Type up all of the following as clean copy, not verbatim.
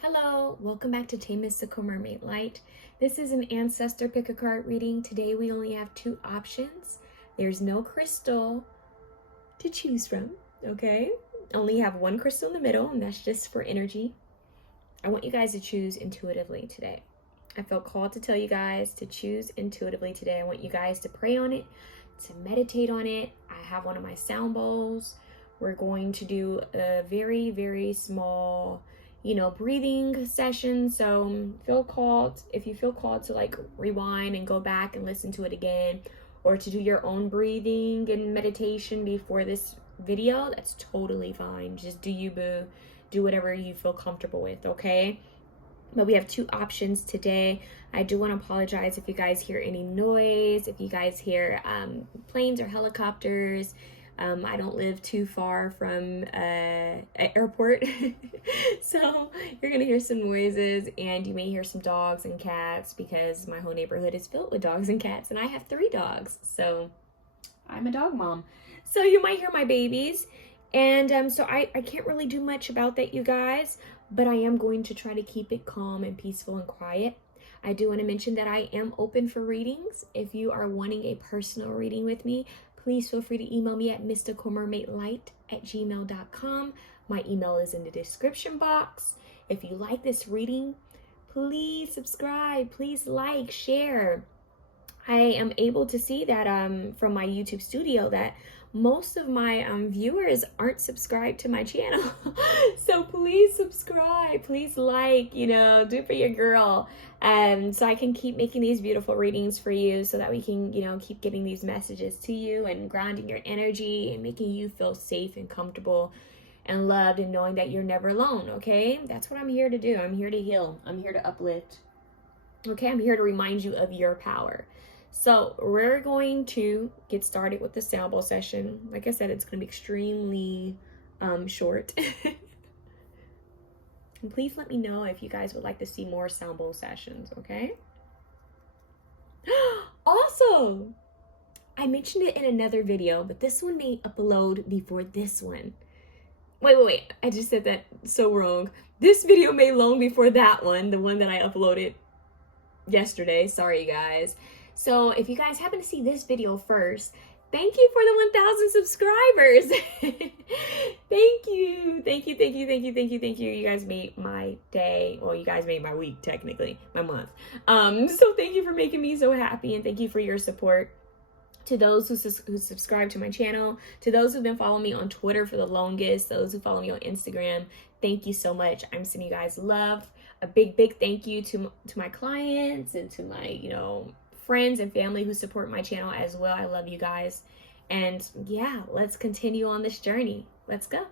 Hello, welcome back to TayMysticalMermaidLight. This is an Ancestor pick a card reading. Today we only have two options. There's no crystal to choose from, okay? Only have one crystal in the middle, and that's just for energy. I want you guys to choose intuitively today. I felt called to tell you guys to choose intuitively today. I want you guys to pray on it, to meditate on it. I have one of my sound bowls. We're going to do a very, very small breathing session. So if you feel called to like rewind and go back and listen to it again, or to do your own breathing and meditation before this video, that's totally fine. Just do you, boo. Do whatever you feel comfortable with, okay? But we have two options today. I do want to apologize if you guys hear any noise, if you guys hear planes or helicopters. I don't live too far from an airport, so you're gonna hear some noises, and you may hear some dogs and cats because my whole neighborhood is filled with dogs and cats, and I have 3 dogs, so I'm a dog mom. So you might hear my babies, and so I can't really do much about that, you guys, but I am going to try to keep it calm and peaceful and quiet. I do want to mention that I am open for readings. If you are wanting a personal reading with me, please feel free to email me at mysticalmermaidlight@gmail.com. My email is in the description box. If you like this reading, please subscribe, please like, share. I am able to see that from my YouTube studio that most of my viewers aren't subscribed to my channel. So please subscribe, please like, do it for your girl. So I can keep making these beautiful readings for you so that we can, keep getting these messages to you and grounding your energy and making you feel safe and comfortable and loved and knowing that you're never alone, okay? That's what I'm here to do. I'm here to heal. I'm here to uplift. Okay, I'm here to remind you of your power. So we're going to get started with the sound bowl session. Like I said, it's going to be extremely short. And please let me know if you guys would like to see more sound bowl sessions, okay? Also, I mentioned it in another video, but this one may upload before this one. Wait. I just said that so wrong. This video may load before that one, the one that I uploaded yesterday. Sorry, guys. So if you guys happen to see this video first, thank you for the 1,000 subscribers. Thank you. You guys made my day. Well, you guys made my week, technically, my month. So thank you for making me so happy, and thank you for your support. To those who subscribe to my channel, to those who've been following me on Twitter for the longest, those who follow me on Instagram, thank you so much. I'm sending you guys love. A big thank you to my clients and to my, friends and family who support my channel as well. I love you guys. And yeah, let's continue on this journey. Let's go.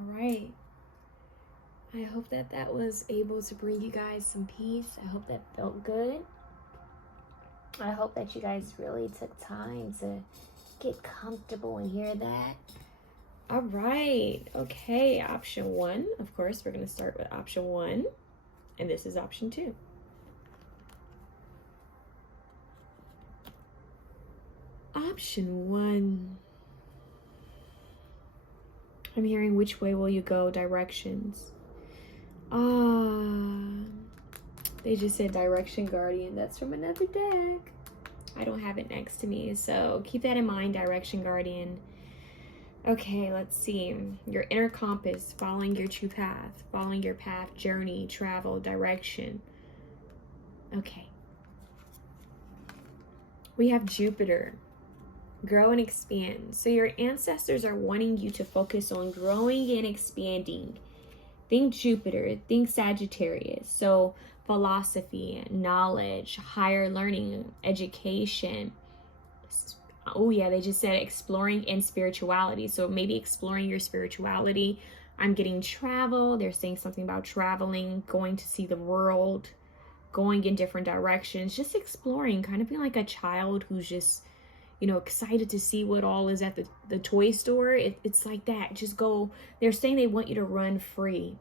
All right. I hope that was able to bring you guys some peace. I hope that felt good. I hope that you guys really took time to get comfortable and hear that. All right. Okay. Option 1. Of course, we're going to start with option 1. And this is option 2. Option 1. I'm hearing which way will you go? Directions. They just said Direction Guardian. That's from another deck. I don't have it next to me, so keep that in mind, Direction Guardian. Okay, let's see. Your inner compass, following your true path, following your path, journey, travel, direction. Okay. We have Jupiter. Grow and expand. So your ancestors are wanting you to focus on growing and expanding. Think Jupiter, think Sagittarius. So philosophy, knowledge, higher learning, education. Oh yeah, they just said exploring and spirituality. So maybe exploring your spirituality. I'm getting travel. They're saying something about traveling, going to see the world, going in different directions, just exploring, kind of being like a child who's just, you know, excited to see what all is at the toy store. It's like that. Just go. They're saying they want you to run free,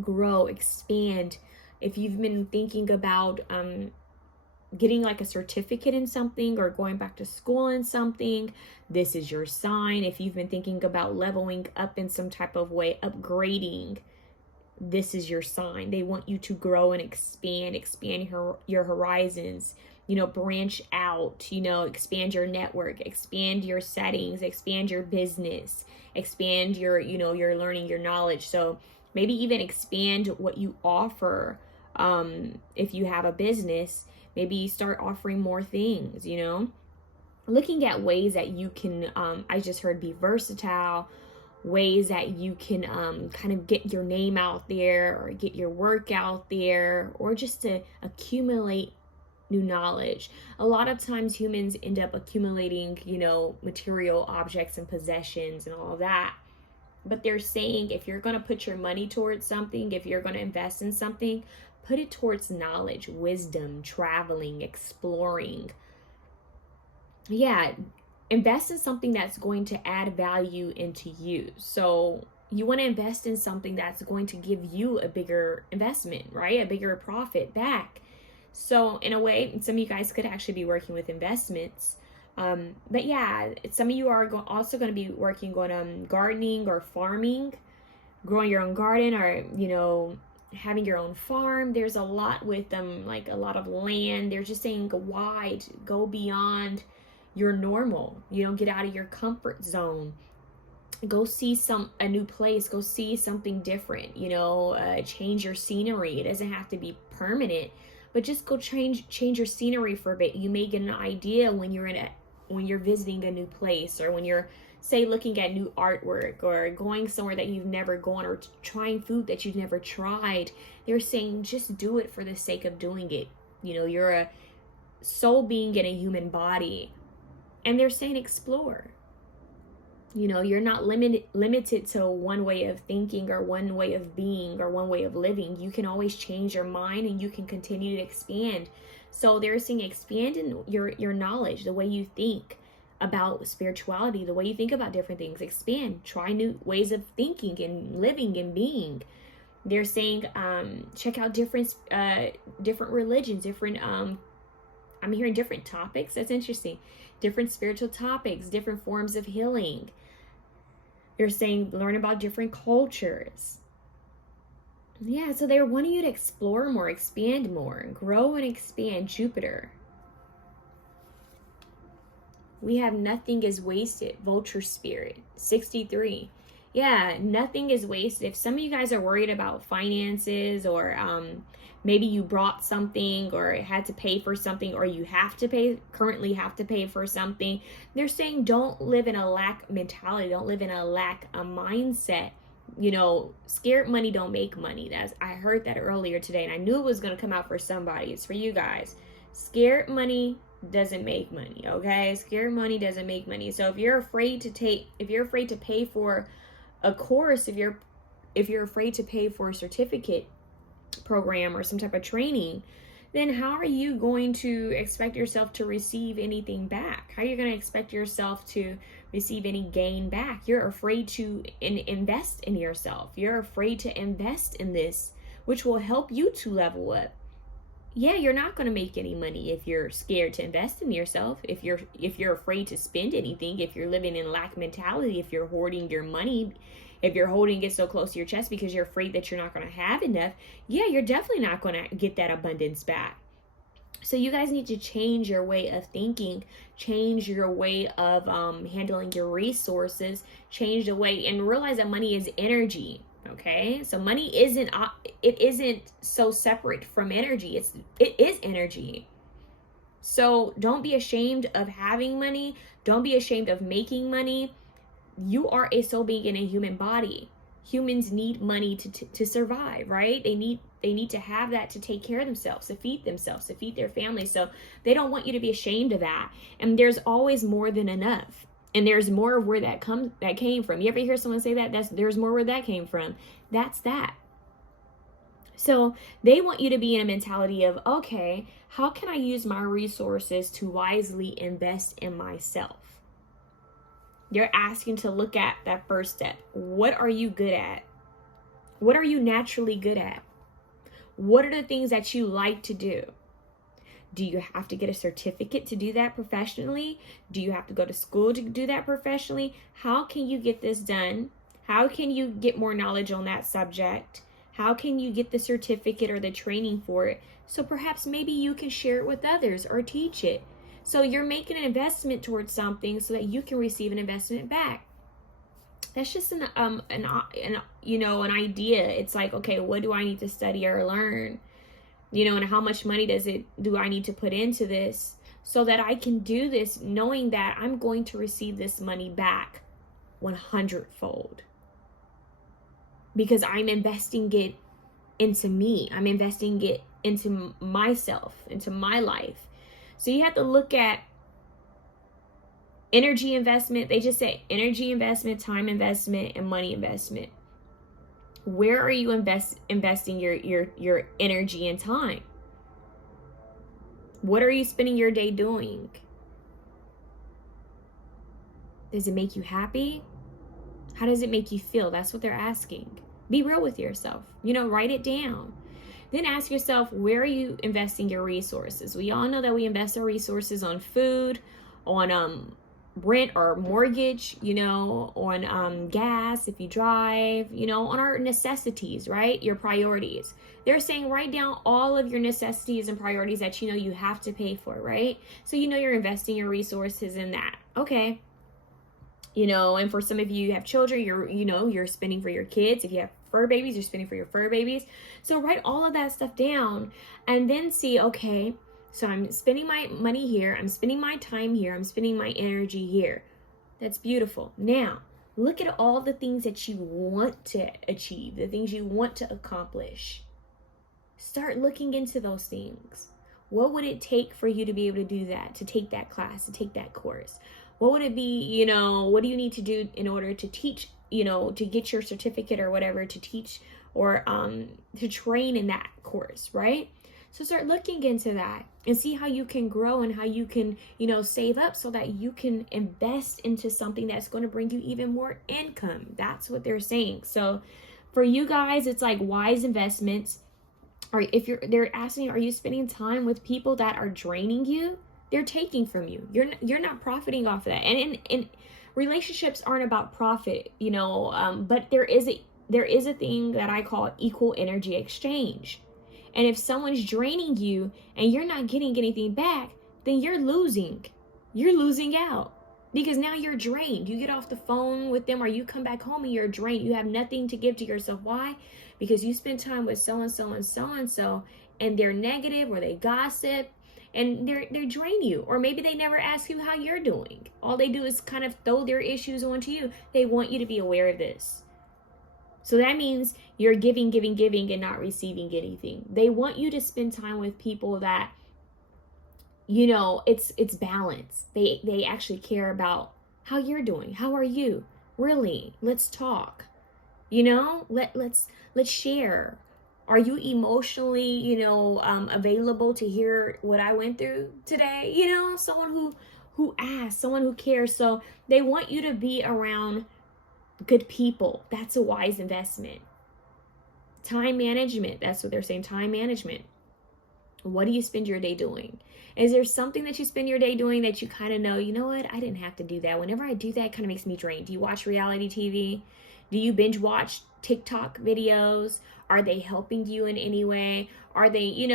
grow, expand. If you've been thinking about getting like a certificate in something or going back to school in something, this is your sign. If you've been thinking about leveling up in some type of way, upgrading, this is your sign. They want you to grow and expand your horizons, you know, branch out, you know, expand your network, expand your settings, expand your business, expand your, you know, your learning, your knowledge. So maybe even expand what you offer. If you have a business, maybe start offering more things, you know, looking at ways that you can, I just heard be versatile, ways that you can kind of get your name out there or get your work out there, or just to accumulate new knowledge. A lot of times humans end up accumulating, you know, material objects and possessions and all of that. But they're saying if you're going to put your money towards something, if you're going to invest in something, put it towards knowledge, wisdom, traveling, exploring. Yeah, invest in something that's going to add value into you. So you want to invest in something that's going to give you a bigger investment, right? A bigger profit back. So in a way, some of you guys could actually be working with investments. But yeah, some of you are also going to be working on gardening or farming, growing your own garden, or, you know, having your own farm. There's a lot with them, like a lot of land. They're just saying go wide, go beyond your normal, you know, get out of your comfort zone, go see a new place, go see something different, you know, change your scenery. It doesn't have to be permanent, but just go change your scenery for a bit. You may get an idea when you're visiting a new place, or when you're, say, looking at new artwork, or going somewhere that you've never gone, or trying food that you've never tried. They're saying just do it for the sake of doing it. You know, you're a soul being in a human body, and they're saying explore. You know, you're not limited to one way of thinking, or one way of being, or one way of living. You can always change your mind, and you can continue to expand. So they're saying expand in your knowledge, the way you think about spirituality, the way you think about different things. Expand, try new ways of thinking and living and being. They're saying check out different religions, different I'm hearing different topics. That's interesting. Different spiritual topics, different forms of healing. They're saying learn about different cultures. Yeah, so they're wanting you to explore more, expand more, grow and expand. Jupiter. We have nothing is wasted. Vulture spirit. 63. Yeah, nothing is wasted. If some of you guys are worried about finances, or maybe you brought something or had to pay for something, or you currently have to pay for something, they're saying don't live in a lack mentality. Don't live in a lack mindset. You know, scared money don't make money. I heard that earlier today, and I knew it was going to come out for somebody. It's for you guys. Scared money doesn't make money, okay? Scared money doesn't make money. So if you're afraid to pay for a course, if you're afraid to pay for a certificate program or some type of training, then how are you going to expect yourself to receive anything back? How are you going to expect yourself to receive any gain back? You're afraid to invest in yourself. You're afraid to invest in this, which will help you to level up. Yeah, you're not going to make any money if you're scared to invest in yourself, if you're afraid to spend anything, if you're living in lack mentality, if you're hoarding your money, if you're holding it so close to your chest because you're afraid that you're not going to have enough. Yeah, you're definitely not going to get that abundance back. So you guys need to change your way of thinking, change your way of handling your resources, change the way, and realize that money is energy. Okay, so money isn't so separate from energy. It is energy. So don't be ashamed of having money. Don't be ashamed of making money. You are a soul being in a human body. Humans need money to survive, right? They need to have that to take care of themselves, to feed themselves, to feed their families. So they don't want you to be ashamed of that. And there's always more than enough. And there's more of where that came from. You ever hear someone say that? There's more where that came from. That's that. So they want you to be in a mentality of, okay, how can I use my resources to wisely invest in myself? They're asking to look at that first step. What are you good at? What are you naturally good at? What are the things that you like to do? Do you have to get a certificate to do that professionally? Do you have to go to school to do that professionally? How can you get this done? How can you get more knowledge on that subject? How can you get the certificate or the training for it? So perhaps maybe you can share it with others or teach it. So you're making an investment towards something so that you can receive an investment back. That's just an idea. It's like, okay, what do I need to study or learn? And how much money do I need to put into this so that I can do this knowing that I'm going to receive this money back 100-fold. Because I'm investing it into me. I'm investing it into myself, into my life. So you have to look at energy investment. They just say energy investment, time investment, and money investment. Where are you investing your energy and time? What are you spending your day doing? Does it make you happy? How does it make you feel? That's what they're asking. Be real with yourself. Write it down. Then ask yourself, where are you investing your resources? We all know that we invest our resources on food, on rent or mortgage, on gas if you drive, on our necessities, right? Your priorities. They're saying write down all of your necessities and priorities that you have to pay for, right? So you're investing your resources in that. Okay. And for some of you have children, you're spending for your kids. If you have fur babies, you're spending for your fur babies. So write all of that stuff down and then see, okay, so I'm spending my money here. I'm spending my time here. I'm spending my energy here. That's beautiful. Now, look at all the things that you want to achieve, the things you want to accomplish. Start looking into those things. What would it take for you to be able to do that, to take that class, to take that course? What would it be, what do you need to do in order to teach, to get your certificate or whatever, to teach or to train in that course, right? So start looking into that and see how you can grow and how you can, save up so that you can invest into something that's going to bring you even more income. That's what they're saying. So for you guys, it's like wise investments. Or they're asking, are you spending time with people that are draining you? They're taking from you. You're not profiting off of that. And relationships aren't about profit, but there is a thing that I call equal energy exchange. And if someone's draining you and you're not getting anything back, then you're losing. You're losing out because now you're drained. You get off the phone with them or you come back home and you're drained. You have nothing to give to yourself. Why? Because you spend time with so-and-so and so-and-so and they're negative or they gossip and they drain you. Or maybe they never ask you how you're doing. All they do is kind of throw their issues onto you. They want you to be aware of this. So that means you're giving and not receiving anything. They want you to spend time with people that, it's balance. They actually care about how you're doing. How are you? Really? Let's talk. Let's share. Are you emotionally, available to hear what I went through today? Someone who asks, someone who cares. So they want you to be around good people. That's a wise investment. Time management. That's what they're saying. Time management. What do you spend your day doing? Is there something that you spend your day doing that you kind of know, you know what? I didn't have to do that. Whenever I do that, it kind of makes me drained. Do you watch reality TV? Do you binge watch TikTok videos? Are they helping you in any way? Are they,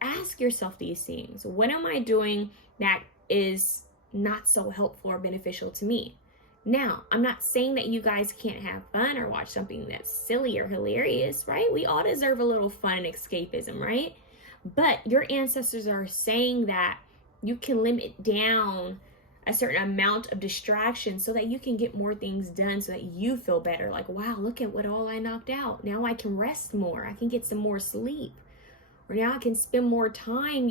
ask yourself these things. What am I doing that is not so helpful or beneficial to me? Now, I'm not saying that you guys can't have fun or watch something that's silly or hilarious, right? We all deserve a little fun and escapism, right? But your ancestors are saying that you can limit down a certain amount of distraction so that you can get more things done, so that you feel better. Like, wow, look at what all I knocked out. Now I can rest more. I can get some more sleep. Or now I can spend more time,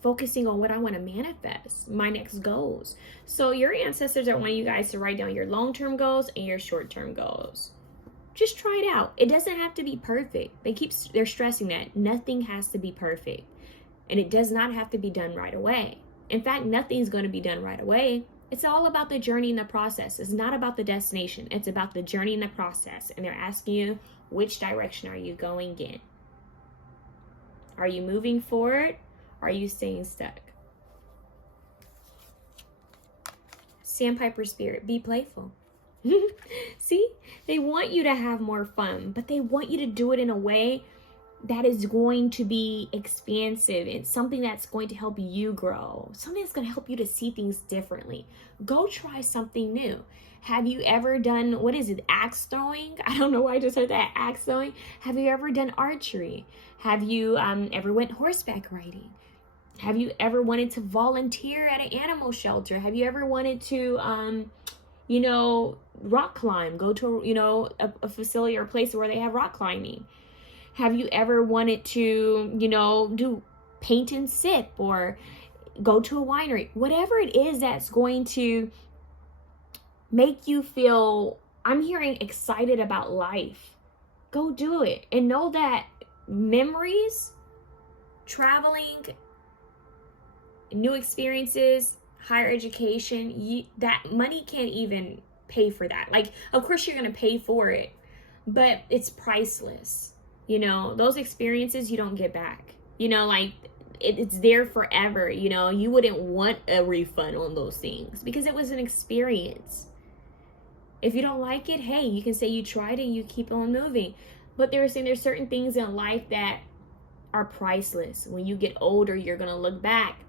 focusing on what I want to manifest, my next goals. So your ancestors are wanting you guys to write down your long-term goals and your short-term goals. Just try it out. It doesn't have to be perfect. They're stressing that nothing has to be perfect, and it does not have to be done right away. In fact, nothing's going to be done right away. It's all about the journey and the process. It's not about the destination. It's about the journey and the process. And they're asking you, which direction are you going in? Are you moving forward? Are you staying stuck? Sandpiper spirit, be playful. See, they want you to have more fun, but they want you to do it in a way that is going to be expansive and something that's going to help you grow, something that's going to help you to see things differently. Go try something new. Have you ever done, axe throwing? I don't know why I just heard that, axe throwing. Have you ever done archery? Have you ever went horseback riding? Have you ever wanted to volunteer at an animal shelter? Have you ever wanted to, rock climb, go to, a facility or a place where they have rock climbing? Have you ever wanted to, do paint and sip or go to a winery? Whatever it is that's going to make you feel, I'm hearing, excited about life, go do it. And know that memories, traveling, new experiences, higher education, that money can't even pay for that. Like, of course you're going to pay for it, but it's priceless. Those experiences you don't get back. It's there forever. You wouldn't want a refund on those things because it was an experience. If you don't like it, hey, you can say you tried it and you keep on moving. But they were saying there's certain things in life that are priceless. When you get older, you're going to look back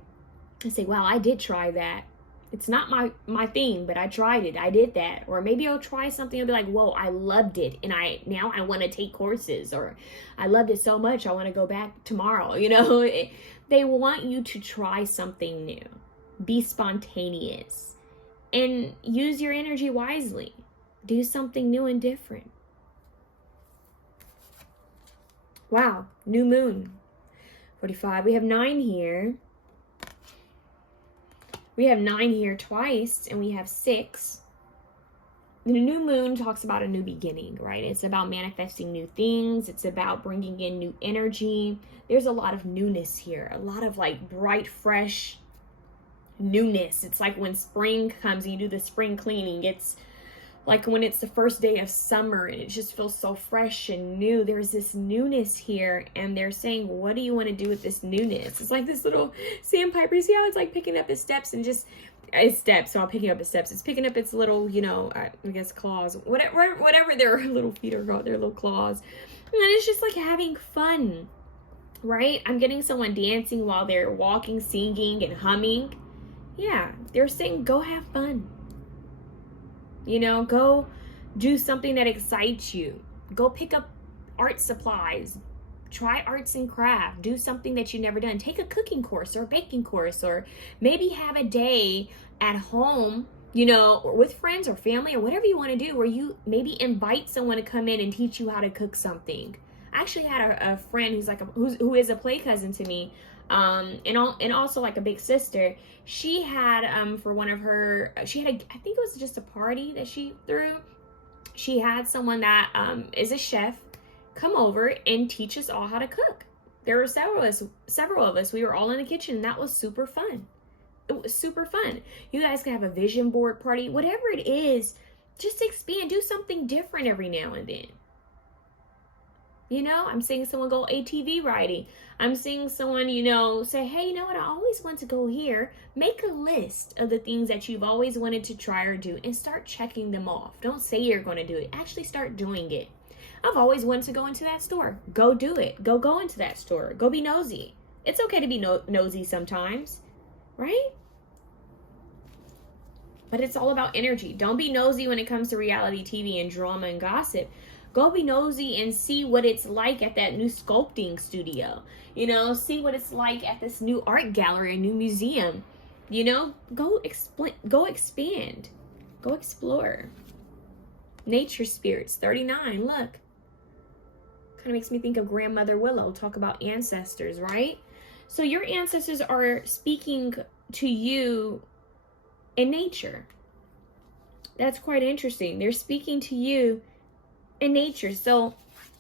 and say, wow, I did try that. It's not my thing, but I tried it. I did that. Or maybe I'll try something and be like, whoa, I loved it. And now I want to take courses, or I loved it so much, I want to go back tomorrow. They want you to try something new. Be spontaneous and use your energy wisely. Do something new and different. Wow, new moon. 45. We have 9 here. We have 9 here twice, and we have 6. The new moon talks about a new beginning, right? It's about manifesting new things. It's about bringing in new energy. There's a lot of newness here, a lot of like bright, fresh newness. It's like when spring comes and you do the spring cleaning. It's like when it's the first day of summer and it just feels so fresh and new. There's this newness here, and they're saying, what do you want to do with this newness? It's like this little sandpiper. You see how it's like picking up its steps and just, its steps, so I'm picking up its steps. It's picking up its little, I guess claws, whatever their little feet are called, their little claws. And it's just like having fun, right? I'm getting someone dancing while they're walking, singing, and humming. Yeah, they're saying, go have fun. Go do something that excites you. Go pick up art supplies. Try arts and craft. Do something that you've never done. Take a cooking course or a baking course, or maybe have a day at home, or with friends or family or whatever you want to do, where you maybe invite someone to come in and teach you how to cook something. I actually had a friend who is a play cousin to me, and also like a big sister. She had for one of her, I think it was just a party that she threw. She had someone that is a chef, come over and teach us all how to cook. There were several of us. We were all in the kitchen, and that was super fun. It was super fun. You guys can have a vision board party, whatever it is. Just expand, do something different every now and then. You know, I'm seeing someone go ATV riding. I'm seeing someone, you know, say, hey, you know what? I always want to go here. Make a list of the things that you've always wanted to try or do and start checking them off. Don't say you're going to do it. Actually start doing it. I've always wanted to go into that store. Go do it. Go into that store. Go be nosy. It's okay to be nosy sometimes, right? But it's all about energy. Don't be nosy when it comes to reality TV and drama and gossip. Go be nosy and see what it's like at that new sculpting studio. You know, see what it's like at this new art gallery, a new museum. You know, go expand, go explore. Nature spirits, 39, look. Kind of makes me think of Grandmother Willow, talk about ancestors, right? So your ancestors are speaking to you in nature. That's quite interesting. They're speaking to you in nature. So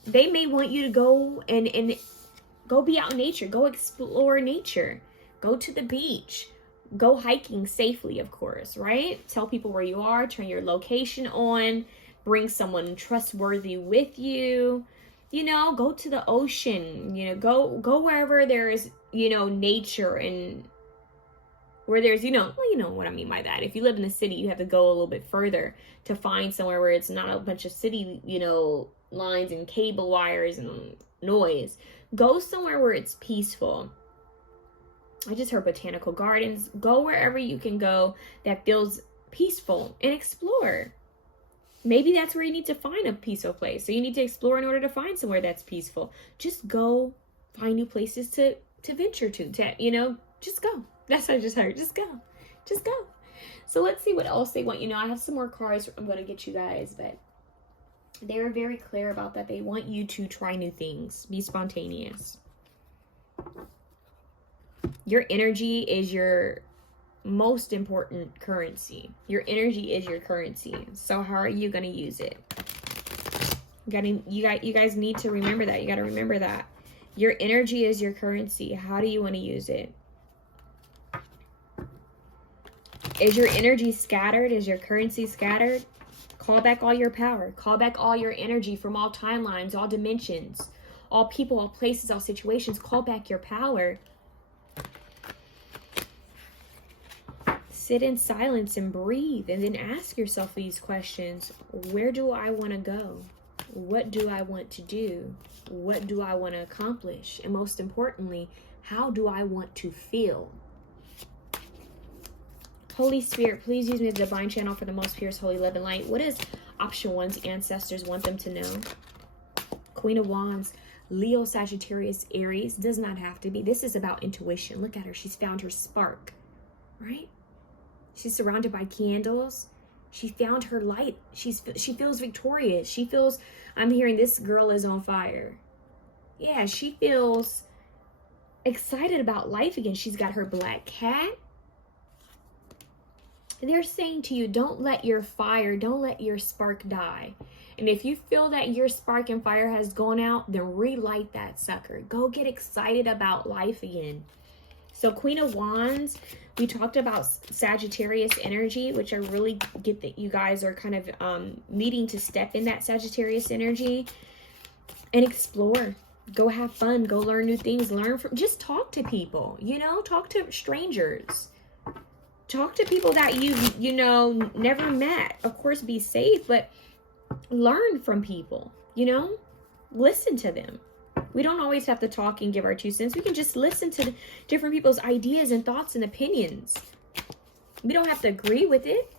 they may want you to go and go be out in nature, go explore nature, go to the beach, go hiking safely, of course, right? Tell people where you are, turn your location on, bring someone trustworthy with you, you know, go to the ocean, you know, go wherever there is, you know, nature and where there's, you know what I mean by that. If you live in the city, you have to go a little bit further to find somewhere where it's not a bunch of city, you know, lines and cable wires and noise. Go somewhere where it's peaceful. I just heard botanical gardens. Go wherever you can go that feels peaceful and explore. Maybe that's where you need to find a peaceful place. So you need to explore in order to find somewhere that's peaceful. Just go find new places to venture to, you know, just go. That's what I just heard. Just go. Just go. So let's see what else they want. You know, I have some more cards I'm going to get you guys, but they're very clear about that. They want you to try new things. Be spontaneous. Your energy is your most important currency. Your energy is your currency. So how are you going to use it? You guys need to remember that. You got to remember that. Your energy is your currency. How do you want to use it? Is your energy scattered? Is your currency scattered? Call back all your power. Call back all your energy from all timelines, all dimensions, all people, all places, all situations. Call back your power. Sit in silence and breathe, and then ask yourself these questions. Where do I want to go? What do I want to do? What do I want to accomplish? And most importantly, how do I want to feel? Holy Spirit, please use me as a divine channel for the most purest holy love and light. What does option 1's ancestors want them to know? Queen of Wands, Leo, Sagittarius, Aries. Does not have to be. This is about intuition. Look at her. She's found her spark, right? She's surrounded by candles. She found her light. She feels victorious. She feels, I'm hearing this girl is on fire. Yeah, she feels excited about life again. She's got her black cat. They're saying to you, don't let your fire, don't let your spark die. And if you feel that your spark and fire has gone out, then relight that sucker. Go get excited about life again. So Queen of Wands, we talked about Sagittarius energy, which I really get that you guys are kind of needing to step in that Sagittarius energy and explore. Go have fun. Go learn new things. Learn from, just talk to people, you know, talk to strangers. Talk to people that you know, never met. Of course, be safe, but learn from people, you know, listen to them. We don't always have to talk and give our 2 cents. We can just listen to different people's ideas and thoughts and opinions. We don't have to agree with it,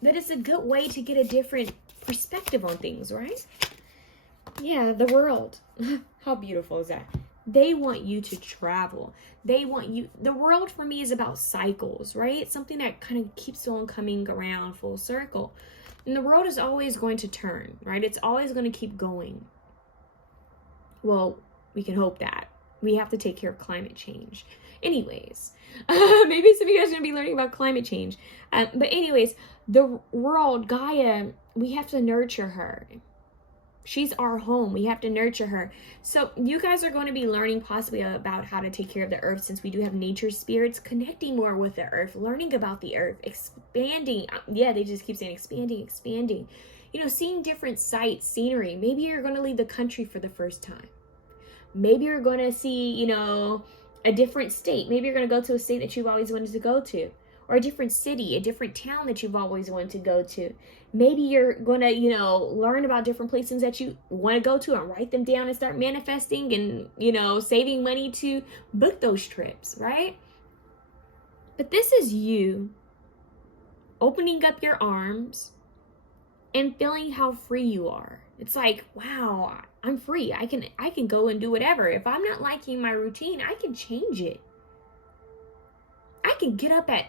but it's a good way to get a different perspective on things, right? Yeah, the world. How beautiful is that? They want you to travel. They want you, the world for me is about cycles, right? It's something that kind of keeps on coming around full circle. And the world is always going to turn, right? It's always going to keep going. Well, we can hope that. We have to take care of climate change. Anyways, maybe some of you guys are going to be learning about climate change. But anyways, the world, Gaia, we have to nurture her. She's our home. We have to nurture her. So you guys are going to be learning possibly about how to take care of the earth, since we do have nature spirits, connecting more with the earth, learning about the earth, expanding. Yeah, they just keep saying expanding. You know, seeing different sights, scenery. Maybe you're going to leave the country for the first time. Maybe you're going to see, you know, a different state. Maybe you're going to go to a state that you've always wanted to go to, or a different city, a different town that you've always wanted to go to. Maybe you're going to, you know, learn about different places that you want to go to and write them down and start manifesting and, you know, saving money to book those trips, right? But this is you opening up your arms and feeling how free you are. It's like, wow, I'm free. I can go and do whatever. If I'm not liking my routine, I can change it. I can get up at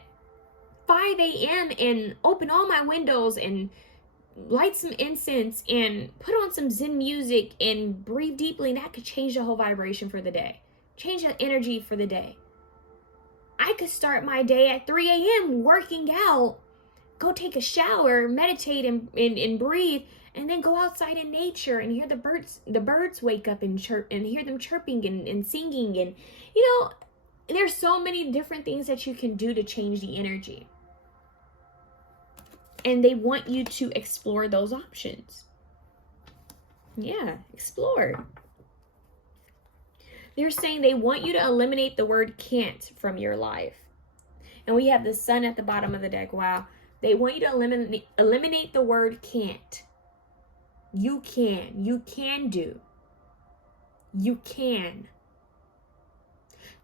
5 a.m. and open all my windows and light some incense and put on some Zen music and breathe deeply, and that could change the whole vibration for the day. Change the energy for the day. I could start my day at 3 a.m. working out, go take a shower, meditate and breathe, and then go outside in nature and hear the birds wake up and chirp, and hear them chirping and singing. And, you know, there's so many different things that you can do to change the energy. And they want you to explore those options. Yeah, explore. They're saying they want you to eliminate the word can't from your life. And we have the sun at the bottom of the deck. Wow. They want you to eliminate the word can't. You can. You can do. You can.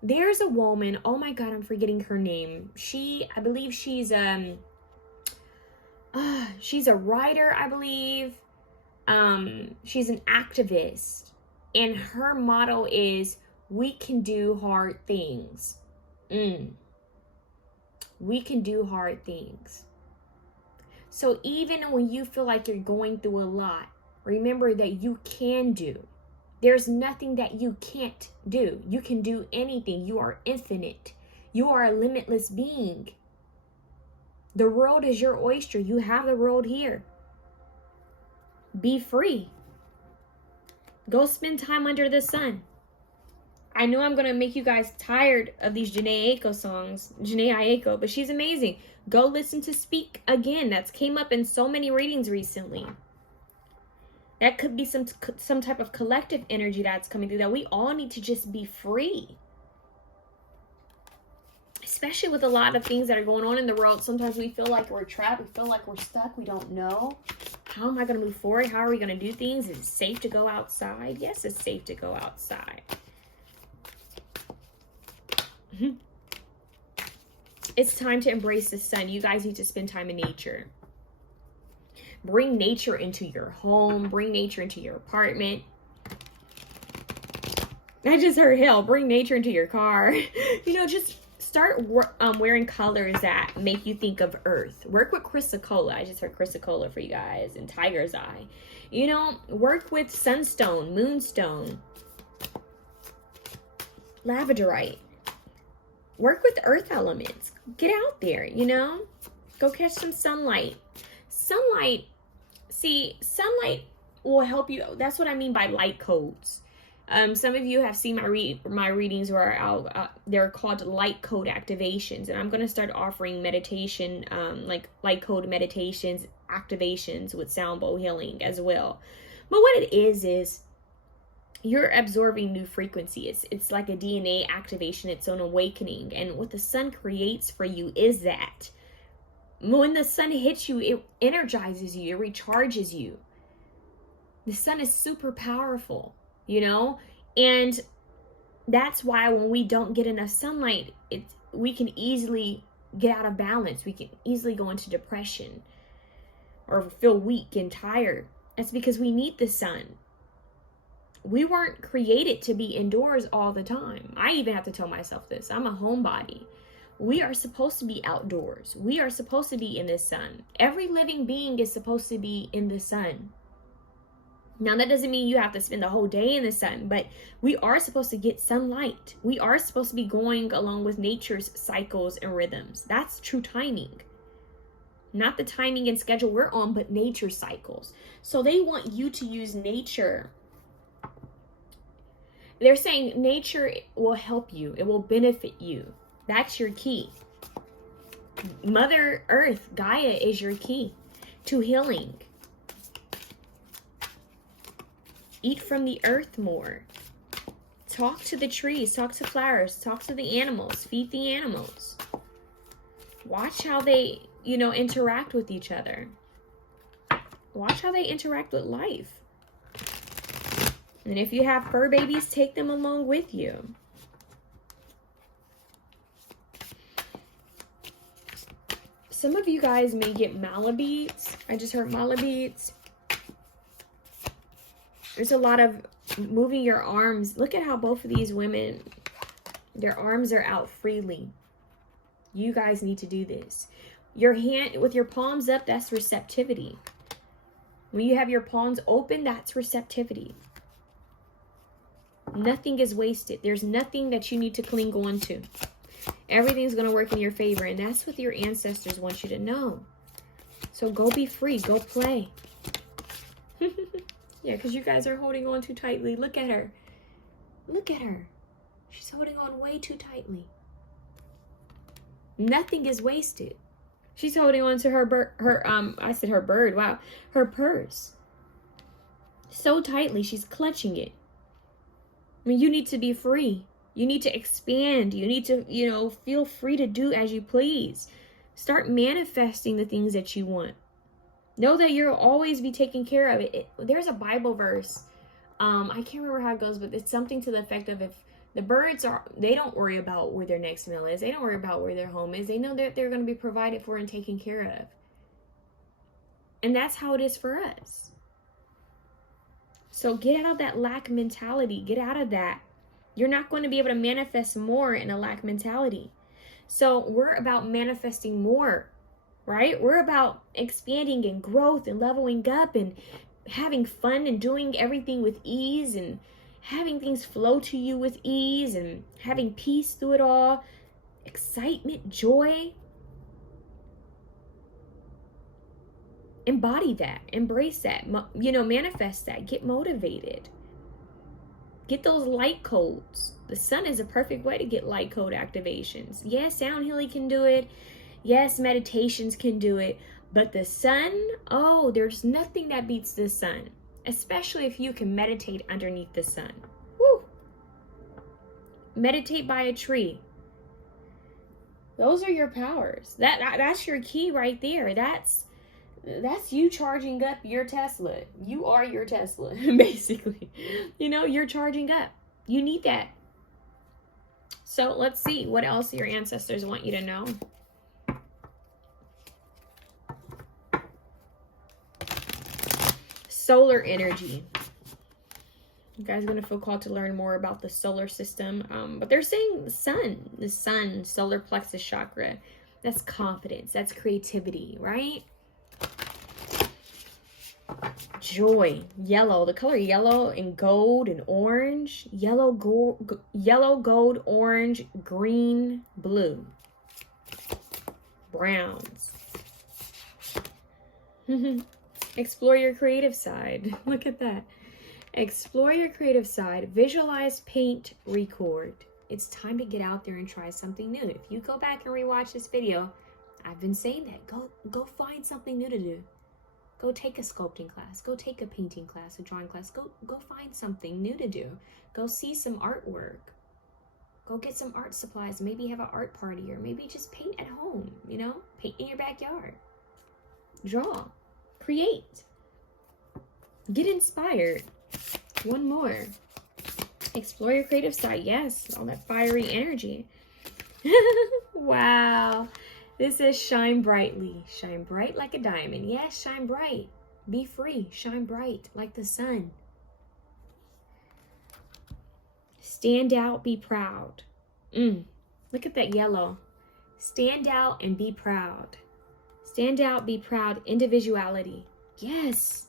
There's a woman. Oh my God, I'm forgetting her name. I believe she's a writer, I believe. She's an activist. And her motto is, we can do hard things. We can do hard things. So even when you feel like you're going through a lot, remember that you can do. There's nothing that you can't do. You can do anything. You are infinite. You are a limitless being. The world is your oyster. You have the world here. Be free. Go spend time under the sun. I know I'm going to make you guys tired of these Jhené Aiko songs. Jhené Aiko, but she's amazing. Go listen to Speak Again. That's came up in so many readings recently. That could be some type of collective energy that's coming through, that we all need to just be free. Especially with a lot of things that are going on in the world. Sometimes we feel like we're trapped. We feel like we're stuck. We don't know. How am I going to move forward? How are we going to do things? Is it safe to go outside? Yes, it's safe to go outside. It's time to embrace the sun. You guys need to spend time in nature. Bring nature into your home. Bring nature into your apartment. I just heard hell. Bring nature into your car. You know, just start wearing colors that make you think of earth. Work with chrysocolla. I just heard chrysocolla for you guys. And tiger's eye. You know, work with sunstone, moonstone, labradorite. Work with earth elements. Get out there, you know. Go catch some sunlight. Sunlight will help you. That's what I mean by light codes. Some of you have seen my readings where they're called light code activations, and I'm going to start offering meditation, like light code meditations, activations with sound bowl healing as well. But what it is you're absorbing new frequency. It's like a DNA activation. It's an awakening, and what the sun creates for you is that. When the sun hits you, it energizes you, it recharges you. The sun is super powerful, you know? And that's why when we don't get enough sunlight, we can easily get out of balance. We can easily go into depression or feel weak and tired. That's because we need the sun. We weren't created to be indoors all the time. I even have to tell myself this. I'm a homebody. We are supposed to be outdoors. We are supposed to be in the sun. Every living being is supposed to be in the sun. Now, that doesn't mean you have to spend the whole day in the sun, but we are supposed to get sunlight. We are supposed to be going along with nature's cycles and rhythms. That's true timing. Not the timing and schedule we're on, but nature cycles. So they want you to use nature. They're saying nature will help you. It will benefit you. That's your key. Mother Earth, Gaia, is your key to healing. Eat from the earth more. Talk to the trees, talk to flowers, talk to the animals, feed the animals. Watch how they, interact with each other. Watch how they interact with life. And if you have fur babies, take them along with you. Some of you guys may get malabeats. I just heard malabeats. There's a lot of moving your arms. Look at how both of these women, their arms are out freely. You guys need to do this. Your hand with your palms up, that's receptivity. When you have your palms open, that's receptivity. Nothing is wasted. There's nothing that you need to cling on to. Everything's going to work in your favor. And that's what your ancestors want you to know. So go be free. Go play. Yeah, because you guys are holding on too tightly. Look at her. Look at her. She's holding on way too tightly. Nothing is wasted. She's holding on to her bird. Wow. Her purse. So tightly. She's clutching it. I mean, you need to be free. You need to expand. You need to, feel free to do as you please. Start manifesting the things that you want. Know that you'll always be taken care of. There's a Bible verse. I can't remember how it goes, but it's something to the effect of if the birds they don't worry about where their next meal is. They don't worry about where their home is. They know that they're going to be provided for and taken care of. And that's how it is for us. So get out of that lack mentality. Get out of that. You're not going to be able to manifest more in a lack mentality. So we're about manifesting more, right? We're about expanding and growth and leveling up and having fun and doing everything with ease and having things flow to you with ease and having peace through it all. Excitement, joy. Embody that. Embrace that. Manifest that. Get motivated. Get those light codes. The sun is a perfect way to get light code activations. Yes, sound healing can do it. Yes, meditations can do it. But the sun, there's nothing that beats the sun. Especially if you can meditate underneath the sun. Woo! Meditate by a tree. Those are your powers. That's your key right there. That's you charging up your Tesla. You are your Tesla, basically. You're charging up. You need that. So let's see what else your ancestors want you to know. Solar energy. You guys are going to feel called to learn more about the solar system. But they're saying the sun, solar plexus chakra. That's confidence. That's creativity, right? Joy, yellow, the color yellow and gold and orange, yellow, gold, orange, green, blue, browns. Explore your creative side. Look at that. Explore your creative side. Visualize, paint, record. It's time to get out there and try something new. If you go back and rewatch this video, I've been saying that. Go find something new to do. Go take a sculpting class. Go take a painting class, a drawing class. Go find something new to do. Go see some artwork. Go get some art supplies. Maybe have an art party, or maybe just paint at home, Paint in your backyard. Draw. Create. Get inspired. One more. Explore your creative side. Yes, all that fiery energy. Wow. This is shine brightly. Shine bright like a diamond. Yes, shine bright. Be free. Shine bright like the sun. Stand out. Be proud. Look at that yellow. Stand out and be proud. Stand out. Be proud. Individuality. Yes.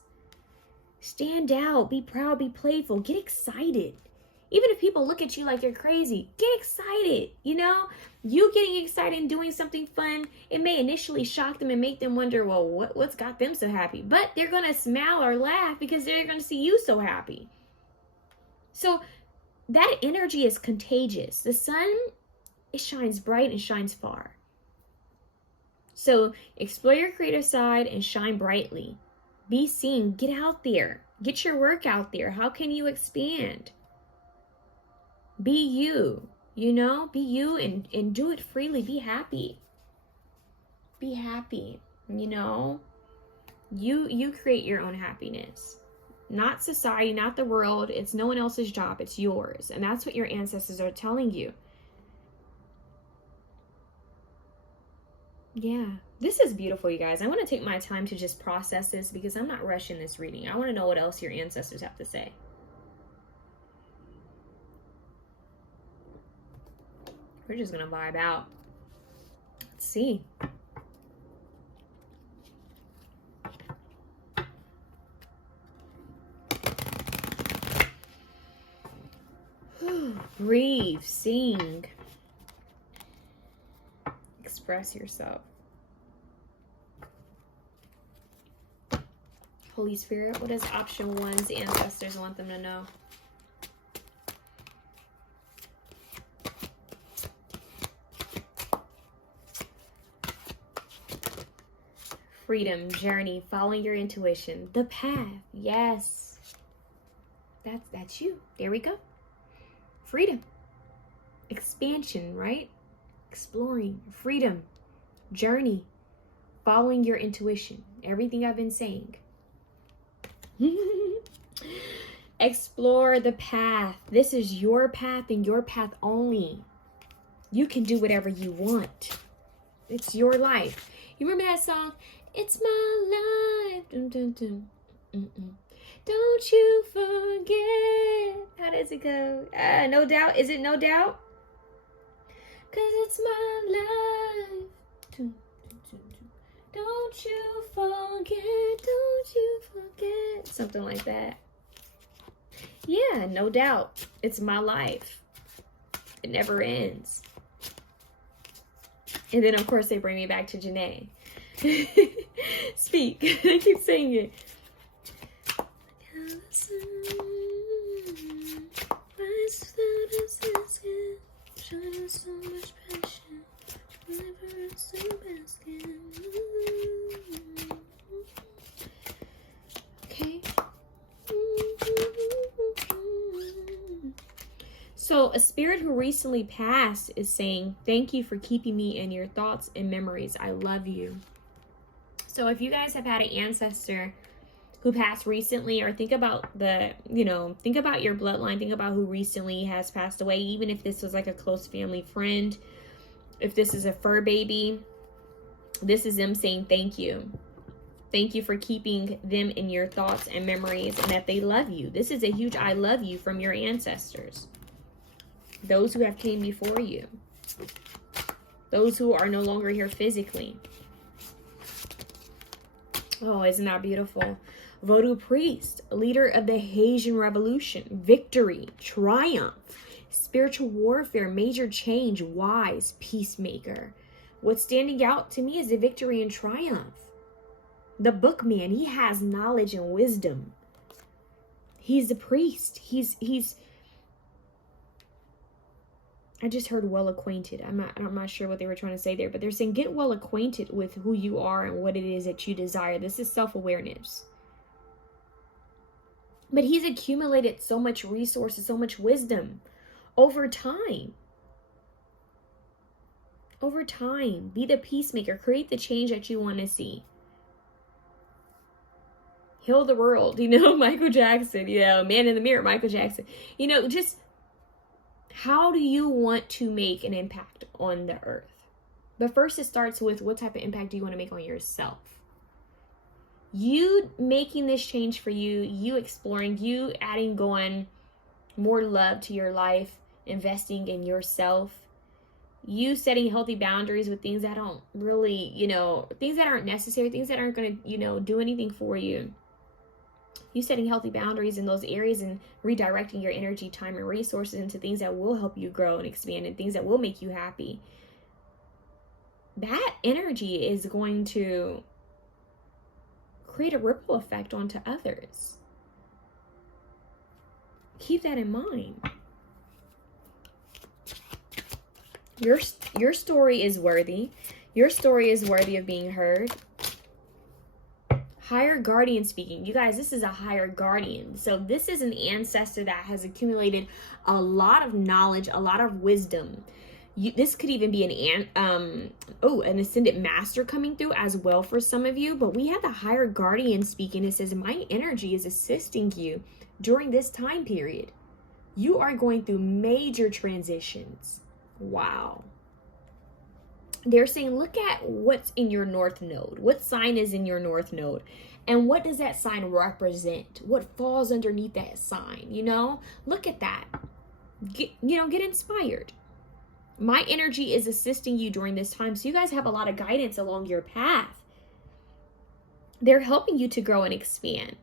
Stand out. Be proud. Be playful. Get excited. Even if people look at you like you're crazy, get excited. You know, you getting excited and doing something fun, it may initially shock them and make them wonder, well, what's got them so happy? But they're going to smile or laugh because they're going to see you so happy. So that energy is contagious. The sun, it shines bright and shines far. So explore your creative side and shine brightly. Be seen. Get out there. Get your work out there. How can you expand? Be you, you know, be you and do it freely. Be happy. Be happy, you know. You create your own happiness. Not society, not the world. It's no one else's job. It's yours. And that's what your ancestors are telling you. Yeah, this is beautiful, you guys. I want to take my time to just process this because I'm not rushing this reading. I want to know what else your ancestors have to say. We're just going to vibe out. Let's see. Breathe, sing. Express yourself. Holy Spirit, what is option 1's ancestors want them to know? Freedom, journey, following your intuition, the path. Yes, that's you. There we go. Freedom, expansion, right? Exploring, freedom, journey, following your intuition. Everything I've been saying. Explore the path. This is your path and your path only. You can do whatever you want. It's your life. You remember that song? It's my life. Dun, dun, dun. Don't you forget. How does it go? No doubt. Is it No Doubt? 'Cause it's my life. Dun, dun, dun, dun. Don't you forget. Don't you forget. Something like that. Yeah, no doubt. It's my life. It never ends. And then, of course, they bring me back to Janae. Speak. I keep saying it. Okay. So a spirit who recently passed is saying, thank you for keeping me in your thoughts and memories. I love you. So if you guys have had an ancestor who passed recently, or think about think about your bloodline, think about who recently has passed away, even if this was like a close family friend, if this is a fur baby, this is them saying thank you. Thank you for keeping them in your thoughts and memories, and that they love you. This is a huge I love you from your ancestors. Those who have came before you. Those who are no longer here physically. Oh, isn't that beautiful? Vodou priest, leader of the Haitian Revolution, victory, triumph, spiritual warfare, major change, wise, peacemaker. What's standing out to me is the victory and triumph. The bookman, he has knowledge and wisdom. He's a priest. He's I just heard well acquainted. I'm not sure what they were trying to say there, but they're saying get well acquainted with who you are and what it is that you desire. This is self-awareness. But he's accumulated so much resources, so much wisdom over time. Over time, be the peacemaker, create the change that you want to see. Heal the world, Michael Jackson, man in the mirror, Michael Jackson. Just how do you want to make an impact on the earth? But first it starts with what type of impact do you want to make on yourself? You making this change for you, you exploring, you adding more love to your life, investing in yourself, you setting healthy boundaries with things that don't really, things that aren't necessary, things that aren't going to, do anything for you. You setting healthy boundaries in those areas and redirecting your energy, time, and resources into things that will help you grow and expand and things that will make you happy. That energy is going to create a ripple effect onto others. Keep that in mind. Your story is worthy. Your story is worthy of being heard. Higher guardian speaking. You guys, this is a higher guardian. So this is an ancestor that has accumulated a lot of knowledge, a lot of wisdom. This could even be an ascended master coming through as well for some of you. But we have the higher guardian speaking. It says, my energy is assisting you during this time period. You are going through major transitions. Wow. They're saying, look at what's in your north node. What sign is in your north node? And what does that sign represent? What falls underneath that sign? You know, look at that. Get inspired. My energy is assisting you during this time. So you guys have a lot of guidance along your path. They're helping you to grow and expand.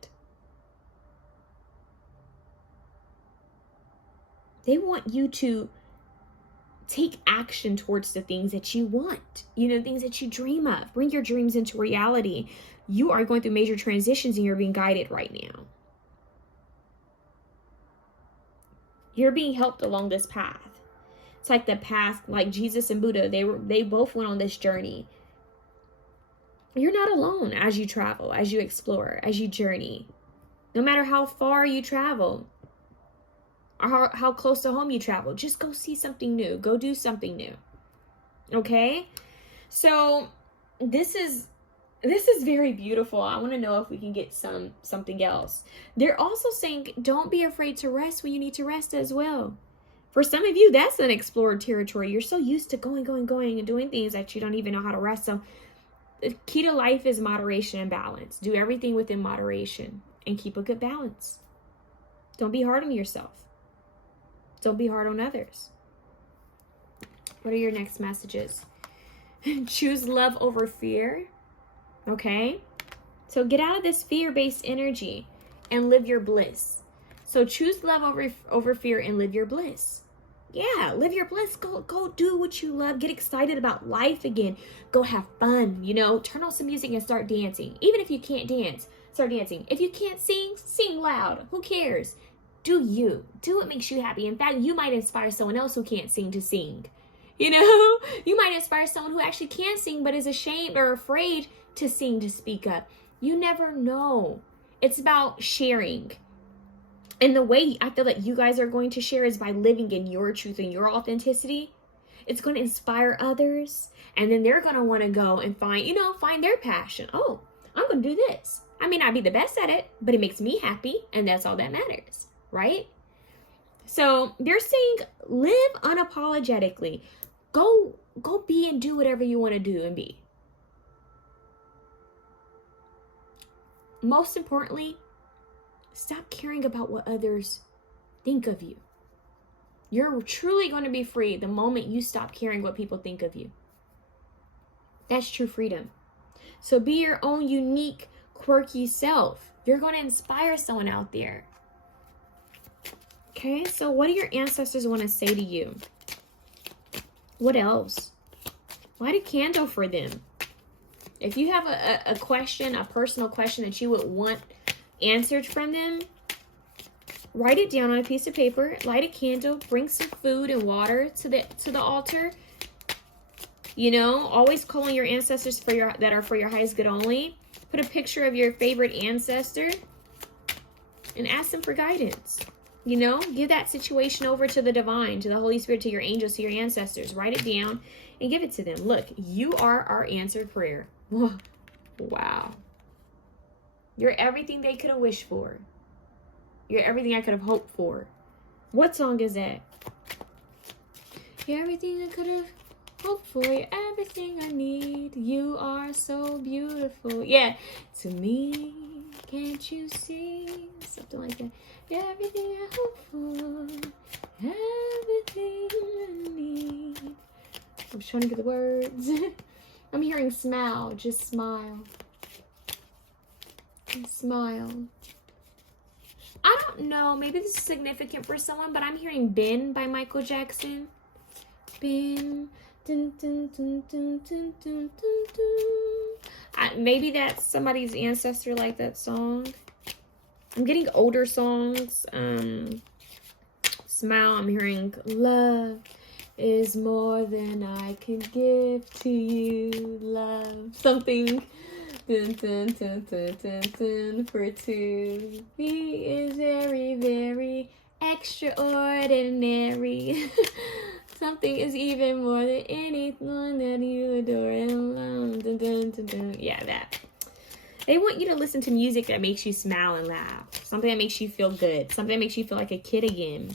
They want you to take action towards the things that you want, things that you dream of. Bring your dreams into reality. You are going through major transitions and you're being guided right now. You're being helped along this path. It's like the path, like Jesus and Buddha, they both went on this journey. You're not alone as you travel, as you explore, as you journey. No matter how far you travel, or how close to home you travel, just go see something new. Go do something new. Okay? So this is very beautiful. I want to know if we can get something else. They're also saying, don't be afraid to rest when you need to rest as well. For some of you, that's unexplored territory. You're so used to going and doing things that you don't even know how to rest. So the key to life is moderation and balance. Do everything within moderation and keep a good balance. Don't be hard on yourself. Don't be hard on others. What are your next messages? Choose love over fear. Okay? So get out of this fear-based energy and live your bliss. So choose love over fear and live your bliss. Yeah, live your bliss. Go do what you love. Get excited about life again. Go have fun, Turn on some music and start dancing. Even if you can't dance, start dancing. If you can't sing, sing loud. Who cares? Do you. Do what makes you happy. In fact, you might inspire someone else who can't sing to sing. You might inspire someone who actually can sing but is ashamed or afraid to sing, to speak up. You never know. It's about sharing. And the way I feel that you guys are going to share is by living in your truth and your authenticity. It's going to inspire others. And then they're going to want to go and find their passion. Oh, I'm going to do this. I may not be the best at it, but it makes me happy. And that's all that matters. Right? So they're saying live unapologetically. Go be and do whatever you want to do and be. Most importantly, stop caring about what others think of you. You're truly going to be free the moment you stop caring what people think of you. That's true freedom. So be your own unique, quirky self. You're going to inspire someone out there. Okay, so what do your ancestors want to say to you? What else? Light a candle for them. If you have a question, a personal question that you would want answered from them, write it down on a piece of paper, light a candle, bring some food and water to the altar. Always call on your ancestors that are for your highest good only. Put a picture of your favorite ancestor and ask them for guidance. Give that situation over to the divine, to the Holy Spirit, to your angels, to your ancestors. Write it down and give it to them. Look, you are our answered prayer. Wow. You're everything they could have wished for. You're everything I could have hoped for. What song is that? You're everything I could have hoped for. You're everything I need. You are so beautiful. Yeah. To me, can't you see? Something like that. You're everything I hope for. Everything I need. I was trying to get the words. I'm hearing smile. Just smile. And smile. I don't know. Maybe this is significant for someone, but I'm hearing Ben by Michael Jackson. Ben. Dun, dun, dun, dun, dun, dun, dun, dun. Maybe that's somebody's ancestor like that song. I'm getting older songs. Smile. I'm hearing love is more than I can give to you. Love. Something. Dun, dun, dun, dun, dun, dun, for two. He is very, very extraordinary. Something is even more than anyone that you adore. Dun, dun, dun, dun. Yeah, that. They want you to listen to music that makes you smile and laugh. Something that makes you feel good. Something that makes you feel like a kid again.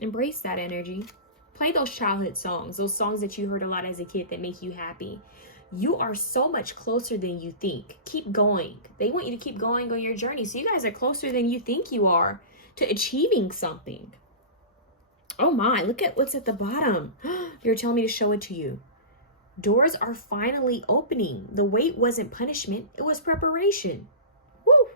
Embrace that energy. Play those childhood songs. Those songs that you heard a lot as a kid that make you happy. You are so much closer than you think. Keep going. They want you to keep going on your journey. So you guys are closer than you think you are to achieving something. Oh my, look at what's at the bottom. You're telling me to show it to you. Doors are finally opening. The wait wasn't punishment. It was preparation. Woo.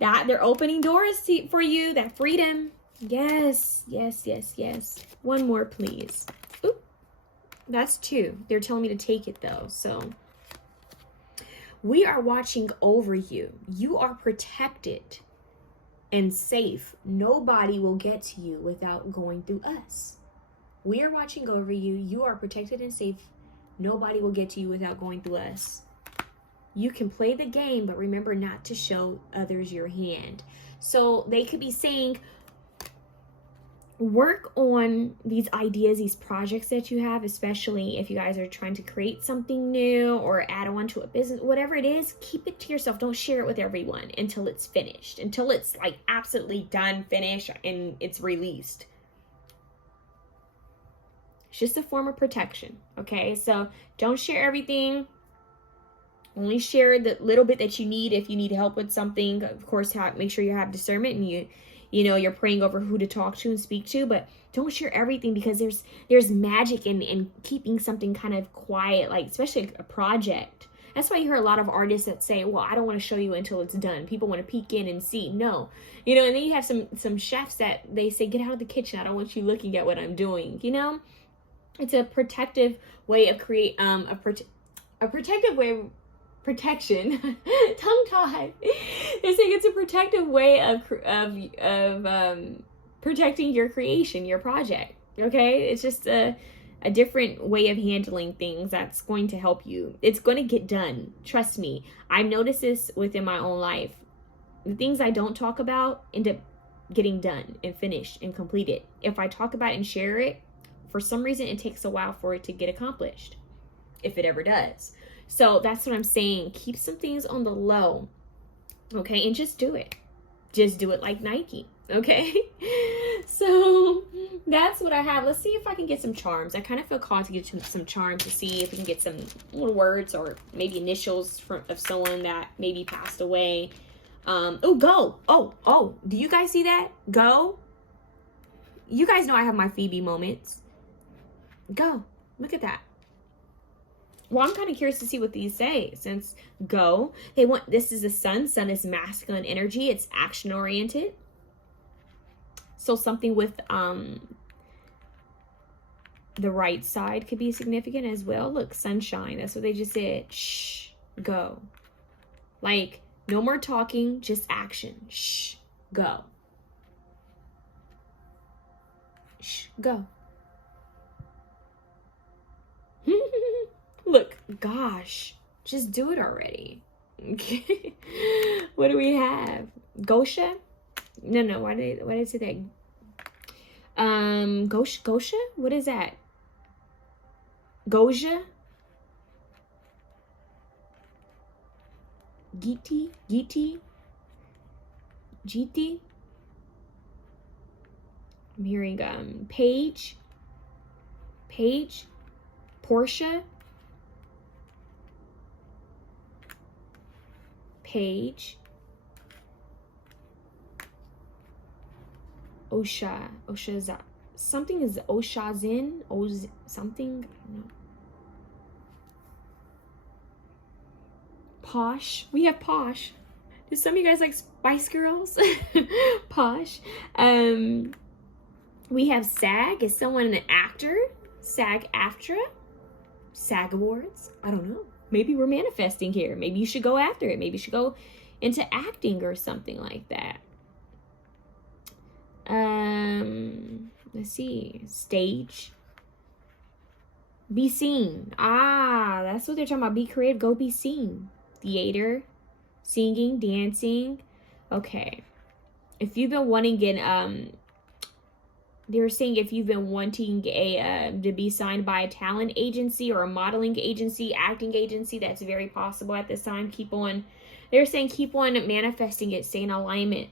That they're opening doors for you. That freedom. Yes, yes, yes, yes. One more, please. Oop. That's 2. They're telling me to take it though. So we are watching over you. You are protected and safe. Nobody will get to you without going through us. We are watching over you. You are protected and safe. Nobody will get to you without going through us. You can play the game, but remember not to show others your hand. So they could be saying, work on these ideas, these projects that you have, especially if you guys are trying to create something new or add on to a business, whatever it is, keep it to yourself. Don't share it with everyone until it's finished, until it's like absolutely done, finished, and it's released. It's just a form of protection, okay? So don't share everything. Only share the little bit that you need. If you need help with something, of course, make sure you have discernment and you know, you're praying over who to talk to and speak to, but don't share everything, because there's magic in keeping something kind of quiet, like especially a project. That's why you hear a lot of artists that say, well, I don't want to show you until it's done. People want to peek in and see. No, you know, and then you have some chefs that they say, get out of the kitchen. I don't want you looking at what I'm doing. You know, it's a protective way of a protective way of protection. Tongue tied. They're saying it's a protective way of protecting your creation, your project. Okay, it's just a different way of handling things that's going to help you. It's going to get done. Trust me. I've noticed this within my own life. The things I don't talk about end up getting done and finished and completed. If I talk about it and share it, for some reason it takes a while for it to get accomplished, if it ever does. So that's what I'm saying. Keep some things on the low, okay? And just do it. Just do it like Nike, okay? So that's what I have. Let's see if I can get some charms. I kind of feel called to get some charms to see if we can get some little words or maybe initials of someone that maybe passed away. Oh, go. Oh, do you guys see that? Go. You guys know I have my Phoebe moments. Go. Look at that. Well, I'm kind of curious to see what these say, since go. This is the sun. Sun is masculine energy. It's action oriented. So something with the right side could be significant as well. Look, sunshine. That's what they just said. Shh, go. Like, no more talking, just action. Shh, go. Shh, go. Look, gosh, just do it already. Okay. What do we have? Gosha? No. Why did I say that? Gosha? What is that? Goja? Giti? I'm hearing Paige, Portia, Paige, Osha, something is Oshazin, something, I don't know. Posh, we have Posh. Do some of you guys like Spice Girls? Posh. We have SAG. Is someone an actor? SAG-AFTRA? SAG Awards? I don't know. Maybe we're manifesting here. Maybe you should go after it. Maybe you should go into acting or something like that. Let's see. Stage. Be seen. Ah, that's what they're talking about. Be creative. Go be seen. Theater. Singing. Dancing. Okay. If you've been wanting they were saying if you've been wanting to be signed by a talent agency or a modeling agency, acting agency, that's very possible at this time. Keep on. They're saying keep on manifesting it. Stay in alignment.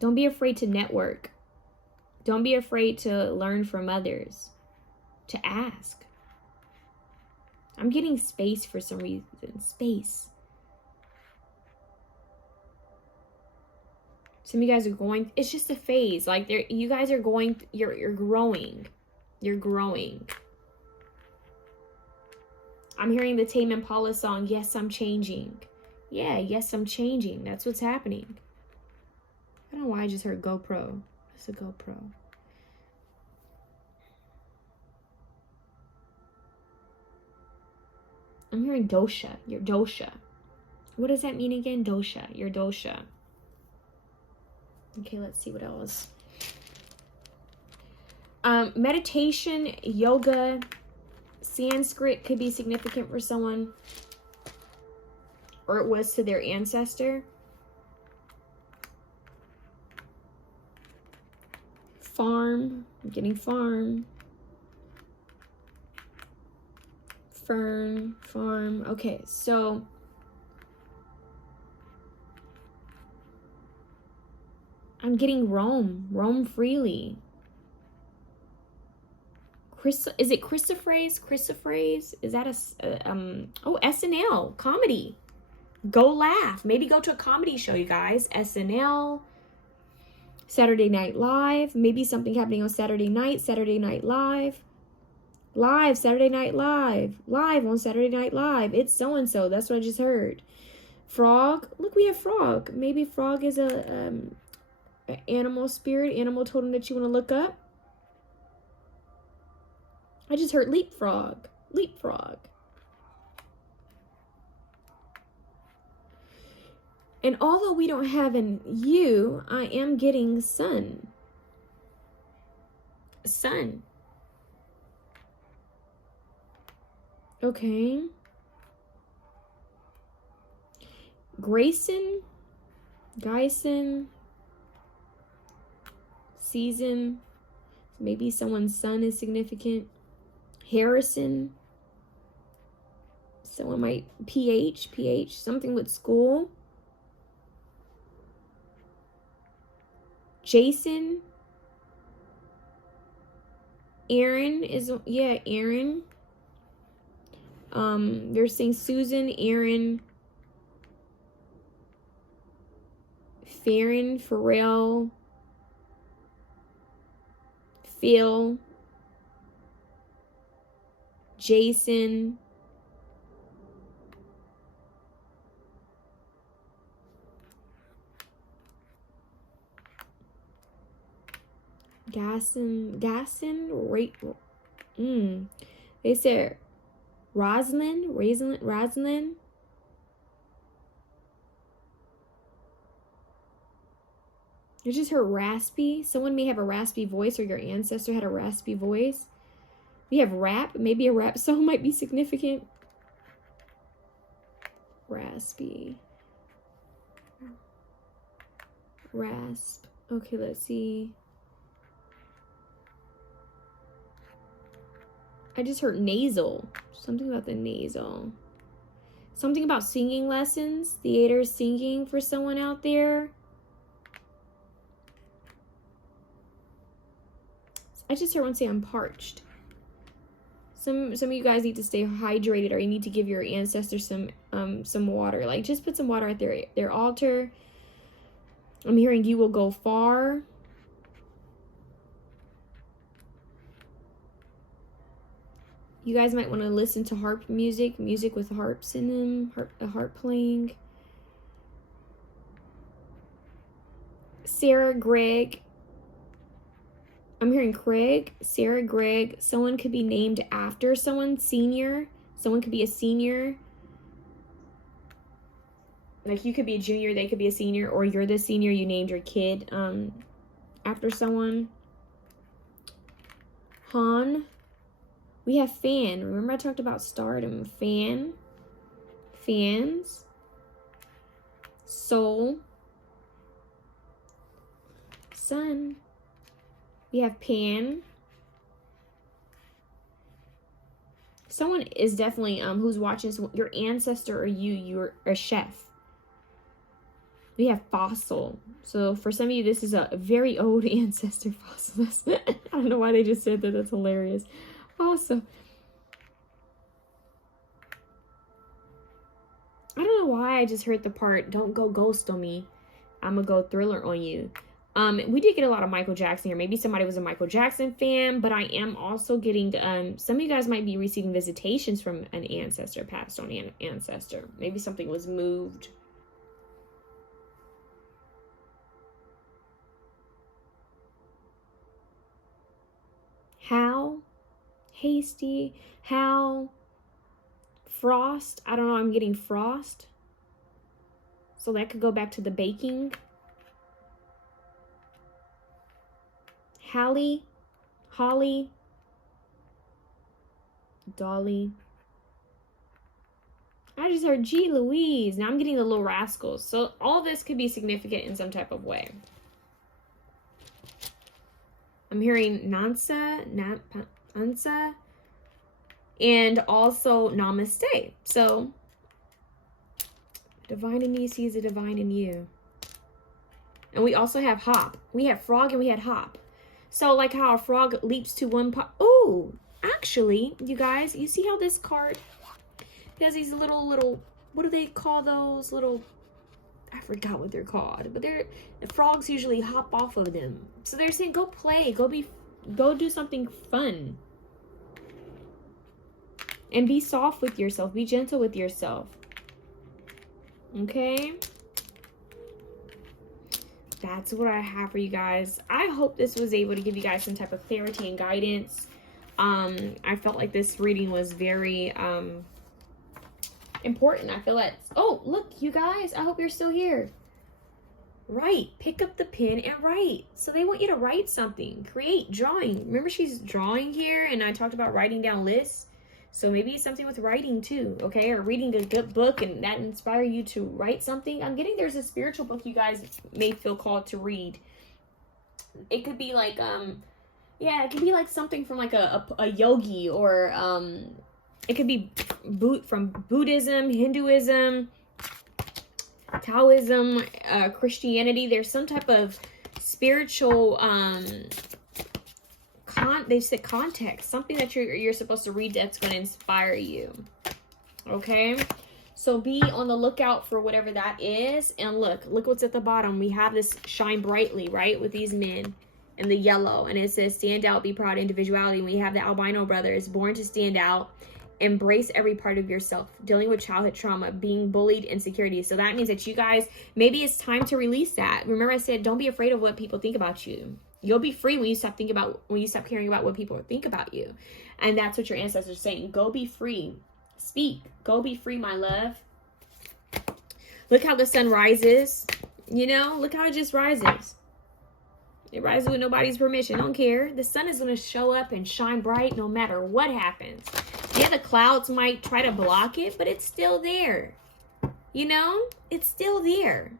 Don't be afraid to network. Don't be afraid to learn from others. To ask. I'm getting space for some reason. Space. Some of you guys are going, it's just a phase. Like you guys are going, you're growing. You're growing. I'm hearing the Tame Impala song, Yes, I'm Changing. Yeah, yes, I'm changing. That's what's happening. I don't know why I just heard GoPro. It's a GoPro. I'm hearing dosha. Your dosha. What does that mean again? Dosha. Your dosha. Okay, let's see what else. Meditation, yoga, Sanskrit could be significant for someone. Or it was to their ancestor. Farm. I'm getting farm. Fern. Farm. Okay, so I'm getting roam. Roam freely. Is it Christophrase? Christophrase? Is that oh, SNL. Comedy. Go laugh. Maybe go to a comedy show, you guys. SNL. Saturday Night Live. Maybe something happening on Saturday night. Saturday Night Live. Live. Saturday Night Live. Live on Saturday Night Live. It's so-and-so. That's what I just heard. Frog. Look, we have frog. Maybe frog is a animal spirit. Animal totem that you want to look up. I just heard leapfrog. Leapfrog. And although we don't have an you, I am getting sun. Sun. Okay. Grayson. Gyson. Season. Maybe someone's son is significant. Harrison. Someone might PH, something with school. Jason. Aaron is, yeah, Aaron. They're saying Susan, Aaron, Farron, Pharrell, Phil, Jason, right? They said Roslyn. I just heard raspy. Someone may have a raspy voice, or your ancestor had a raspy voice. We have rap. Maybe a rap song might be significant. Raspy. Rasp. Okay, let's see. I just heard nasal. Something about the nasal. Something about singing lessons. Theater singing for someone out there. I just heard one say I'm parched. Some of you guys need to stay hydrated, or you need to give your ancestors some water. Like, just put some water at their altar. I'm hearing you will go far. You guys might want to listen to harp music with harps in them, a harp playing. Sarah, Greg. I'm hearing Craig, Sarah, Greg. Someone could be named after someone, senior. Someone could be a senior. Like you could be a junior, they could be a senior, or you're the senior, you named your kid after someone. Han. We have fan. Remember I talked about stardom. Fan. Fans. Soul. Sun. We have Pan. Someone is definitely who's watching this, your ancestor or you're a chef. We have fossil. So for some of you, this is a very old ancestor fossil. I don't know why they just said that. That's hilarious. Awesome. I don't know why I just heard the part, don't go ghost on me. I'm gonna go thriller on you. We did get a lot of Michael Jackson here. Maybe somebody was a Michael Jackson fan, but I am also getting, some of you guys might be receiving visitations from an ancestor, passed on ancestor. Maybe something was moved. How? Hasty. How? Frost. I don't know. I'm getting frost. So that could go back to the baking. Hallie. Holly. Dolly. I just heard G. Louise. Now I'm getting the Little Rascals. So all this could be significant in some type of way. I'm hearing Nansa, Ansa, and also Namaste. So, divine in you sees the divine in you. And we also have hop. We have frog and we had hop. So, like how a frog leaps to one part. Oh, actually, you guys, you see how this card has these little, what do they call those? Little, I forgot what they're called, but the frogs usually hop off of them. So they're saying, go play, go do something fun. And be soft with yourself, be gentle with yourself. Okay? That's what I have for you guys. I hope this was able to give you guys some type of clarity and guidance. I felt like this reading was very important. I feel like, oh, look, you guys, I hope you're still here. Write. Pick up the pen and write. So they want you to write something. Create. Drawing. Remember she's drawing here, and I talked about writing down lists. So maybe it's something with writing too, okay? Or reading a good book and that inspire you to write something. I'm getting there's a spiritual book you guys may feel called to read. It could be like, yeah, it could be like something from like a yogi, or it could be from Buddhism, Hinduism, Taoism, Christianity. There's some type of spiritual, they said context, something that you're supposed to read that's going to inspire you. Okay, so be on the lookout for whatever that is. And look what's at the bottom. We have this shine brightly, right, with these men in the yellow, and it says stand out, be proud, individuality. And we have the albino brothers, born to stand out, embrace every part of yourself, dealing with childhood trauma, being bullied, insecurity. So that means that you guys, maybe it's time to release that. Remember I said, don't be afraid of what people think about you. You'll be free when you stop caring about what people think about you. And that's what your ancestors are saying. Go be free. Speak. Go be free, my love. Look how the sun rises. You know, look how it just rises. It rises with nobody's permission. Don't care. The sun is going to show up and shine bright no matter what happens. Yeah, the clouds might try to block it, but it's still there. You know, it's still there.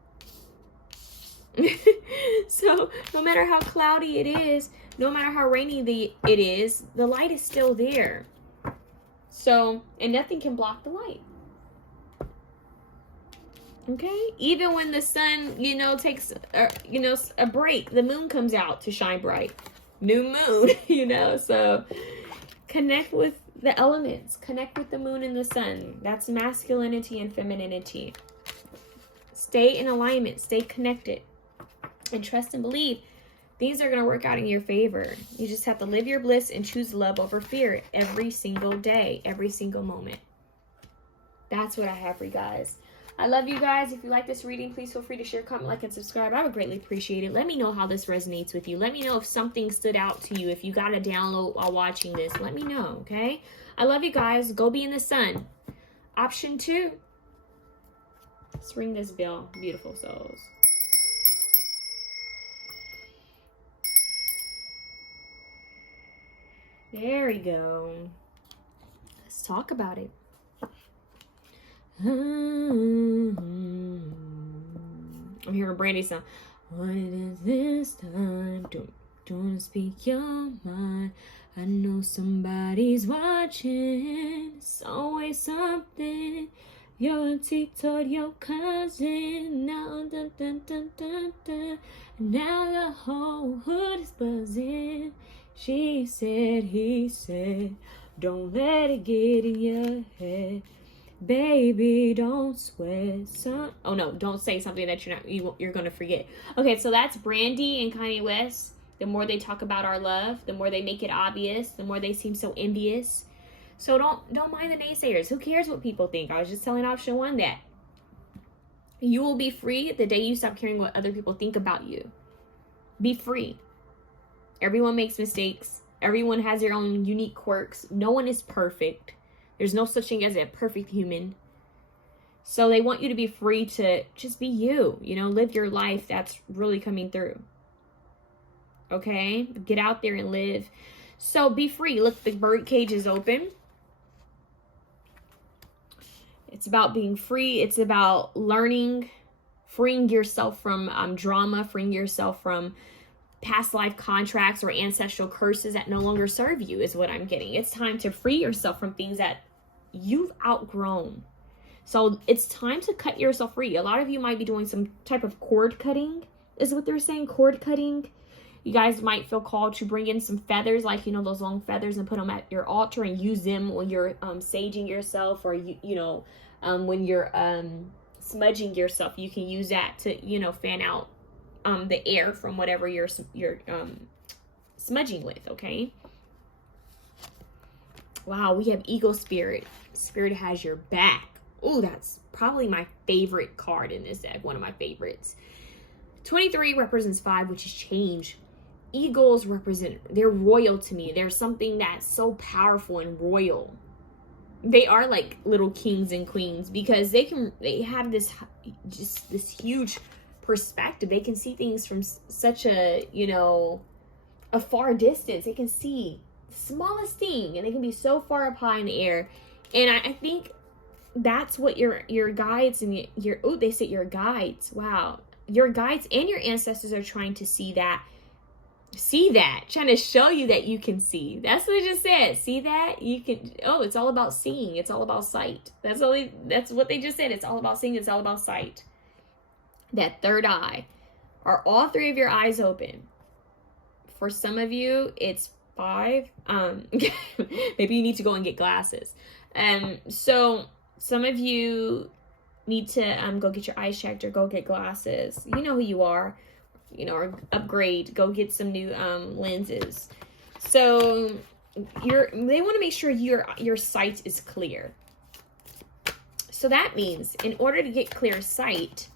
So no matter how cloudy it is, no matter how rainy it is, the light is still there. So, and nothing can block the light. Okay, even when the sun, you know, takes a break, the moon comes out to shine bright. New moon, you know. So connect with the elements, connect with the moon and the sun. That's masculinity and femininity. Stay in alignment, stay connected, and trust and believe Things are going to work out in your favor. You just have to live your bliss and choose love over fear every single day, every single moment. That's what I have for you guys. I love you guys. If you like this reading, please feel free to share, comment, like, and subscribe. I would greatly appreciate it. Let me know how this resonates with you. Let me know if something stood out to you. If you got a download while watching this, let me know, okay? I love you guys. Go be in the sun. Option 2. Let's ring this bell. Beautiful souls. There we go. Let's talk about it. I'm hearing Brandy sound. What is this time? Don't speak your mind. I know somebody's watching. It's always something. Your auntie told your cousin. Now, dun, dun, dun, dun, dun. Now the whole hood is buzzing. She said, he said, don't let it get in your head. Baby, don't sweat. Oh no, don't say something that you're gonna forget. Okay, so that's Brandy and Kanye West. The more they talk about our love, the more they make it obvious, the more they seem so envious. So don't mind the naysayers. Who cares what people think? I was just telling option 1 that you will be free the day you stop caring what other people think about you. Be free. Everyone makes mistakes. Everyone has their own unique quirks. No one is perfect. There's no such thing as a perfect human. So they want you to be free to just be you, live your life that's really coming through. Okay? Get out there and live. So be free. Look, the bird cage is open. It's about being free. It's about learning, freeing yourself from drama, freeing yourself from past life contracts or ancestral curses that no longer serve you is what I'm getting. It's time to free yourself from things that you've outgrown. So it's time to cut yourself free. A lot of you might be doing some type of cord cutting, is what they're saying, cord cutting. You guys might feel called to bring in some feathers, like, those long feathers, and put them at your altar and use them when you're saging yourself, or, when you're smudging yourself. You can use that to, fan out the air from whatever you're smudging with, okay? Wow, we have Eagle Spirit. Spirit has your back. Oh, that's probably my favorite card in this deck. One of my favorites. 23 represents 5, which is change. Eagles they're royal to me. They're something that's so powerful and royal. They are like little kings and queens because they have this huge perspective. They can see things from such a far distance. They can see the smallest thing, and they can be so far up high in the air. And I think that's what your guides and they say your guides. Wow, your guides and your ancestors are trying to see that, trying to show you that you can see. That's what they just said. See that you can. Oh, it's all about seeing. It's all about sight. That's what they just said. It's all about seeing. It's all about sight. That third eye. Are all 3 of your eyes open? For some of you, it's 5. Maybe you need to go and get glasses. So some of you need to go get your eyes checked or go get glasses. You know who you are. Or upgrade. Go get some new lenses. So they want to make sure your sight is clear. So that means in order to get clear sight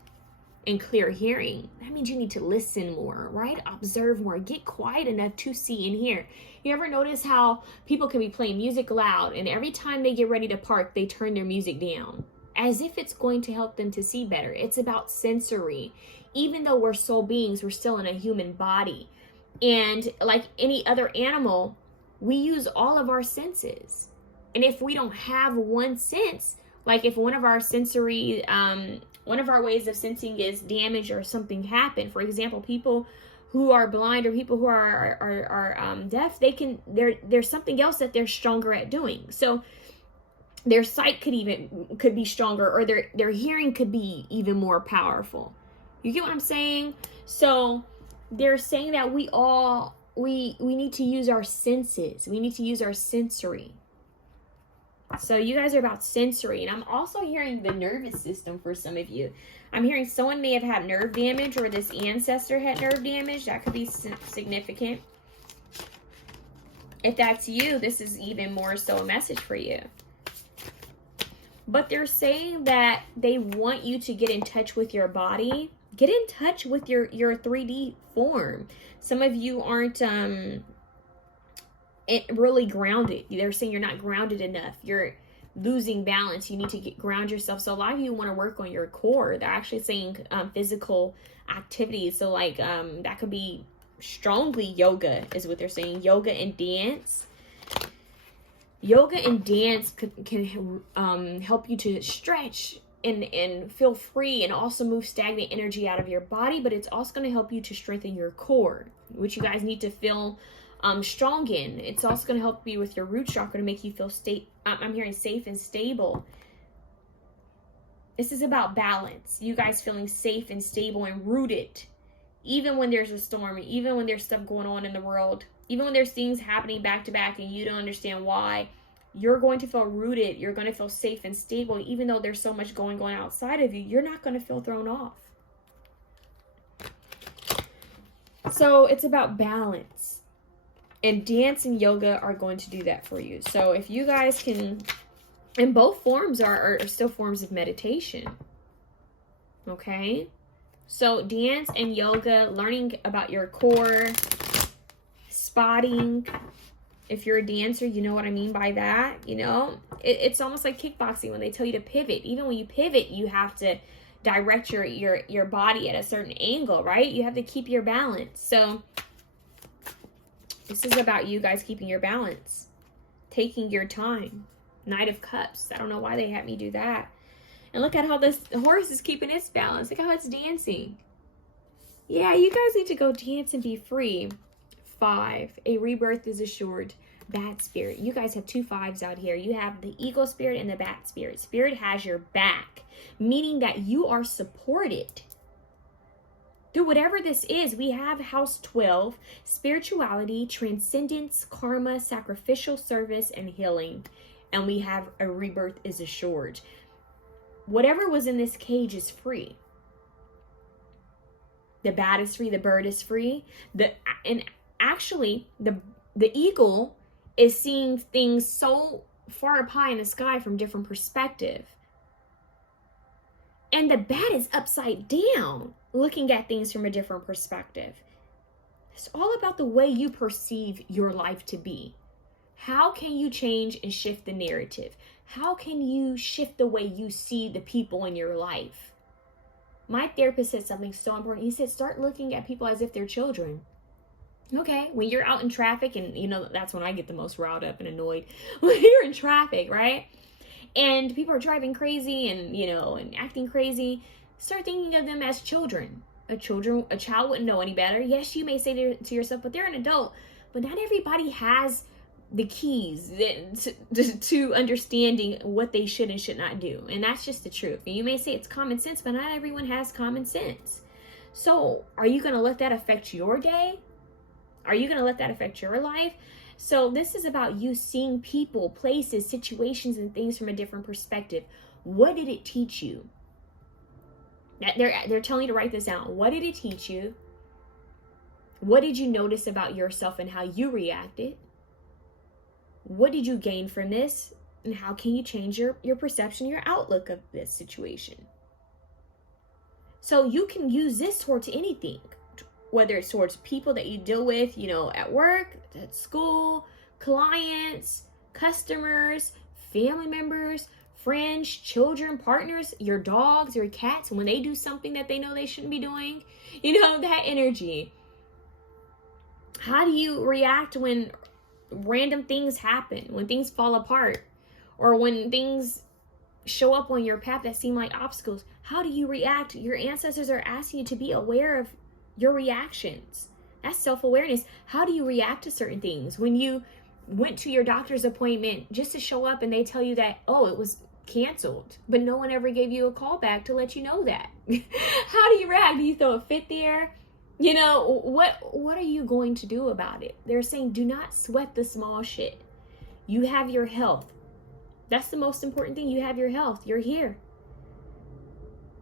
and clear hearing, that means you need to listen more, right? Observe more. Get quiet enough to see and hear. You ever notice how people can be playing music loud, and every time they get ready to park, they turn their music down as if it's going to help them to see better? It's about sensory. Even though we're soul beings, we're still in a human body. And like any other animal, we use all of our senses. And if we don't have one sense, like if one of our one of our ways of sensing is damaged or something happened. For example, people who are blind or people who are deaf, there's something else that they're stronger at doing. So their sight could be stronger, or their hearing could be even more powerful. You get what I'm saying? So they're saying that we need to use our senses. We need to use our sensory. So you guys are about sensory. And I'm also hearing the nervous system for some of you. I'm hearing someone may have had nerve damage, or this ancestor had nerve damage. That could be significant. If that's you, this is even more so a message for you. But they're saying that they want you to get in touch with your body. Get in touch with your 3D form. Some of you aren't really grounded. They're saying you're not grounded enough. You're losing balance. You need to ground yourself. So a lot of you want to work on your core. They're actually saying physical activities. So like that could be strongly yoga is what they're saying. Yoga and dance. Yoga and dance can help you to stretch and feel free, and also move stagnant energy out of your body. But it's also going to help you to strengthen your core, which you guys need to feel strong in. It's also going to help you with your root chakra to make you feel I'm hearing safe and stable. This is about balance. You guys feeling safe and stable and rooted, even when there's a storm, even when there's stuff going on in the world, even when there's things happening back to back and you don't understand why. You're going to feel rooted. You're going to feel safe and stable. Even though there's so much going on outside of you, you're not going to feel thrown off. So it's about balance. And dance and yoga are going to do that for you. So if you guys can, and both forms are still forms of meditation. Okay? So dance and yoga, learning about your core, spotting. If you're a dancer, you know what I mean by that. You know, it's almost like kickboxing when they tell you to pivot. Even when you pivot, you have to direct your body at a certain angle, right? You have to keep your balance. So this is about you guys keeping your balance, taking your time. Knight of Cups. I don't know why they had me do that. And look at how this horse is keeping its balance. Look how it's dancing. Yeah, you guys need to go dance and be free. 5. A rebirth is assured. Bat spirit. You guys have 2 5s out here. You have the eagle spirit and the bat spirit. Spirit has your back, meaning that you are supported. Through whatever this is, we have house 12, spirituality, transcendence, karma, sacrificial service, and healing. And we have a rebirth is assured. Whatever was in this cage is free. The bat is free. The bird is free. Actually, the eagle is seeing things so far up high in the sky from different perspective. And the bat is upside down, looking at things from a different perspective. It's all about the way you perceive your life to be. How can you change and shift the narrative? How can you shift the way you see the people in your life? My therapist said something so important. He said, start looking at people as if they're children. Okay, when you're out in traffic, and you know, that's when I get the most riled up and annoyed. When you're in traffic, right? And people are driving crazy and, you know, and acting crazy. Start thinking of them as children. A child wouldn't know any better. Yes, you may say to yourself, but they're an adult. But not everybody has the keys to understanding what they should and should not do. And that's just the truth. And you may say it's common sense, but not everyone has common sense. So are you going to let that affect your day? Are you going to let that affect your life? So this is about you seeing people, places, situations, and things from a different perspective. What did it teach you? They're telling you to write this down. What did it teach you? What did you notice about yourself and how you reacted? What did you gain from this? And how can you change your perception, your outlook of this situation? So you can use this towards anything, whether it's towards people that you deal with, you know, at work, at school, clients, customers, family members, friends, children, partners, your dogs, your cats, when they do something that they know they shouldn't be doing, you know, that energy. How do you react when random things happen, when things fall apart, or when things show up on your path that seem like obstacles? How do you react? Your ancestors are asking you to be aware of your reactions. That's self-awareness. How do you react to certain things? When you went to your doctor's appointment just to show up and they tell you that, oh, it was canceled, but no one ever gave you a call back to let you know that. How do you react? Do you throw a fit there? You know, what are you going to do about it? They're saying, do not sweat the small shit. You have your health. That's the most important thing. You have your health. You're here.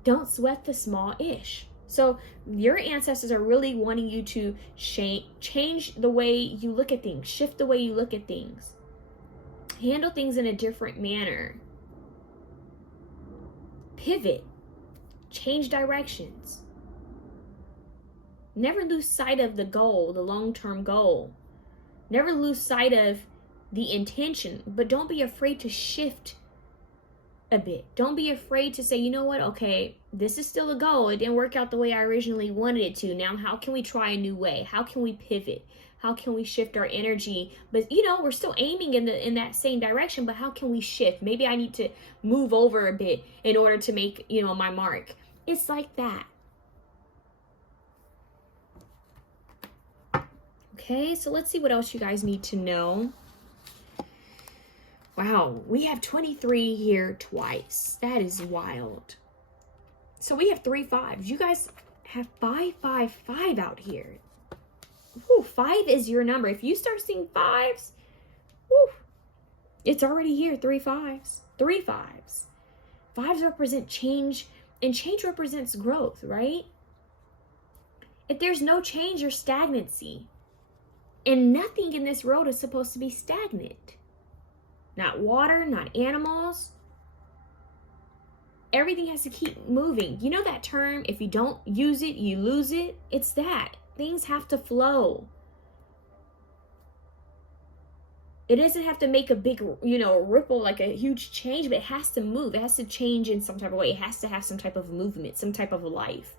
Don't sweat the small ish. So your ancestors are really wanting you to change the way you look at things, shift the way you look at things, handle things in a different manner, pivot, change directions. Never lose sight of the goal, the long-term goal. Never lose sight of the intention, but don't be afraid to shift a bit. Don't be afraid to say, you know what, okay, this is still a goal. It didn't work out the way I originally wanted it to. Now, how can we try a new way? How can we pivot? How can we shift our energy? But, you know, we're still aiming in that same direction, but how can we shift? Maybe I need to move over a bit in order to make, you know, my mark. It's like that. Okay, so let's see what else you guys need to know. Wow, we have 23 here twice. That is wild. So we have 3 5s. You guys have 5 5 5 out here. Whew, 5 is your number. If you start seeing 5s, whew, it's already here. 3 5s. 3 5s. 5s represent change, and change represents growth, right? If there's no change or stagnancy, and nothing in this world is supposed to be stagnant. Not water, not animals. Everything has to keep moving. You know that term, if you don't use it, you lose it? It's that. Things have to flow. It doesn't have to make a big, you know, ripple, like a huge change, but it has to move. It has to change in some type of way. It has to have some type of movement, some type of life.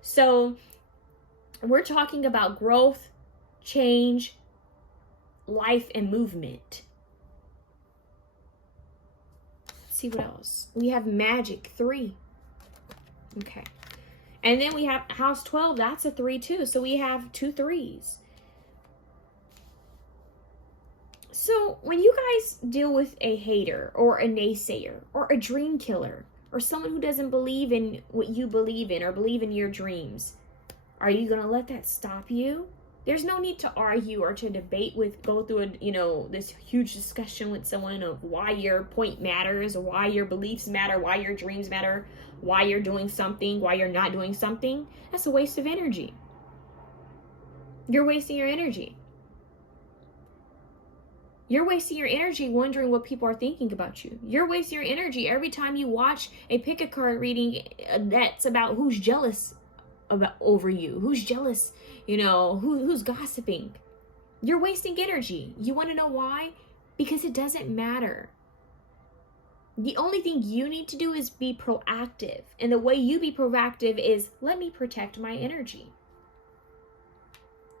So we're talking about growth, change, life, and movement. See what else we have. Magic 3. Okay, and then we have house 12. That's a 3 too, so we have 2 3s. So when you guys deal with a hater or a naysayer or a dream killer or someone who doesn't believe in what you believe in or believe in your dreams, are you gonna let that stop you? There's no need to argue or to debate with, go through a, you know, this huge discussion with someone of why your point matters, or why your beliefs matter, why your dreams matter, why you're doing something, why you're not doing something. That's a waste of energy. You're wasting your energy. You're wasting your energy wondering what people are thinking about you. You're wasting your energy every time you watch a pick a card reading that's about who's jealous over you, who's jealous, you know, who's gossiping. You're wasting energy. You want to know why? Because it doesn't matter. The only thing you need to do is be proactive. And the way you be proactive is, let me protect my energy.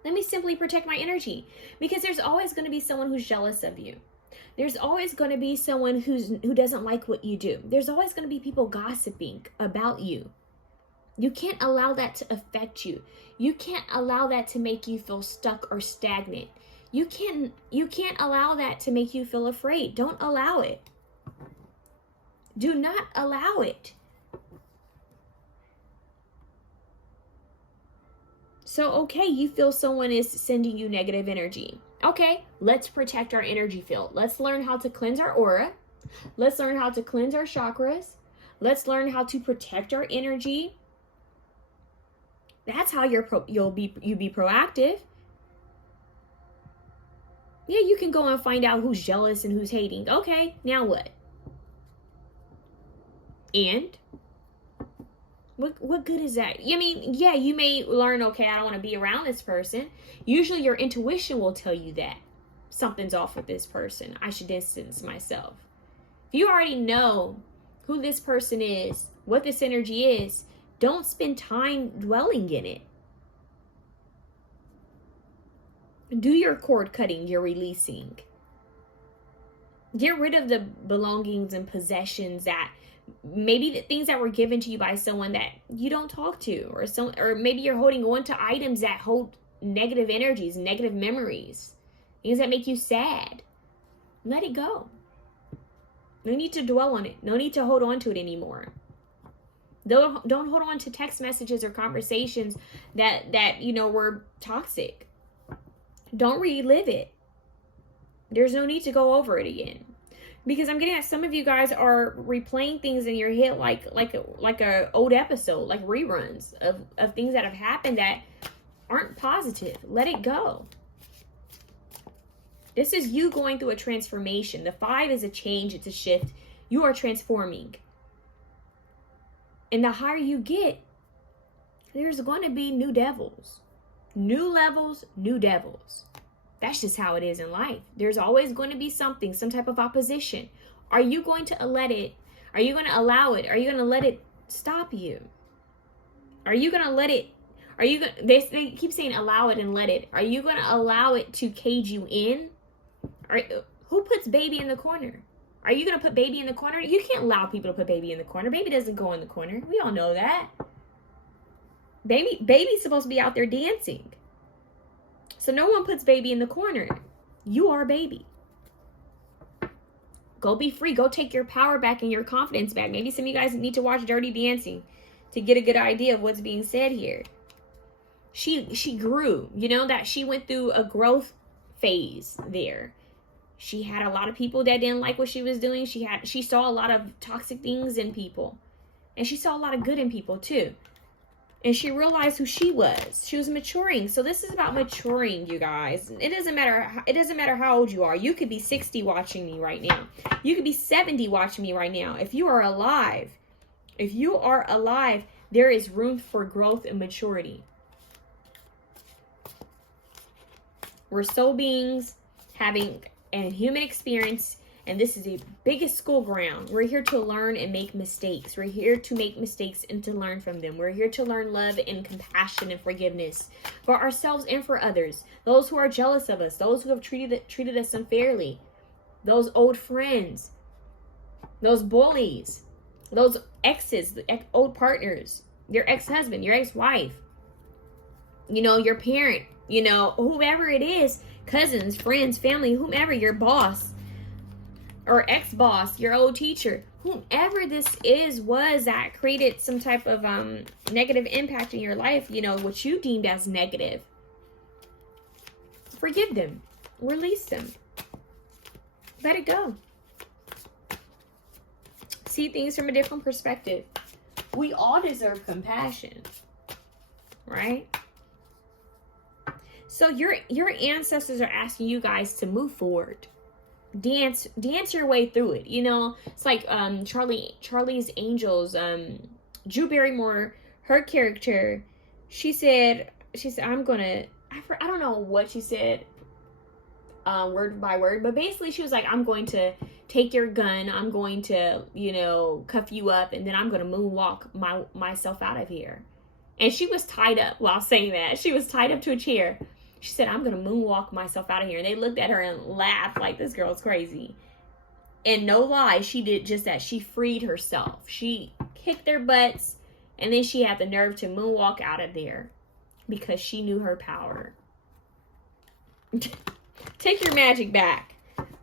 Let me simply protect my energy. Because there's always going to be someone who's jealous of you. There's always going to be someone who doesn't like what you do. There's always going to be people gossiping about you. You can't allow that to affect you. You can't allow that to make you feel stuck or stagnant. You can't allow that to make you feel afraid. Don't allow it. Do not allow it. So, okay, you feel someone is sending you negative energy. Okay, let's protect our energy field. Let's learn how to cleanse our aura. Let's learn how to cleanse our chakras. Let's learn how to protect our energy. That's how you'll be proactive. Yeah, you can go and find out who's jealous and who's hating. Okay, now what? And what good is that? I mean, yeah, you may learn, okay, I don't want to be around this person. Usually your intuition will tell you that something's off with this person. I should distance myself. If you already know who this person is, what this energy is, don't spend time dwelling in it. Do your cord cutting, your releasing. Get rid of the belongings and possessions that maybe the things that were given to you by someone that you don't talk to, or maybe you're holding on to items that hold negative energies, negative memories, things that make you sad. Let it go. No need to dwell on it. No need to hold on to it anymore. Don't hold on to text messages or conversations that you know were toxic. Don't relive it. There's no need to go over it again. Because I'm getting that some of you guys are replaying things in your head like a old episode, like reruns of things that have happened that aren't positive. Let it go. This is you going through a transformation. The 5 is a change, it's a shift. You are transforming. And the higher you get, there's going to be new devils. New levels, new devils. That's just how it is in life. There's always going to be something, some type of opposition. Are you going to let it? Are you going to allow it? Are you going to let it stop you? Are you going to let it? Are you going? They keep saying allow it and let it. Are you going to allow it to cage you in? Who puts baby in the corner? Are you going to put baby in the corner? You can't allow people to put baby in the corner. Baby doesn't go in the corner. We all know that. Baby's supposed to be out there dancing. So no one puts baby in the corner. You are baby. Go be free. Go take your power back and your confidence back. Maybe some of you guys need to watch Dirty Dancing to get a good idea of what's being said here. She grew. You know that she went through a growth phase there. She had a lot of people that didn't like what she was doing. She saw a lot of toxic things in people. And she saw a lot of good in people too. And she realized who she was. She was maturing. So this is about maturing, you guys. It doesn't matter how old you are. You could be 60 watching me right now. You could be 70 watching me right now. If you are alive, there is room for growth and maturity. We're soul beings having a human experience. And this is the biggest school ground. We're here to learn and make mistakes. We're here to make mistakes and to learn from them. We're here to learn love and compassion and forgiveness for ourselves and for others. Those who are jealous of us, those who have treated us unfairly, those old friends, those bullies, those exes, old partners, your ex-husband, your ex-wife, your parent, whoever it is, cousins, friends, family, whomever, your boss, or ex-boss, your old teacher, whomever this was that created some type of negative impact in your life, what you deemed as negative. Forgive them. Release them. Let it go. See things from a different perspective. We all deserve compassion, right? So your ancestors are asking you guys to move forward. Dance your way through it. It's like Charlie's Angels, Drew Barrymore, her character, she said I'm gonna, I don't know what she said word by word, but basically she was like, I'm going to take your gun, I'm going to cuff you up, and then I'm gonna moonwalk myself out of here. And she was tied up while saying that. She was tied up to a chair. She said, I'm going to moonwalk myself out of here. And they looked at her and laughed like, this girl's crazy. And no lie, she did just that. She freed herself. She kicked their butts. And then she had the nerve to moonwalk out of there. Because she knew her power. Take your magic back.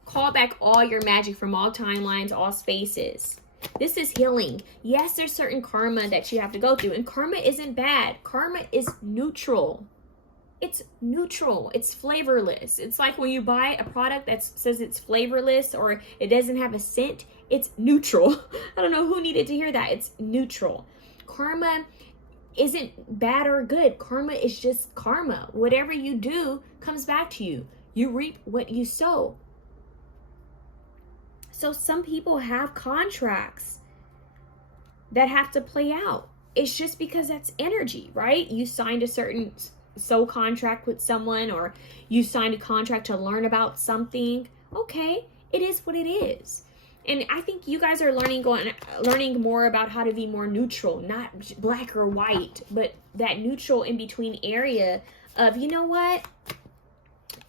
Call back all your magic from all timelines, all spaces. This is healing. Yes, there's certain karma that you have to go through. And karma isn't bad. Karma is neutral. It's neutral. It's flavorless. It's like when you buy a product that says it's flavorless or it doesn't have a scent, it's neutral. I don't know who needed to hear that. It's neutral. Karma isn't bad or good. Karma is just karma. Whatever you do comes back to you. You reap what you sow. So some people have contracts that have to play out. It's just because that's energy, right? You signed a certain soul contract with someone, or you signed a contract to learn about something. Okay, it is what it is. And I think you guys are learning more about how to be more neutral, not black or white, but that neutral in between area of, what?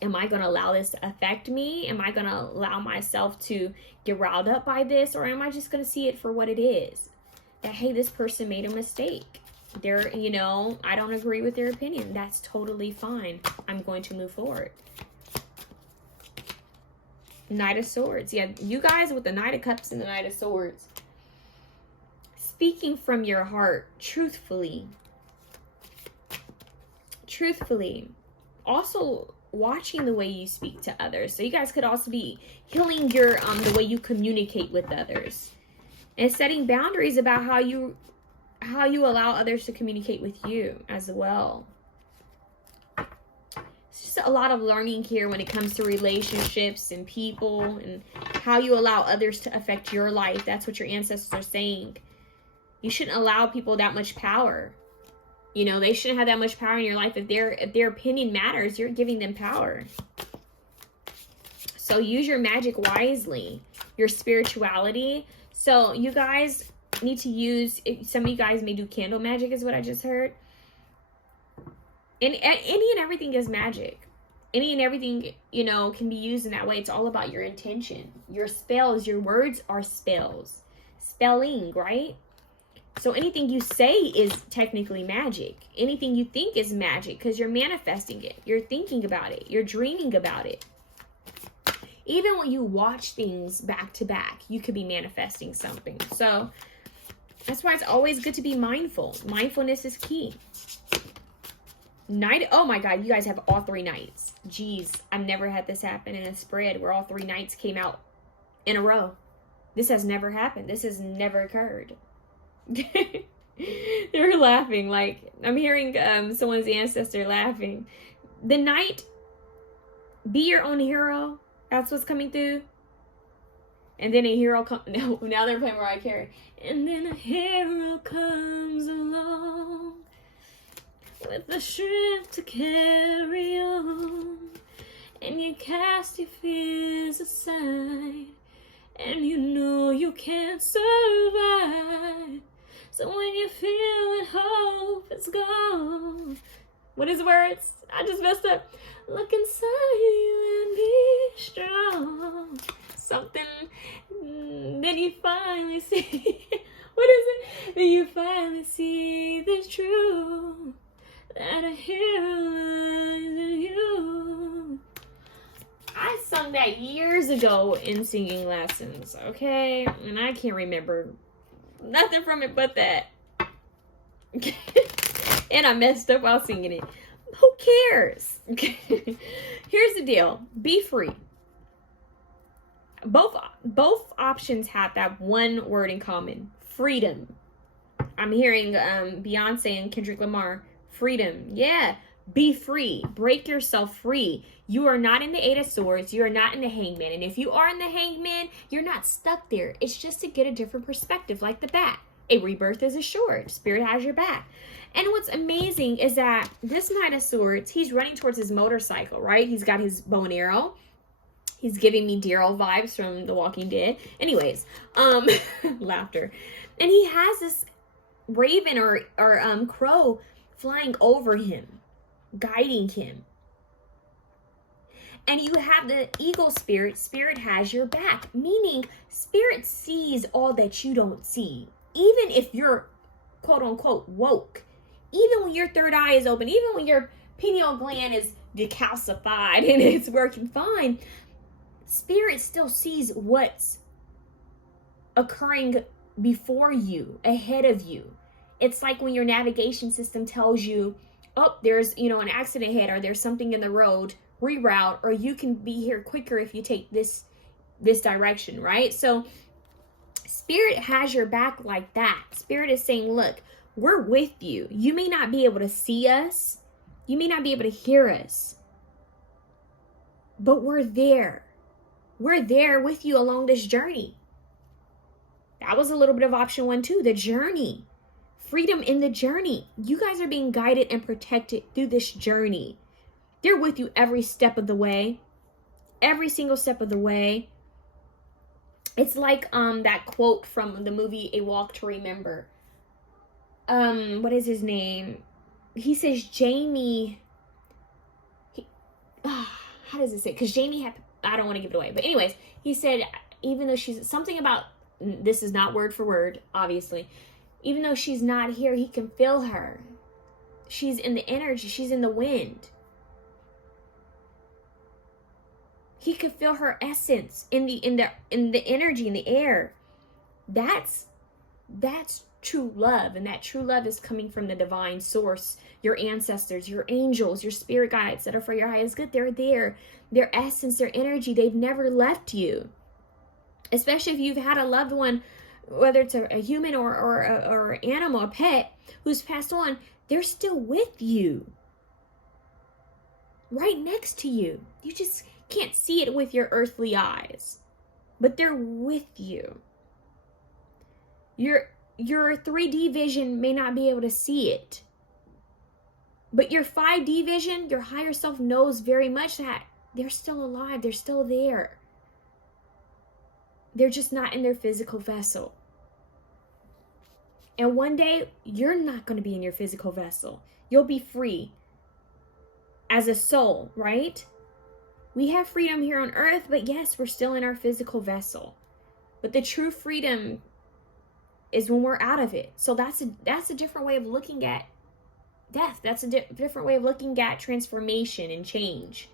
Am I going to allow this to affect me? Am I going to allow myself to get riled up by this? Or am I just going to see it for what it is? That, hey, this person made a mistake. I don't agree with their opinion. That's totally fine. I'm going to move forward. Knight of Swords. Yeah, you guys with the Knight of Cups and the Knight of Swords. Speaking from your heart, truthfully. Also, watching the way you speak to others. So you guys could also be healing your the way you communicate with others, and setting boundaries about how you allow others to communicate with you as well. It's just a lot of learning here when it comes to relationships and people, and how you allow others to affect your life. That's what your ancestors are saying. You shouldn't allow people that much power. You know, they shouldn't have that much power in your life. If their opinion matters, you're giving them power. So use your magic wisely, your spirituality. So you guys need to use, some of you guys may do candle magic, is what I just heard. And any and everything is magic. Any and everything, you know, can be used in that way. It's all about your intention. Your spells, your words are spells. Spelling, right? So anything you say is technically magic. Anything you think is magic because you're manifesting it. You're thinking about it. You're dreaming about it. Even when you watch things back to back, you could be manifesting something. So that's why it's always good to be mindful. Mindfulness is key. Night. Oh my God, you guys have all 3 nights. Jeez, I've never had this happen in a spread where all 3 nights came out in a row. This has never happened. This has never occurred. They're laughing. Like, I'm hearing someone's ancestor laughing. The night, be your own hero. That's what's coming through. And then a hero comes. No, now they're playing Mariah Carey. And then a hero comes along with the strength to carry on. And you cast your fears aside. And you know you can't survive. So when you feel that hope is gone. What is the words? I just messed up. Look inside you and be strong. Something that you finally see. What is it? That you finally see the truth. That a hero lies in you. I sung that years ago in singing lessons, okay? And I can't remember nothing from it but that. And I messed up while singing it. Who cares? Here's the deal. Be free. Both options have that one word in common. Freedom. I'm hearing Beyonce and Kendrick Lamar. Freedom. Yeah. Be free. Break yourself free. You are not in the 8 of Swords. You are not in the Hangman. And if you are in the Hangman, you're not stuck there. It's just to get a different perspective, like the bat. A rebirth is assured. Spirit has your back. And what's amazing is that this Knight of Swords, he's running towards his motorcycle, right? He's got his bow and arrow. He's giving me Daryl vibes from The Walking Dead. Anyways, laughter. And he has this raven or crow flying over him, guiding him. And you have the eagle spirit. Spirit has your back, meaning spirit sees all that you don't see. Even if you're quote unquote woke, even when your third eye is open, even when your pineal gland is decalcified and it's working fine, spirit still sees what's occurring before you, ahead of you. It's like when your navigation system tells you, oh, there's, an accident ahead, or there's something in the road, reroute, or you can be here quicker if you take this direction, right? So spirit has your back like that. Spirit is saying, look, we're with you. You may not be able to see us. You may not be able to hear us, but we're there. We're there with you along this journey. That was a little bit of option 1 too, the journey. Freedom in the journey. You guys are being guided and protected through this journey. They're with you every step of the way. Every single step of the way. It's like that quote from the movie A Walk to Remember. What is his name? He says Jamie. How does it say? Because Jamie had, I don't want to give it away. But anyways, he said, even though she's something about, this is not word for word, obviously. Even though she's not here, he can feel her. She's in the energy. She's in the wind. He could feel her essence in the energy, in the air. That's true love. And that true love is coming from the divine source, your ancestors, your angels, your spirit guides that are for your highest good. They're there. Their essence, their energy, they've never left you. Especially if you've had a loved one, whether it's a human or an animal, a pet, who's passed on, they're still with you. Right next to you. You just can't see it with your earthly eyes. But they're with you. Your 3D vision may not be able to see it. But your 5D vision, your higher self knows very much that they're still alive. They're still there. They're just not in their physical vessel. And one day, you're not going to be in your physical vessel. You'll be free as a soul, right? We have freedom here on earth, but yes, we're still in our physical vessel. But the true freedom is when we're out of it. So that's a different way of looking at death. That's a different way of looking at transformation and change.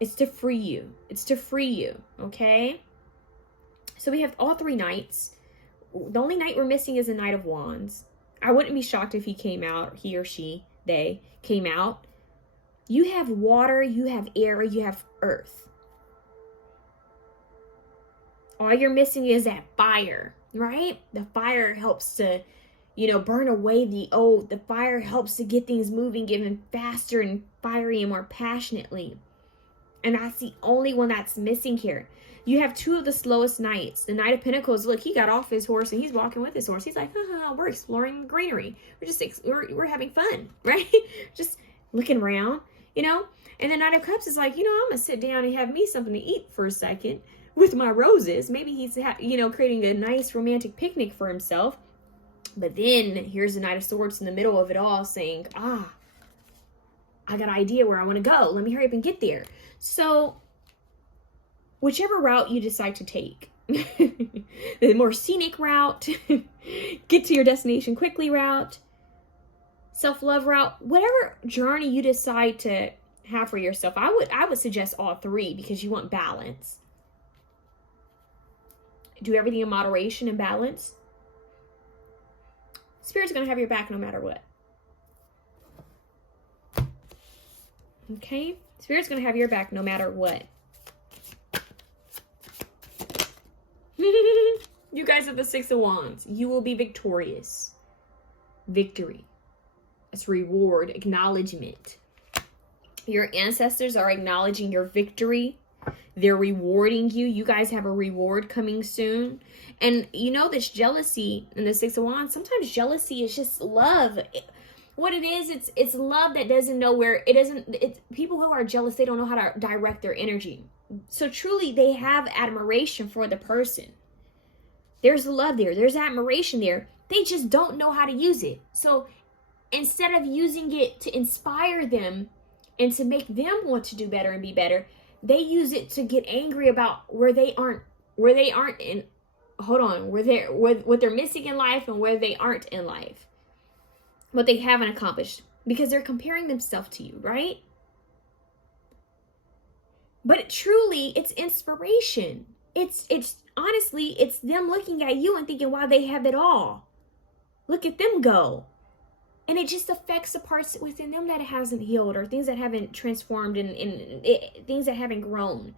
It's to free you. It's to free you, okay? So we have all 3 knights. The only knight we're missing is the Knight of Wands. I wouldn't be shocked if he came out, he or she, they came out. You have water, you have air, you have earth. All you're missing is that fire, right? The fire helps to, burn away the old. The fire helps to get things moving even faster and fiery and more passionately. And that's the only one that's missing here. You have 2 of the slowest knights. The Knight of Pentacles, look, he got off his horse and he's walking with his horse. He's like, we're exploring the greenery. We're having fun, right? Just looking around, And the Knight of Cups is like, I'm going to sit down and have me something to eat for a second with my roses. Maybe he's, creating a nice romantic picnic for himself. But then here's the Knight of Swords in the middle of it all saying, I got an idea where I want to go. Let me hurry up and get there. So whichever route you decide to take, the more scenic route, get to your destination quickly route, self-love route, whatever journey you decide to have for yourself, I would suggest all 3 because you want balance. Do everything in moderation and balance. Spirit's going to have your back no matter what. Okay? Spirit's going to have your back no matter what. You guys have the 6 of Wands. You will be victorious. Victory. It's reward, acknowledgement. Your ancestors are acknowledging your victory. They're rewarding you. You guys have a reward coming soon. And this jealousy in the 6 of Wands, sometimes jealousy is just love. What it is, it's love that doesn't know where, it's people who are jealous, they don't know how to direct their energy. So truly, they have admiration for the person. There's love there. There's admiration there. They just don't know how to use it. So instead of using it to inspire them and to make them want to do better and be better, they use it to get angry about what they're missing in life and where they aren't in life. What they haven't accomplished. Because they're comparing themselves to you, right? But truly, it's inspiration. It's honestly, it's them looking at you and thinking, wow, they have it all. Look at them go. And it just affects the parts within them that hasn't healed or things that haven't transformed and things that haven't grown.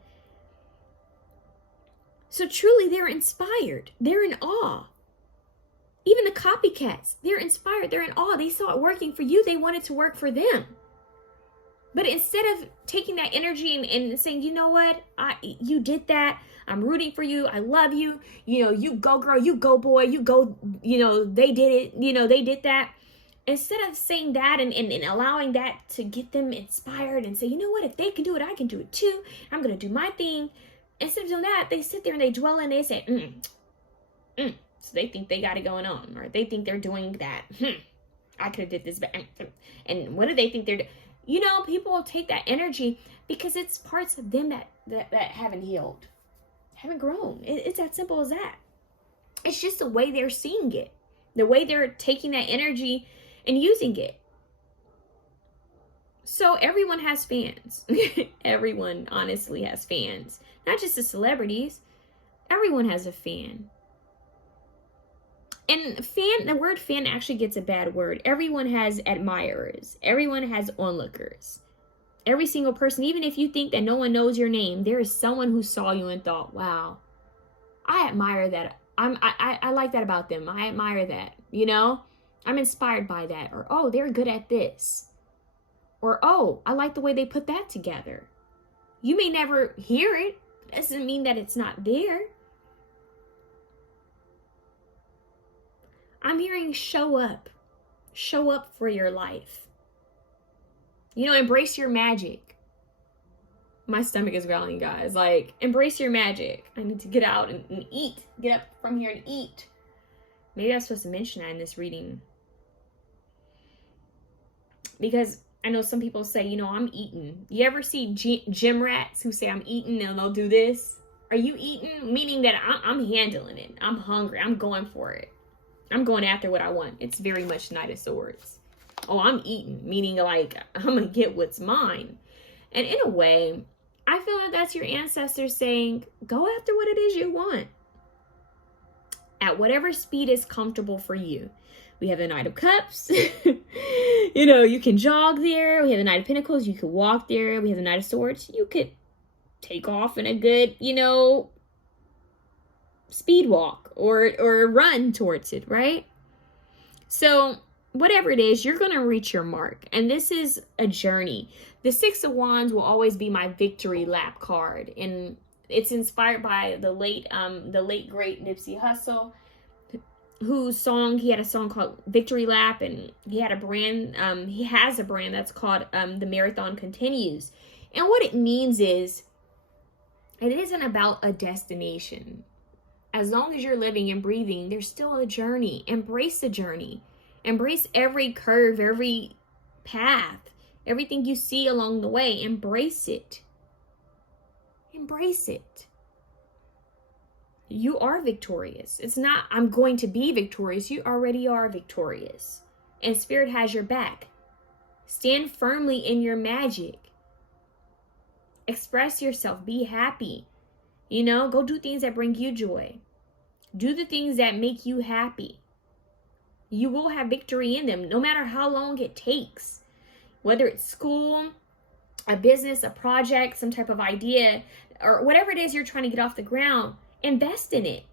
So truly, they're inspired. They're in awe. Even the copycats, they're inspired. They're in awe. They saw it working for you. They want it to work for them. But instead of taking that energy and saying, you know what, you did that. I'm rooting for you. I love you. You go girl, you go boy, you go, they did it. They did that. Instead of saying that and allowing that to get them inspired and say, you know what, if they can do it, I can do it too. I'm going to do my thing. Instead of doing that, they sit there and they dwell and they say, So they think they got it going on, or they think they're doing that. I could have did this, but and what do they think they're doing? People will take that energy because it's parts of them that haven't healed, haven't grown. It's as simple as that. It's just the way they're seeing it, the way they're taking that energy and using it. So everyone has fans. Everyone honestly has fans, not just the celebrities. Everyone has a fan. And the word fan actually gets a bad word. Everyone has admirers. Everyone has onlookers. Every single person, even if you think that no one knows your name, there is someone who saw you and thought, wow, I admire that. I like that about them. I admire that, you know? I'm inspired by that. Or, oh, they're good at this. Or, oh, I like the way they put that together. You may never hear it. Doesn't mean that it's not there. I'm hearing show up. Show up for your life. You know, embrace your magic. My stomach is growling, guys. Like, embrace your magic. I need to get out and eat. Get up from here and eat. Maybe I'm supposed to mention that in this reading. Because I know some people say, you know, I'm eating. You ever see gym rats who say I'm eating and they'll do this? Are you eating? Meaning that I'm handling it. I'm hungry. I'm going for it. I'm going after what I want. It's very much Knight of Swords. Oh, I'm eating. Meaning like, I'm going to get what's mine. And in a way, I feel like that's your ancestors saying, go after what it is you want. At whatever speed is comfortable for you. We have the Knight of Cups. You know, you can jog there. We have the Knight of Pentacles. You could walk there. We have the Knight of Swords. You could take off in a good, you know, speed walk or run towards it, right? So whatever it is, you're going to reach your mark. And this is a journey. The Six of Wands will always be my victory lap card. And it's inspired by the late great Nipsey Hussle, whose song, he had a song called Victory Lap, and he had a brand, he has a brand that's called The Marathon Continues. And what it means is, it isn't about a destination. As long as you're living and breathing, there's still a journey. Embrace the journey. Embrace every curve, every path, everything you see along the way. Embrace it. Embrace it. You are victorious. It's not, I'm going to be victorious. You already are victorious. And Spirit has your back. Stand firmly in your magic. Express yourself. Be happy. You know, go do things that bring you joy. Do the things that make you happy. You will have victory in them, no matter how long it takes. Whether it's school, a business, a project, some type of idea, or whatever it is you're trying to get off the ground, invest in it.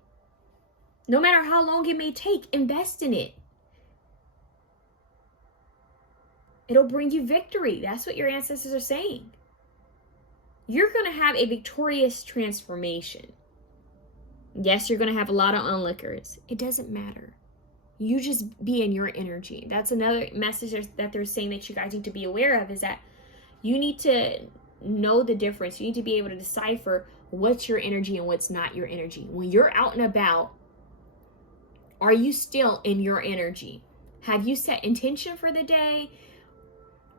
No matter how long it may take, invest in it. It'll bring you victory. That's what your ancestors are saying. You're going to have a victorious transformation. Yes, you're going to have a lot of onlookers. It doesn't matter. You just be in your energy. That's another message that they're saying that you guys need to be aware of, is that you need to know the difference. You need to be able to decipher what's your energy and what's not your energy. When you're out and about, are you still in your energy? Have you set intention for the day?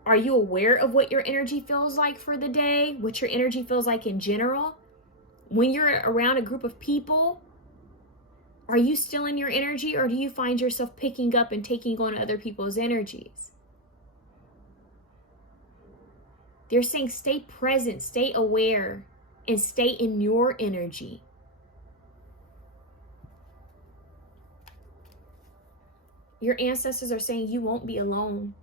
Are you aware of what your energy feels like for the day? What your energy feels like in general? When you're around a group of people, are you still in your energy, or do you find yourself picking up and taking on other people's energies? They're saying stay present, stay aware, and stay in your energy. Your ancestors are saying you won't be alone.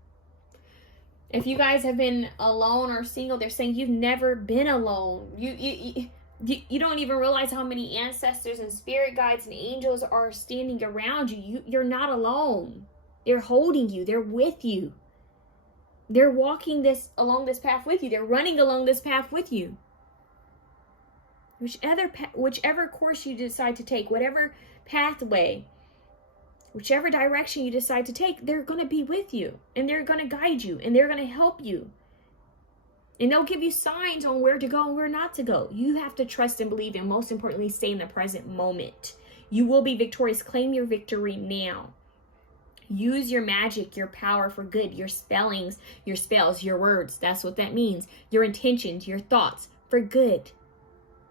If you guys have been alone or single, they're saying you've never been alone. You don't even realize how many ancestors and spirit guides and angels are standing around you. You're not alone. They're holding you. They're with you. They're walking along this path with you. They're running along this path with you. Whichever course you decide to take, whatever pathway, whichever direction you decide to take, they're going to be with you, and they're going to guide you, and they're going to help you. And they'll give you signs on where to go and where not to go. You have to trust and believe, and most importantly, stay in the present moment. You will be victorious. Claim your victory now. Use your magic, your power for good, your spellings, your spells, your words. That's what that means. Your intentions, your thoughts for good.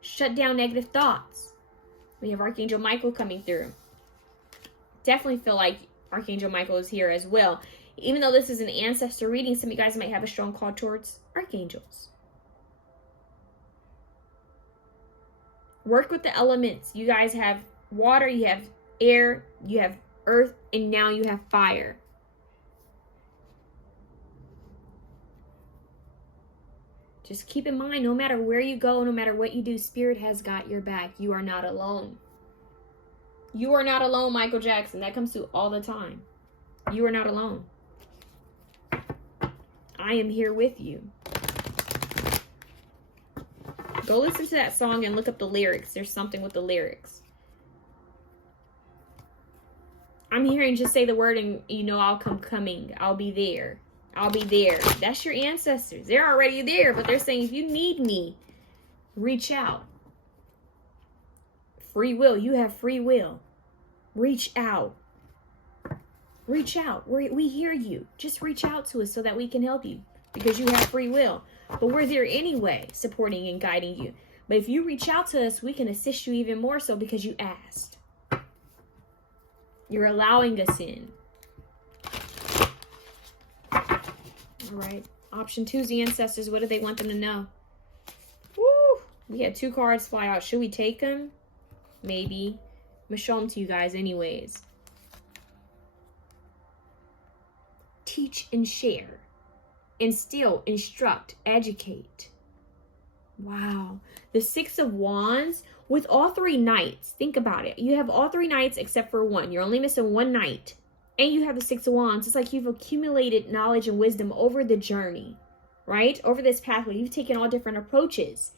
Shut down negative thoughts. We have Archangel Michael coming through. Definitely feel like Archangel Michael is here as well. Even though this is an ancestor reading, some of you guys might have a strong call towards archangels. Work with the elements. You guys have water, you have air, you have earth, and now you have fire. Just keep in mind, no matter where you go, no matter what you do, Spirit has got your back. You are not alone. You are not alone, Michael Jackson. That comes through all the time. You are not alone. I am here with you. Go listen to that song and look up the lyrics. There's something with the lyrics. I'm hearing just say the word and you know I'll come coming. I'll be there. I'll be there. That's your ancestors. They're already there, but they're saying, if you need me, reach out. Free will. You have free will. Reach out. Reach out. We hear you. Just reach out to us so that we can help you because you have free will. But we're there anyway, supporting and guiding you. But if you reach out to us, we can assist you even more so because you asked. You're allowing us in. All right. Option 2 is the ancestors. What do they want them to know? Woo! We had 2 cards fly out. Should we take them? Maybe. I'm going to show them to you guys anyways. Teach and share. Instill, instruct, educate. Wow. The 6 of Wands with all 3 knights. Think about it. You have all 3 knights except for 1. You're only missing 1 knight. And you have the 6 of Wands. It's like you've accumulated knowledge and wisdom over the journey, right? Over this pathway. You've taken all different approaches.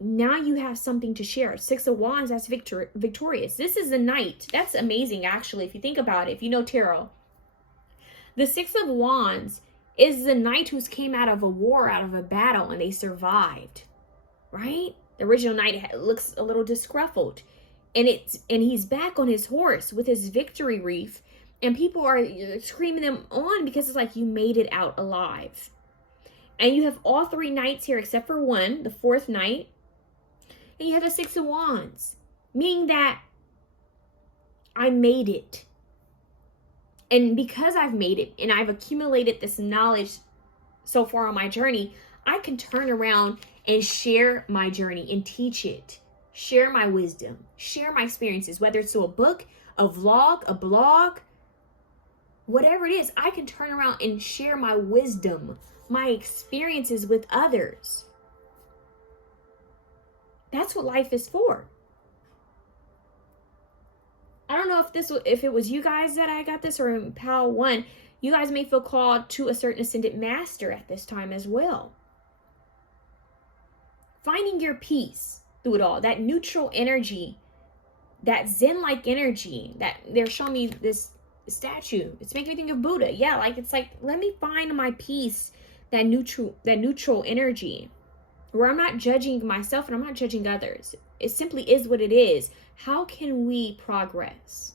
Now you have something to share. 6 of Wands, that's victorious. This is a knight. That's amazing, actually, if you think about it. If you know tarot. The 6 of Wands is the knight who's came out of a war, out of a battle, and they survived, right? The original knight looks a little disgruntled. And he's back on his horse with his victory wreath. And people are screaming them on because it's like you made it out alive. And you have all 3 knights here except for 1, the 4th knight. And you have the 6 of Wands. Meaning that I made it. And because I've made it and I've accumulated this knowledge so far on my journey, I can turn around and share my journey and teach it. Share my wisdom, share my experiences, whether it's through a book, a vlog, a blog, whatever it is, I can turn around and share my wisdom, my experiences with others. That's what life is for. I don't know if it was you guys that I got this or in Pal 1, you guys may feel called to a certain ascended master at this time as well. Finding your peace through it all, that neutral energy, that Zen-like energy, that they're showing me this statue. It's making me think of Buddha. Yeah, like it's like, let me find my peace, that neutral energy, where I'm not judging myself and I'm not judging others. It simply is what it is. How can we progress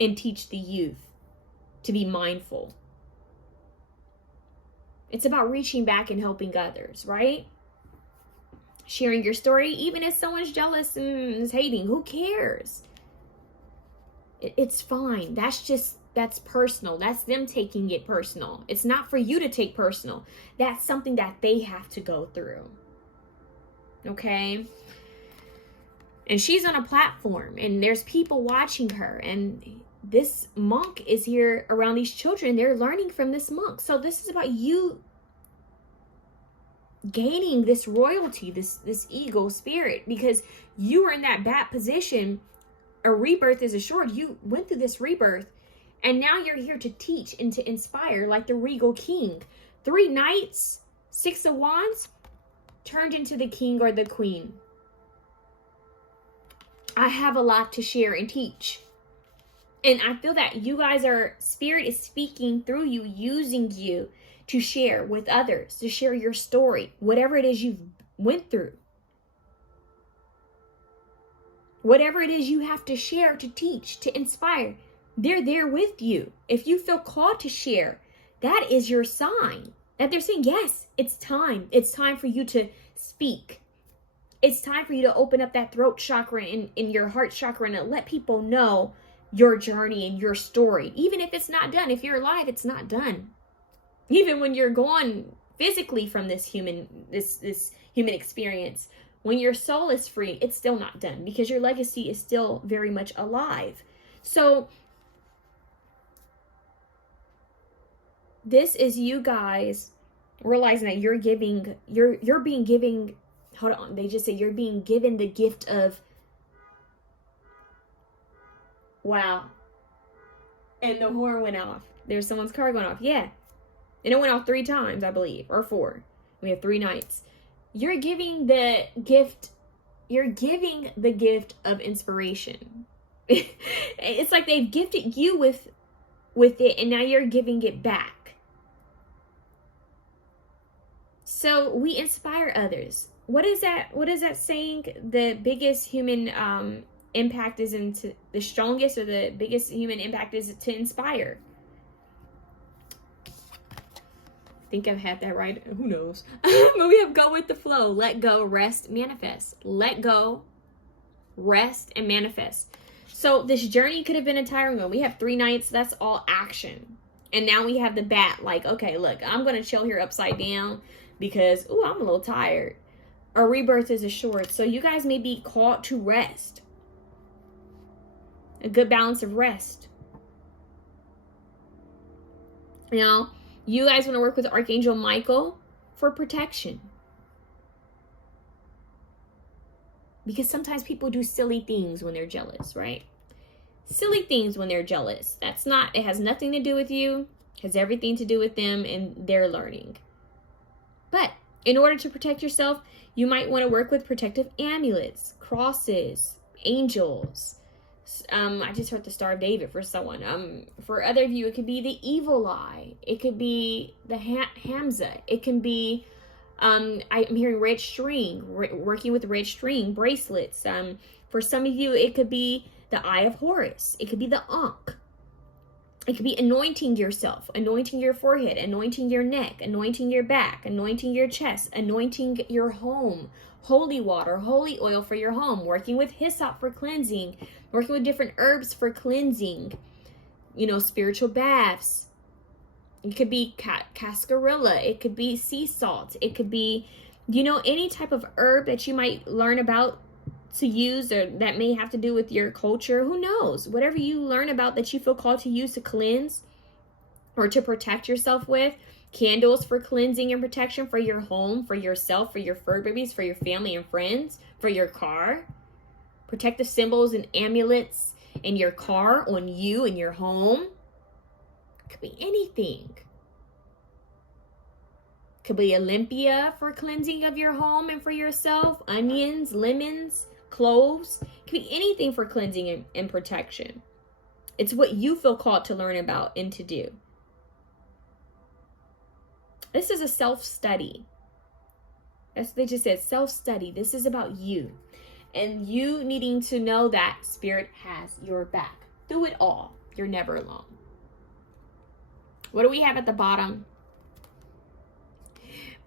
and teach the youth to be mindful? It's about reaching back and helping others, right? Sharing your story, even if someone's jealous and is hating, who cares? It's fine. That's personal. That's them taking it personal. It's not for you to take personal. That's something that they have to go through. Okay? And she's on a platform and there's people watching her, and this monk is here around these children. They're learning from this monk. So this is about you gaining this royalty, this ego spirit, because you were in that bad position. A rebirth is assured. You went through this rebirth and now you're here to teach and to inspire like the regal king. 3 knights, 6 of Wands turned into the king or the queen. I have a lot to share and teach. And I feel that you guys spirit is speaking through you, using you to share with others, to share your story, whatever it is you've went through. Whatever it is you have to share, to teach, to inspire, they're there with you. If you feel called to share, that is your sign that they're saying, yes, it's time. It's time for you to speak. It's time for you to open up that throat chakra in your heart chakra and let people know your journey and your story. Even if it's not done, if you're alive, it's not done. Even when you're gone physically from this human experience, When your soul is free, it's still not done because your legacy is still very much alive. So this is you guys realizing that you're being given, hold on, they just say you're being given the gift of, wow. And the horn went off. There's someone's car going off. Yeah. And it went off 3 times, I believe, or 4. We have 3 nights. You're giving the gift of inspiration. It's like they've gifted you with it, and now you're giving it back. So we inspire others. What is that saying? The biggest human impact is into the strongest, or the biggest human impact is to inspire. I think I've had that right. Who knows? But we have go with the flow. Let go, rest, manifest. Let go, rest, and manifest. So this journey could have been a tiring one. We have 3 nights. That's all action. And now we have the bat. Like, okay, look, I'm going to chill here upside down because, ooh, I'm a little tired. Our rebirth is assured. So you guys may be called to rest. A good balance of rest. You know, you guys want to work with Archangel Michael for protection. Because sometimes people do silly things when they're jealous, right? Silly things when they're jealous. It has nothing to do with you. It has everything to do with them and their learning. But in order to protect yourself, you might want to work with protective amulets, crosses, angels. I just heard the Star of David for someone. For other of you, it could be the evil eye. It could be the Hamza. It can be, I'm hearing red string, working with red string bracelets. For some of you, it could be the Eye of Horus. It could be the Ankh. It could be anointing yourself, anointing your forehead, anointing your neck, anointing your back, anointing your chest, anointing your home. Holy water, holy oil for your home, working with hyssop for cleansing, working with different herbs for cleansing, you know, spiritual baths. It could be cascarilla, it could be sea salt, it could be, you know, any type of herb that you might learn about to use, or that may have to do with your culture. Who knows? Whatever you learn about that you feel called to use to cleanse or to protect yourself with. Candles for cleansing and protection for your home, for yourself, for your fur babies, for your family and friends, for your car. Protective symbols and amulets in your car, on you and your home. Could be anything. Could be Olympia for cleansing of your home and for yourself. Onions, lemons, cloves. Could be anything for cleansing and protection. It's what you feel called to learn about and to do. This is a self-study. That's what they just said, self-study. This is about you. And you needing to know that Spirit has your back. Through it all. You're never alone. What do we have at the bottom?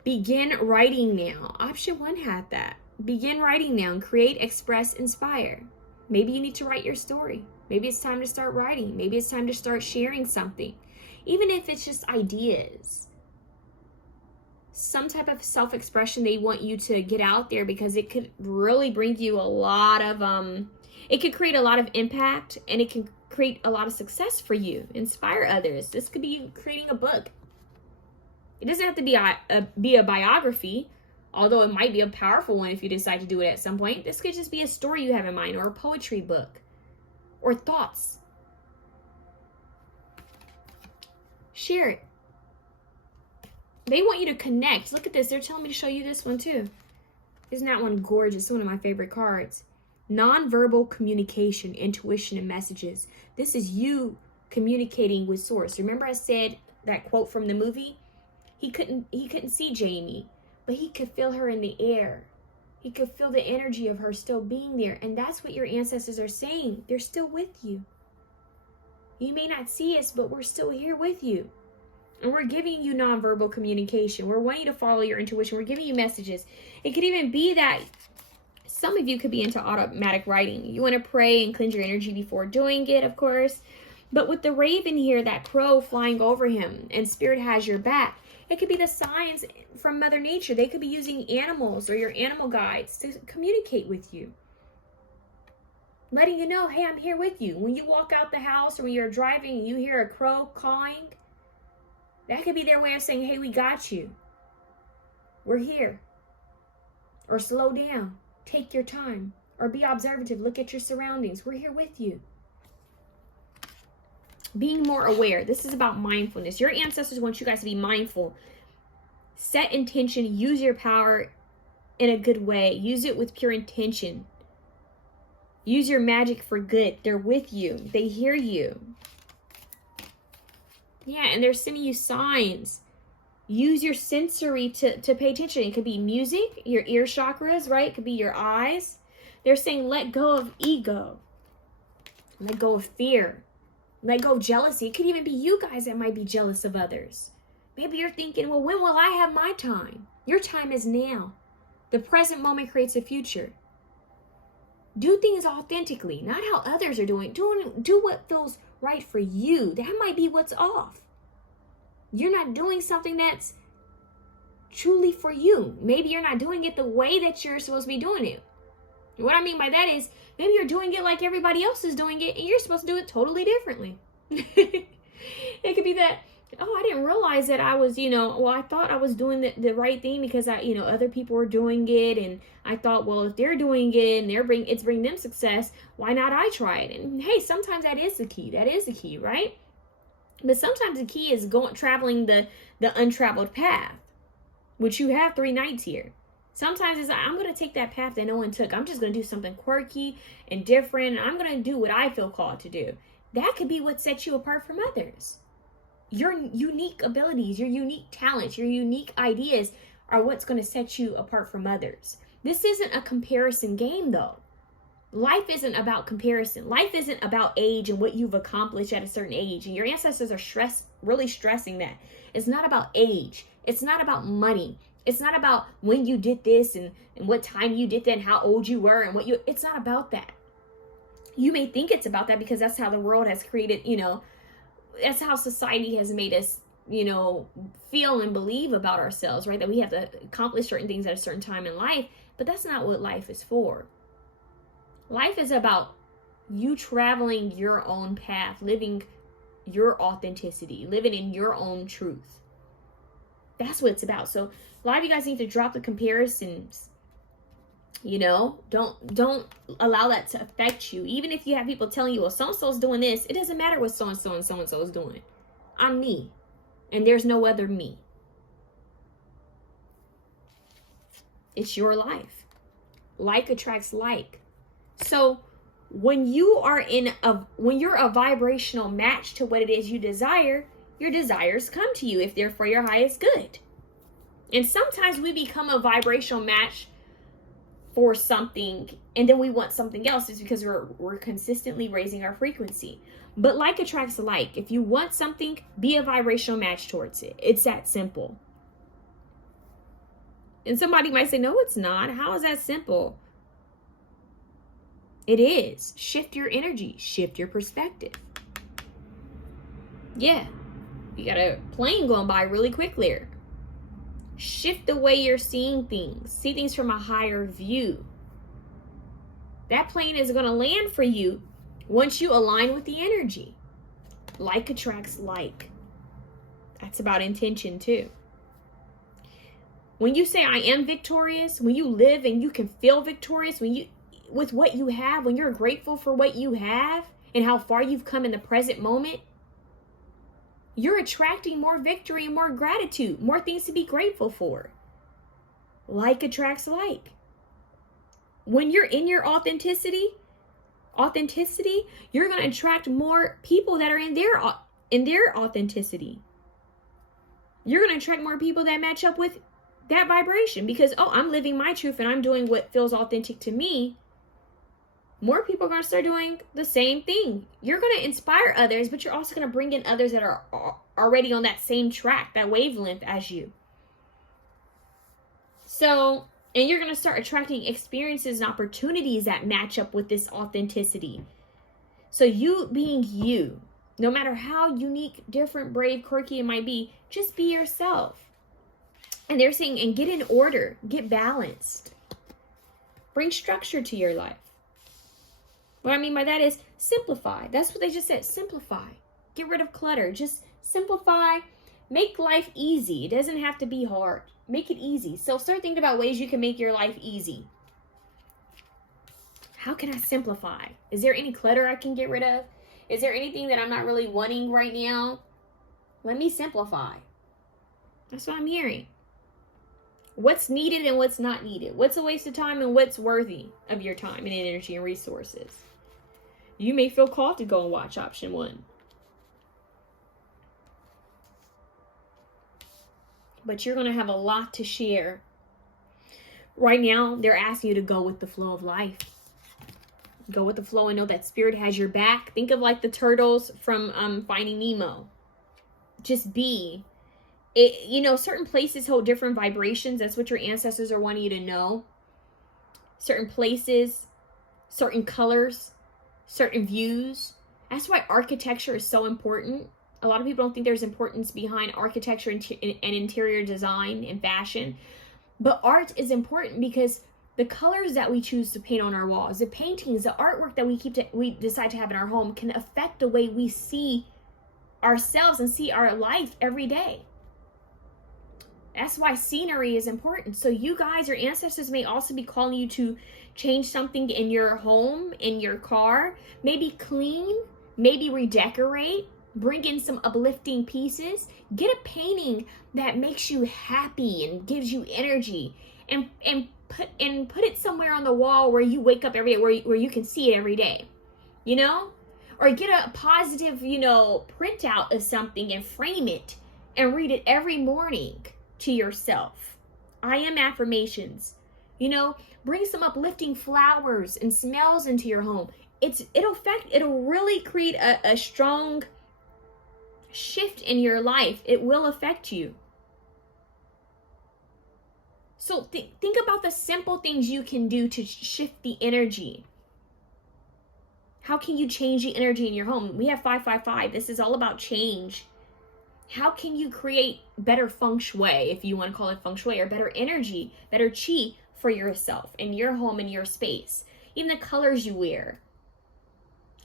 Begin writing now. Option 1 had that. Begin writing now and create, express, inspire. Maybe you need to write your story. Maybe it's time to start writing. Maybe it's time to start sharing something. Even if it's just ideas. Some type of self-expression they want you to get out there, because it could really bring you a lot of, it could create a lot of impact, and it can create a lot of success for you. Inspire others. This could be creating a book. It doesn't have to be a biography, although it might be a powerful one if you decide to do it at some point. This could just be a story you have in mind, or a poetry book, or thoughts. Share it. They want you to connect. Look at this. They're telling me to show you this one too. Isn't that one gorgeous? It's one of my favorite cards. Nonverbal communication, intuition, and messages. This is you communicating with Source. Remember I said that quote from the movie? He couldn't see Jamie, but he could feel her in the air. He could feel the energy of her still being there. And that's what your ancestors are saying. They're still with you. You may not see us, but we're still here with you. And we're giving you nonverbal communication. We're wanting you to follow your intuition. We're giving you messages. It could even be that some of you could be into automatic writing. You want to pray and cleanse your energy before doing it, of course. But with the raven here, that crow flying over him, and Spirit has your back, It could be the signs from Mother Nature. They could be using animals or your animal guides to communicate with you. Letting you know, hey, I'm here with you. When you walk out the house or when you're driving and you hear a crow cawing, that could be their way of saying, hey, we got you. We're here. Or slow down. Take your time. Or be observative. Look at your surroundings. We're here with you. Being more aware. This is about mindfulness. Your ancestors want you guys to be mindful. Set intention. Use your power in a good way. Use it with pure intention. Use your magic for good. They're with you. They hear you. Yeah, and they're sending you signs. Use your sensory to pay attention. It could be music, your ear chakras, right? It could be your eyes. They're saying let go of ego. Let go of fear. Let go of jealousy. It could even be you guys that might be jealous of others. Maybe you're thinking, well, when will I have my time? Your time is now. The present moment creates a future. Do things authentically, not how others are doing. Do what feels right for you. That might be what's off. You're not doing something that's truly for you. Maybe you're not doing it the way that you're supposed to be doing it. What I mean by that is, maybe you're doing it like everybody else is doing it, and you're supposed to do it totally differently. It could be that, oh, I didn't realize that I was, I thought I was doing the right thing because other people were doing it, and I thought, well, if they're doing it and it's bringing them success, why not I try it? And hey, sometimes that is the key. That is the key, right? But sometimes the key is traveling the untraveled path, which you have 3 nights here. Sometimes it's like, I'm going to take that path that no one took. I'm just going to do something quirky and different. And I'm going to do what I feel called to do. That could be what sets you apart from others. Your unique abilities, your unique talents, your unique ideas are what's going to set you apart from others. This isn't a comparison game, though. Life isn't about comparison. Life isn't about age and what you've accomplished at a certain age. And your ancestors are really stressing that. It's not about age. It's not about money. It's not about when you did this and what time you did that and how old you were and it's not about that. You may think it's about that because that's how the world has created, that's how society has made us, feel and believe about ourselves, right? That we have to accomplish certain things at a certain time in life, but that's not what life is for. Life is about you traveling your own path, living your authenticity, living in your own truth. That's what it's about. So a lot of you guys need to drop the comparisons. Don't allow that to affect you. Even if you have people telling you, well, so-and-so's doing this, it doesn't matter what so-and-so and so-and-so is doing. I'm me, and there's no other me. It's your life. Like attracts like. So when you're a vibrational match to what it is you desire, your desires come to you if they're for your highest good. And sometimes we become a vibrational match for something and then we want something else. It's because we're consistently raising our frequency. But like attracts like. If you want something, be a vibrational match towards it. It's that simple. And somebody might say, no, it's not. How is that simple? It is. Shift your energy. Shift your perspective. Yeah. You got a plane going by really quickly. Shift the way you're seeing things. See things from a higher view. That plane is going to land for you once you align with the energy. Like attracts like. That's about intention too. When you say I am victorious, when you live and you can feel victorious, with what you have, when you're grateful for what you have and how far you've come in the present moment, you're attracting more victory and more gratitude, more things to be grateful for. Like attracts like. When you're in your authenticity, you're going to attract more people that are in their authenticity. You're going to attract more people that match up with that vibration because, I'm living my truth and I'm doing what feels authentic to me. More people are going to start doing the same thing. You're going to inspire others, but you're also going to bring in others that are already on that same track, that wavelength as you. So, and you're going to start attracting experiences and opportunities that match up with this authenticity. So you being you, no matter how unique, different, brave, quirky it might be, just be yourself. And they're saying, and get in order, get balanced. Bring structure to your life. What I mean by that is simplify. That's what they just said, simplify. Get rid of clutter. Just simplify. Make life easy. It doesn't have to be hard. Make it easy. So start thinking about ways you can make your life easy. How can I simplify? Is there any clutter I can get rid of? Is there anything that I'm not really wanting right now? Let me simplify. That's what I'm hearing. What's needed and what's not needed. What's a waste of time and what's worthy of your time and energy and resources. You may feel called to go and watch option 1. But you're going to have a lot to share. Right now, they're asking you to go with the flow of life. Go with the flow and know that spirit has your back. Think of like the turtles from Finding Nemo. Just be. You know, certain places hold different vibrations. That's what your ancestors are wanting you to know. Certain places, certain colors, certain views. That's why architecture is so important. A lot of people don't think there's importance behind architecture and interior design and fashion. But art is important because the colors that we choose to paint on our walls, the paintings, the artwork that we decide to have in our home can affect the way we see ourselves and see our life every day. That's why scenery is important. So you guys, your ancestors may also be calling you to change something in your home, in your car, maybe clean, maybe redecorate, bring in some uplifting pieces, get a painting that makes you happy and gives you energy, and put it somewhere on the wall where you wake up every day, where you can see it every day, you know? Or get a positive, you know, printout of something and frame it and read it every morning to yourself. I am affirmations. You know, bring some uplifting flowers and smells into your home. It'll really create a strong shift in your life. It will affect you. So think about the simple things you can do to shift the energy. How can you change the energy in your home? We have 555. This is all about change. How can you create better feng shui, if you want to call it feng shui, or better energy, better chi for yourself in your home, in your space? Even the colors you wear.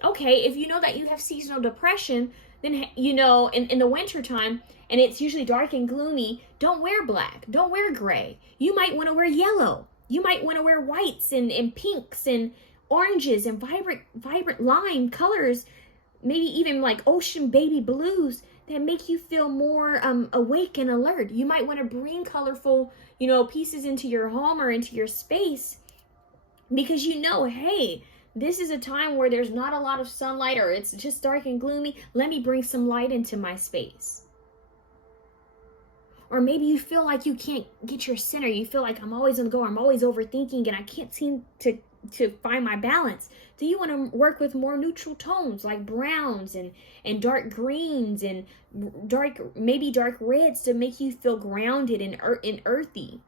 Okay, if you know that you have seasonal depression, then, you know, in the winter time, and it's usually dark and gloomy, don't wear black. Don't wear gray. You might want to wear yellow. You might want to wear whites and pinks and oranges and vibrant lime colors, maybe even like ocean baby blues that make you feel more awake and alert. You might want to bring colorful, you know, pieces into your home or into your space because you know, hey, this is a time where there's not a lot of sunlight or it's just dark and gloomy. Let me bring some light into my space. Or maybe you feel like you can't get your center. You feel like I'm always on the go. I'm always overthinking and I can't seem to find my balance. Do you want to work with more neutral tones like browns and dark greens and maybe dark reds to make you feel grounded and earthy,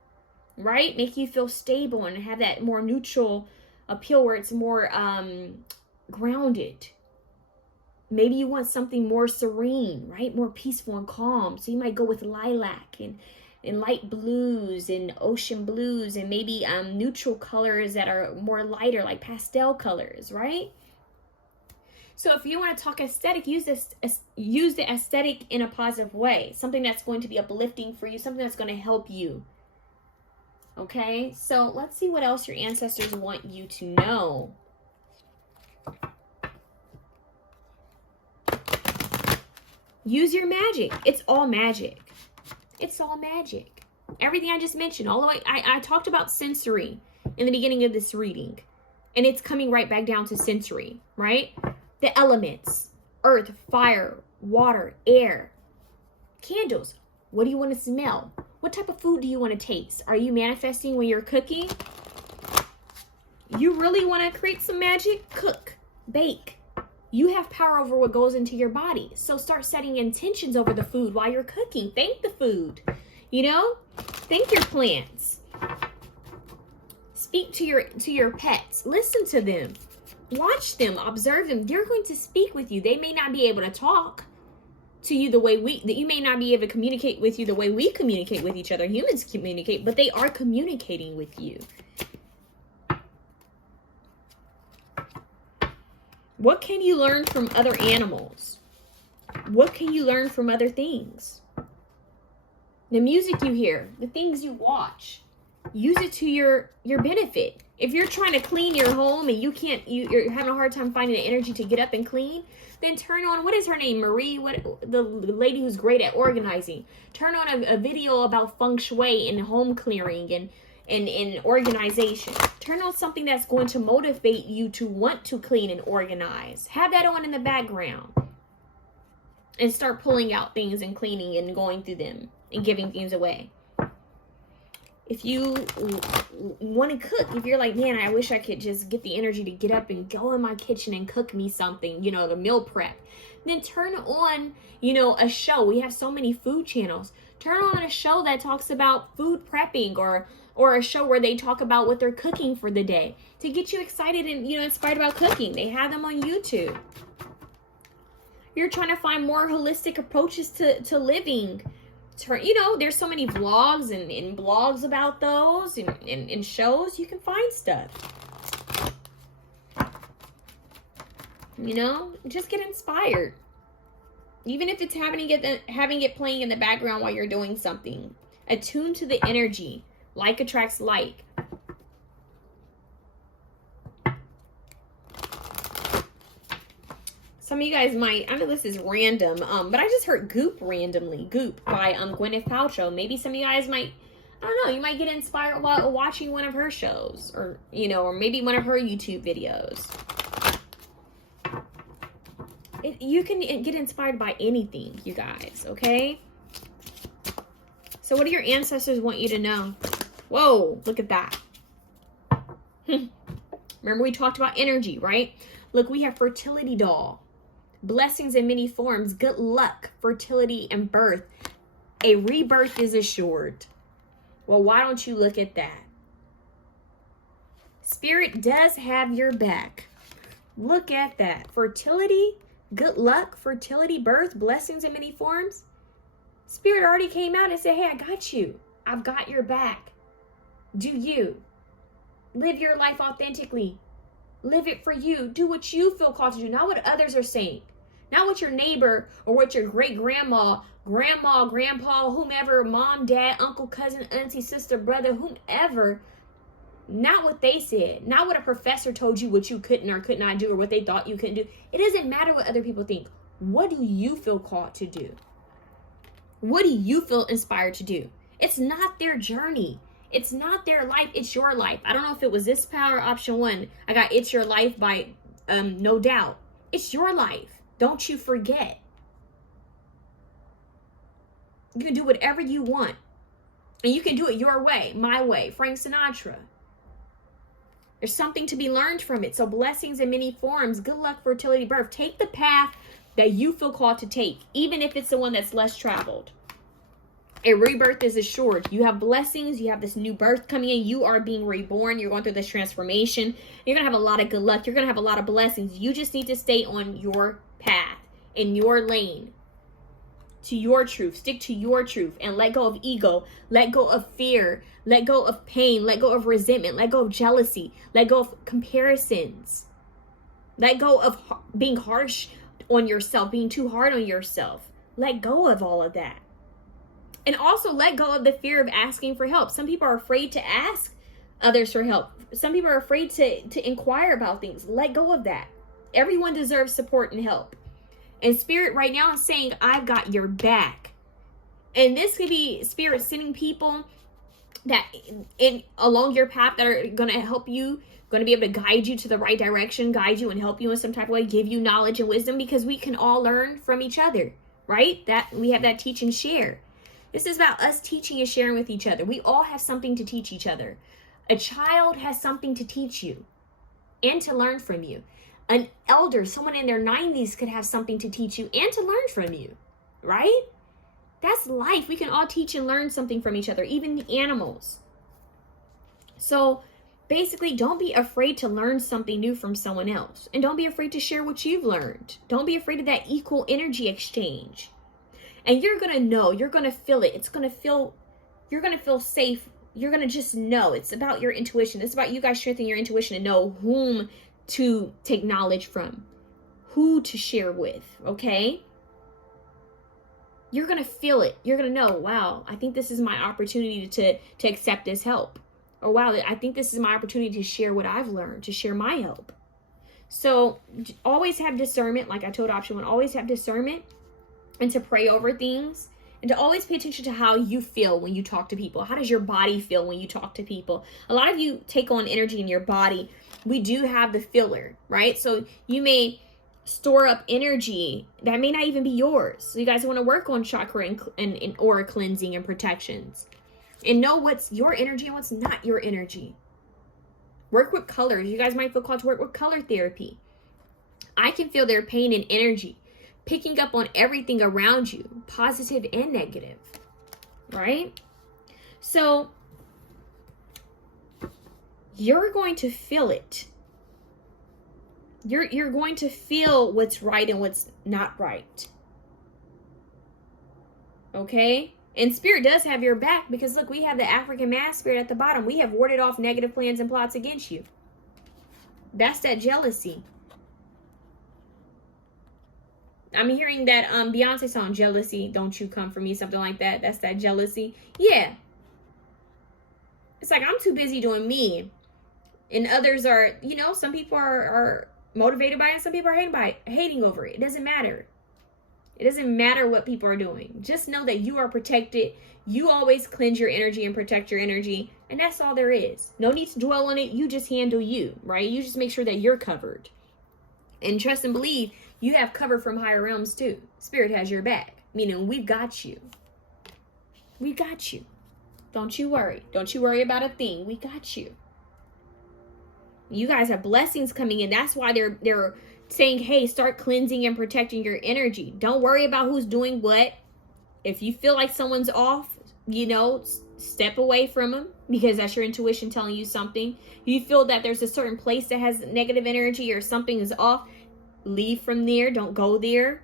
right? Make you feel stable and have that more neutral appeal where it's more grounded. Maybe you want something more serene, right? More peaceful and calm. So you might go with lilac and light blues and ocean blues and maybe neutral colors that are more lighter, like pastel colors, right? So if you want to talk aesthetic, use the aesthetic in a positive way. Something that's going to be uplifting for you, something that's going to help you. Okay, so let's see what else your ancestors want you to know. Use your magic. It's all magic. It's all magic. Everything I just mentioned, all the way, I talked about sensory in the beginning of this reading. And it's coming right back down to sensory, right? The elements, earth, fire, water, air, candles. What do you want to smell? What type of food do you want to taste? Are you manifesting when you're cooking? You really want to create some magic? Cook, bake. You have power over what goes into your body. So start setting intentions over the food while you're cooking. Thank the food, you know? Thank your plants. Speak to your pets. Listen to them. Watch them, observe them. They're going to speak with you. They may not be able to talk to you the way that you may not be able to communicate with you the way we communicate with each other, humans communicate, but they are communicating with you. What can you learn from other animals? What can you learn from other things? The music you hear, the things you watch, use it to your benefit. If you're trying to clean your home and you're having a hard time finding the energy to get up and clean, then turn on, what is her name? Marie, the lady who's great at organizing. Turn on a video about feng shui and home clearing and organization. Turn on something that's going to motivate you to want to clean and organize. Have that on in the background. And start pulling out things and cleaning and going through them and giving things away. If you want to cook, if you're like, man, I wish I could just get the energy to get up and go in my kitchen and cook me something, you know, the meal prep, then turn on, you know, a show. We have so many food channels. Turn on a show that talks about food prepping or a show where they talk about what they're cooking for the day to get you excited and, you know, inspired about cooking. They have them on YouTube. You're trying to find more holistic approaches to living. You know, there's so many vlogs and blogs about those and shows. You can find stuff. You know, just get inspired. Even if it's having it playing in the background while you're doing something. Attune to the energy. Like attracts like. Some of you guys might, I know this is random, but I just heard Goop randomly. Goop by Gwyneth Paltrow. Maybe some of you guys might, I don't know, you might get inspired while watching one of her shows. Or, you know, or maybe one of her YouTube videos. You can get inspired by anything, you guys, okay? So what do your ancestors want you to know? Whoa, look at that. Remember we talked about energy, right? Look, we have fertility doll. Blessings in many forms, good luck, fertility, and birth. A rebirth is assured. Well, why don't you look at that? Spirit does have your back. Look at that. Fertility, good luck, fertility, birth, blessings in many forms. Spirit already came out and said, hey, I got you. I've got your back. Do you. Live your life authentically. Live it for you. Do what you feel called to do, not what others are saying. Not what your neighbor or what your great-grandma, grandma, grandpa, whomever, mom, dad, uncle, cousin, auntie, sister, brother, whomever, not what they said. Not what a professor told you what you couldn't or could not do or what they thought you couldn't do. It doesn't matter what other people think. What do you feel called to do? What do you feel inspired to do? It's not their journey. It's not their life. It's your life. I don't know if it was this power option one. I got It's Your Life by No Doubt. It's your life. Don't you forget. You can do whatever you want. And you can do it your way, my way, Frank Sinatra. There's something to be learned from it. So blessings in many forms. Good luck, fertility, birth. Take the path that you feel called to take, even if it's the one that's less traveled. A rebirth is assured. You have blessings. You have this new birth coming in. You are being reborn. You're going through this transformation. You're going to have a lot of good luck. You're going to have a lot of blessings. You just need to stay on your path, in your lane, to your truth. Stick to your truth and let go of ego. Let go of fear. Let go of pain. Let go of resentment. Let go of jealousy. Let go of comparisons. Let go of being harsh on yourself, being too hard on yourself. Let go of all of that. And also let go of the fear of asking for help. Some people are afraid to ask others for help. Some people are afraid to inquire about things. Let go of that. Everyone deserves support and help. And Spirit right now is saying, I've got your back. And this could be Spirit sending people that along your path that are going to help you, going to be able to guide you to the right direction, guide you and help you in some type of way, give you knowledge and wisdom, because we can all learn from each other, right? That we have that teach and share. This is about us teaching and sharing with each other. We all have something to teach each other. A child has something to teach you and to learn from you. An elder, someone in their 90s, could have something to teach you and to learn from you, right? That's life. We can all teach and learn something from each other, even the animals. So basically, don't be afraid to learn something new from someone else. And don't be afraid to share what you've learned. Don't be afraid of that equal energy exchange. And you're going to know, you're going to feel it. It's going to feel, you're going to feel safe. You're going to just know. It's about your intuition. It's about you guys strengthening your intuition and know whom to take knowledge from, who to share with, okay? You're going to feel it. You're going to know, wow, I think this is my opportunity to accept this help. Or wow, I think this is my opportunity to share what I've learned, to share my help. So always have discernment. Like I told option 1, always have discernment, and to pray over things, and to always pay attention to how you feel when you talk to people. How does your body feel when you talk to people? A lot of you take on energy in your body. We do have the filler, right? So you may store up energy that may not even be yours. So you guys want to work on chakra and aura cleansing and protections, and know what's your energy and what's not your energy. Work with colors. You guys might feel called to work with color therapy. I can feel their pain and energy, picking up on everything around you, positive and negative, right? So you're going to feel it. You're going to feel what's right and what's not right. Okay? And Spirit does have your back, because look, we have the African mass spirit at the bottom. We have warded off negative plans and plots against you. That's that jealousy. I'm hearing that Beyonce song, Jealousy, Don't You Come For Me, something like that. That's that jealousy. Yeah. It's like, I'm too busy doing me. And others are, you know, some people are motivated by it, and some people are hating over it. It doesn't matter. It doesn't matter what people are doing. Just know that you are protected. You always cleanse your energy and protect your energy. And that's all there is. No need to dwell on it. You just handle you, right? You just make sure that you're covered. And trust and believe you have cover from higher realms too. Spirit has your back. Meaning we've got you. We got you. Don't you worry. Don't you worry about a thing. We got you. You guys have blessings coming in. That's why they're saying, hey, start cleansing and protecting your energy. Don't worry about who's doing what. If you feel like someone's off, you know, step away from them, because that's your intuition telling you something. You feel that there's a certain place that has negative energy or something is off, leave from there. Don't go there.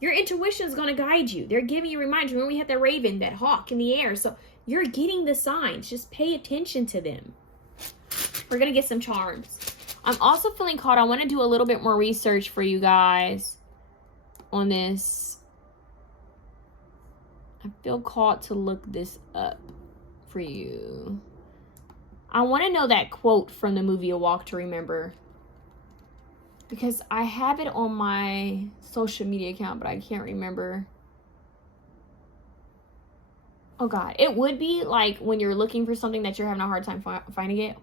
Your intuition is going to guide you. They're giving you reminders. Remember, we had that raven, that hawk in the air. So you're getting the signs. Just pay attention to them. We're going to get some charms. I'm also feeling called. I want to do a little bit more research for you guys on this. I feel called to look this up for you. I want to know that quote from the movie A Walk to Remember, because I have it on my social media account, but I can't remember. Oh God, it would be like when you're looking for something that you're having a hard time finding it.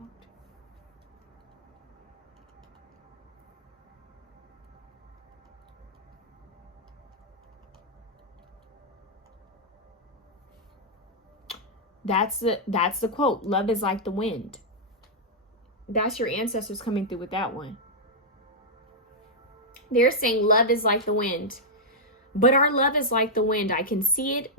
That's the quote. Love is like the wind. That's your ancestors coming through with that one. They're saying love is like the wind. But our love is like the wind. I can see it.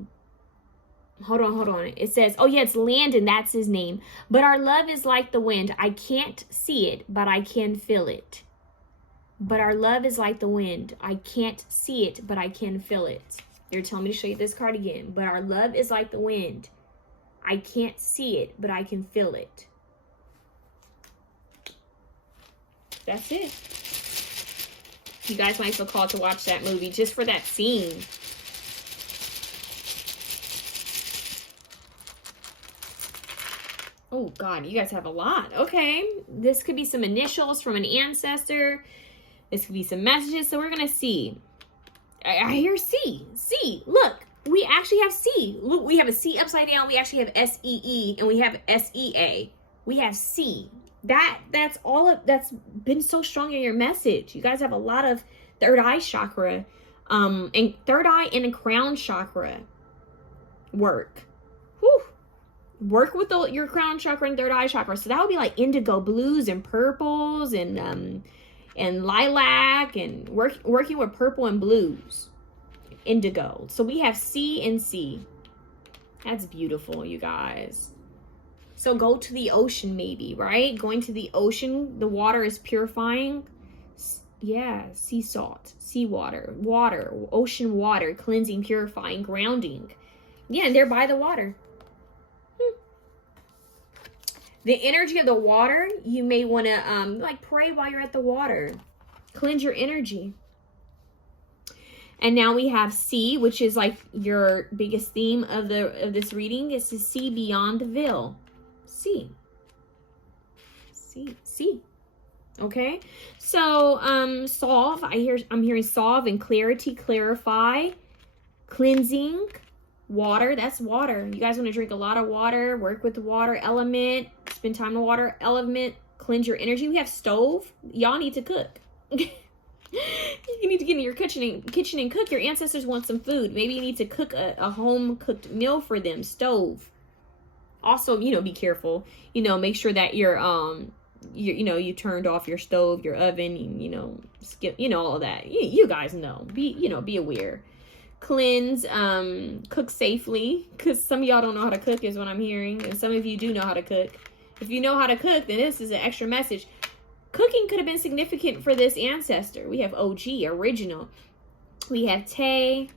Hold on. It says, oh yeah, it's Landon. That's his name. But our love is like the wind. I can't see it, but I can feel it. But our love is like the wind. I can't see it, but I can feel it. They're telling me to show you this card again. But our love is like the wind. I can't see it, but I can feel it. That's it. You guys might feel called to watch that movie just for that scene. Oh God, you guys have a lot. Okay, this could be some initials from an ancestor. This could be some messages. So we're gonna see. I hear C. C. Look. We actually have C. Look, we have a C upside down. We actually have S-E-E, and we have S-E-A. We have C. That's been so strong in your message. You guys have a lot of third eye chakra, and third eye and crown chakra work. Whew. Work with your crown chakra and third eye chakra. So that would be like indigo blues and purples and lilac, and working with purple and blues. Indigo. So we have C and C. That's beautiful, you guys. So go to the ocean maybe, right? Going to the ocean, the water is purifying. Yeah, sea salt, seawater, water, ocean water, cleansing, purifying, grounding. Yeah, and they're by the water. The energy of the water, you may want to like pray while you're at the water. Cleanse your energy. And now we have sea, which is like your biggest theme of this reading, is to see beyond the veil. See. Okay? So solve, I'm hearing solve and clarity, clarify, cleansing, water, that's water. You guys want to drink a lot of water, work with the water element, spend time in the water element, cleanse your energy. We have stove. Y'all need to cook. You need to get in your kitchen and cook. Your ancestors want some food. Maybe you need to cook a home cooked meal for them. Stove. Also, be careful. Make sure that you turned off your stove, your oven, skip, all of that. You guys know. Be aware. Cleanse, cook safely, because some of y'all don't know how to cook is what I'm hearing, and some of you do know how to cook. If you know how to cook, then this is an extra message. Cooking could have been significant for this ancestor. We have OG, original. We have Tay,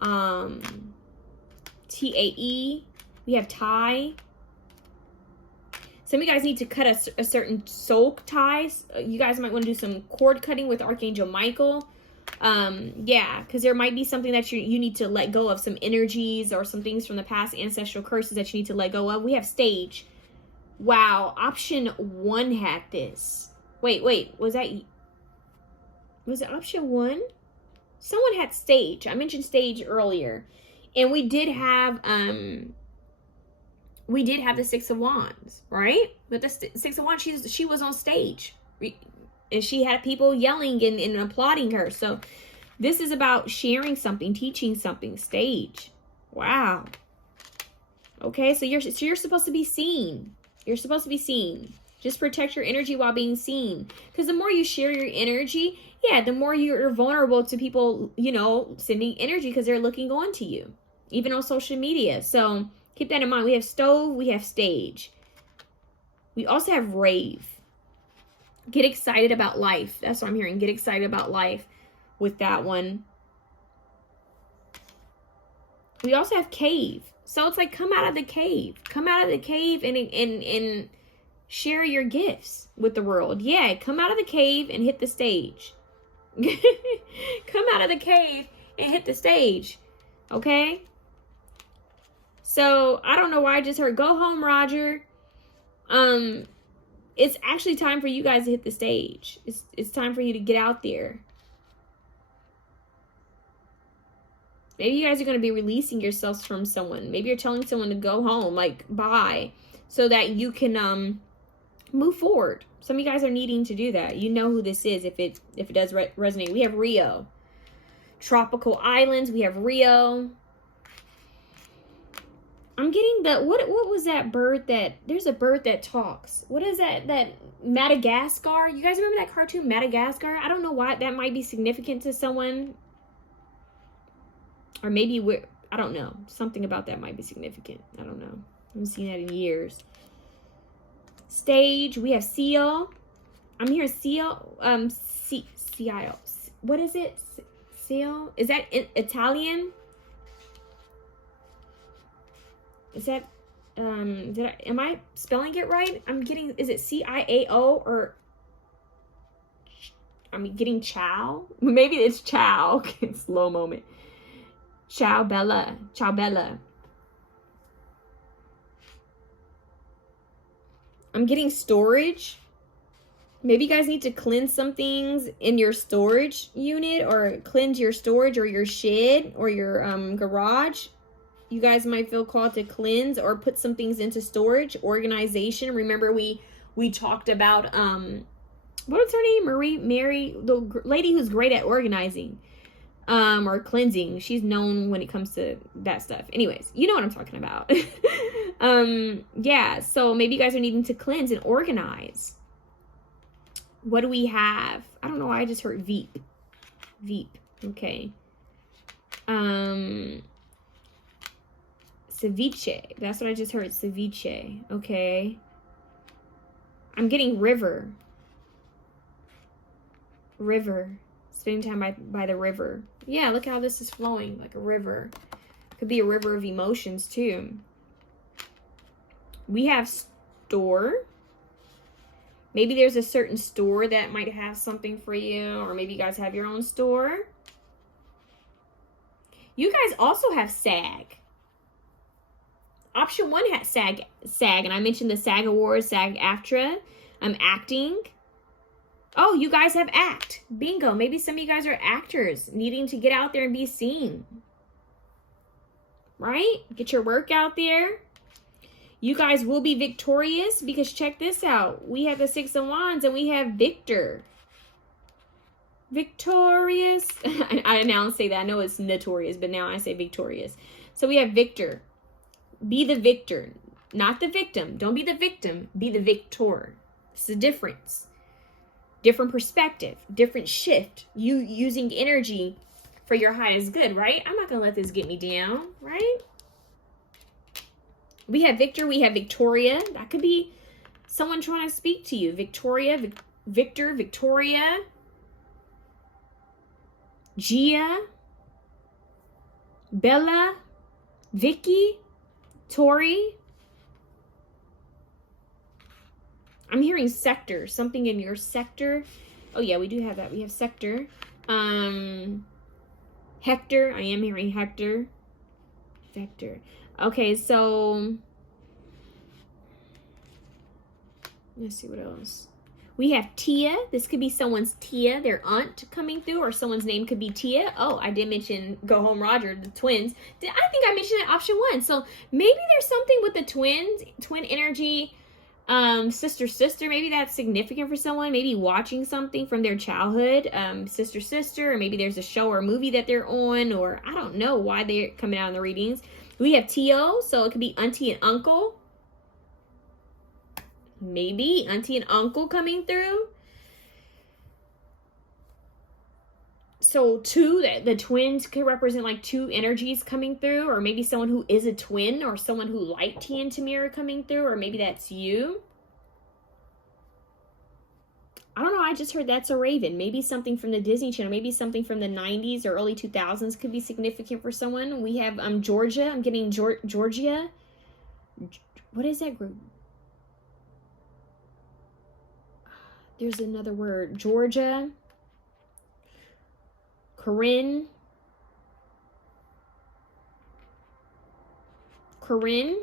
TAE. We have tie. Some of you guys need to cut a certain soul ties. You guys might want to do some cord cutting with Archangel Michael. Yeah, because there might be something that you need to let go of, some energies or some things from the past, ancestral curses that you need to let go of. We have stage. Wow, option 1 had this. Wait, was it option 1? Someone had stage. I mentioned stage earlier. And we did have the 6 of Wands, right? But the 6 of Wands, she was on stage. And she had people yelling and applauding her. So this is about sharing something, teaching something, stage. Wow. Okay, so you're supposed to be seen. You're supposed to be seen. Just protect your energy while being seen. Because the more you share your energy, yeah, the more you're vulnerable to people, sending energy because they're looking on to you. Even on social media. So keep that in mind. We have stove, we have stage. We also have rave. Get excited about life. That's what I'm hearing. Get excited about life with that one. We also have cave. So it's like, come out of the cave. Come out of the cave and share your gifts with the world. Yeah, come out of the cave and hit the stage. Come out of the cave and hit the stage. Okay? So, I don't know why I just heard, go home, Roger. It's actually time for you guys to hit the stage. It's time for you to get out there. Maybe you guys are going to be releasing yourselves from someone. Maybe you're telling someone to go home, like, bye, so that you can move forward. Some of you guys are needing to do that. You know who this is if it does resonate. We have Rio. Tropical islands. We have Rio. I'm getting what was that bird there's a bird that talks. What is that Madagascar? You guys remember that cartoon, Madagascar? I don't know why that might be significant to someone. Or maybe I don't know. Something about that might be significant. I don't know. I haven't seen that in years. Stage, we have seal. I'm hearing seal. Seal. What is it? Seal? Is that Italian? Is that, am I spelling it right? Is it CIAO or, I'm getting chow? Maybe it's chow. Slow moment. Ciao Bella. Ciao Bella. I'm getting storage. Maybe you guys need to cleanse some things in your storage unit, or cleanse your storage or your shed or your garage. You guys might feel called to cleanse or put some things into storage. Organization. Remember we talked about what was her name? Mary, the lady who's great at organizing. Or cleansing. She's known when it comes to that stuff. Anyways, you know what I'm talking about. Yeah, so maybe you guys are needing to cleanse and organize. What do we have? I don't know why I just heard Veep. Veep. Okay. Ceviche. That's what I just heard. Ceviche. Okay. I'm getting river. River. Spending time by the river. Yeah, look how this is flowing, like a river. Could be a river of emotions too. We have store. Maybe there's a certain store that might have something for you, or maybe you guys have your own store. You guys also have SAG. Option 1 has SAG, and I mentioned the SAG Awards, SAG-AFTRA. I'm acting. Oh, you guys have ACT. Bingo. Maybe some of you guys are actors needing to get out there and be seen. Right? Get your work out there. You guys will be victorious because check this out. We have the 6 of Wands and we have Victor. Victorious. I now say that. I know it's notorious, but now I say victorious. So we have Victor. Be the victor, not the victim. Don't be the victim. Be the victor. It's a difference. Different perspective. Different shift. You using energy for your highest good, right? I'm not going to let this get me down, right? We have Victor. We have Victoria. That could be someone trying to speak to you. Victoria, Victor, Victoria. Gia. Bella. Vicky. Tori. I'm hearing sector. Something in your sector. Oh, yeah, we do have that. We have sector. Hector. I am hearing Hector. Vector. Okay, so let's see what else. We have Tia. This could be someone's Tia, their aunt coming through, or someone's name could be Tia. Oh, I did mention Go Home Roger, the twins. I think I mentioned it option 1. So maybe there's something with the twins, twin energy, sister. Maybe that's significant for someone. Maybe watching something from their childhood, sister, or maybe there's a show or a movie that they're on, or I don't know why they're coming out in the readings. We have Tio, so it could be auntie and uncle. Maybe auntie and uncle coming through. So the twins could represent like 2 energies coming through, or maybe someone who is a twin, or someone who liked Tia and Tamira coming through, or maybe that's you. I don't know, I just heard that's a raven. Maybe something from the Disney Channel, maybe something from the 90s or early 2000s could be significant for someone. We have Georgia. I'm getting Georgia. What is that group? There's another word. Georgia. Corinne. Courtney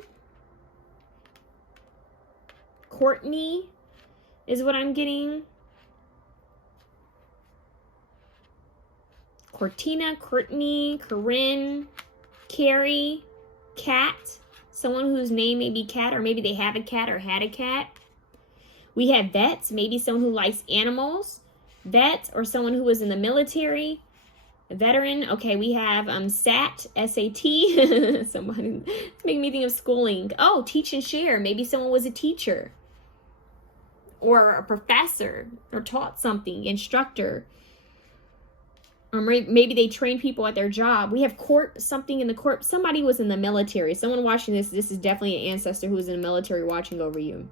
is what I'm getting. Cortina, Courtney, Corinne, Carrie, Cat. Someone whose name may be Cat, or maybe they have a cat or had a cat. We have vets, maybe someone who likes animals. Vet, or someone who was in the military. A veteran. Okay, we have SAT, S-A-T. Someone, it's making me think of schooling. Oh, teach and share. Maybe someone was a teacher. Or a professor. Or taught something. Instructor. Or maybe they train people at their job. We have court, something in the court. Somebody was in the military. Someone watching this is definitely an ancestor who was in the military watching over you.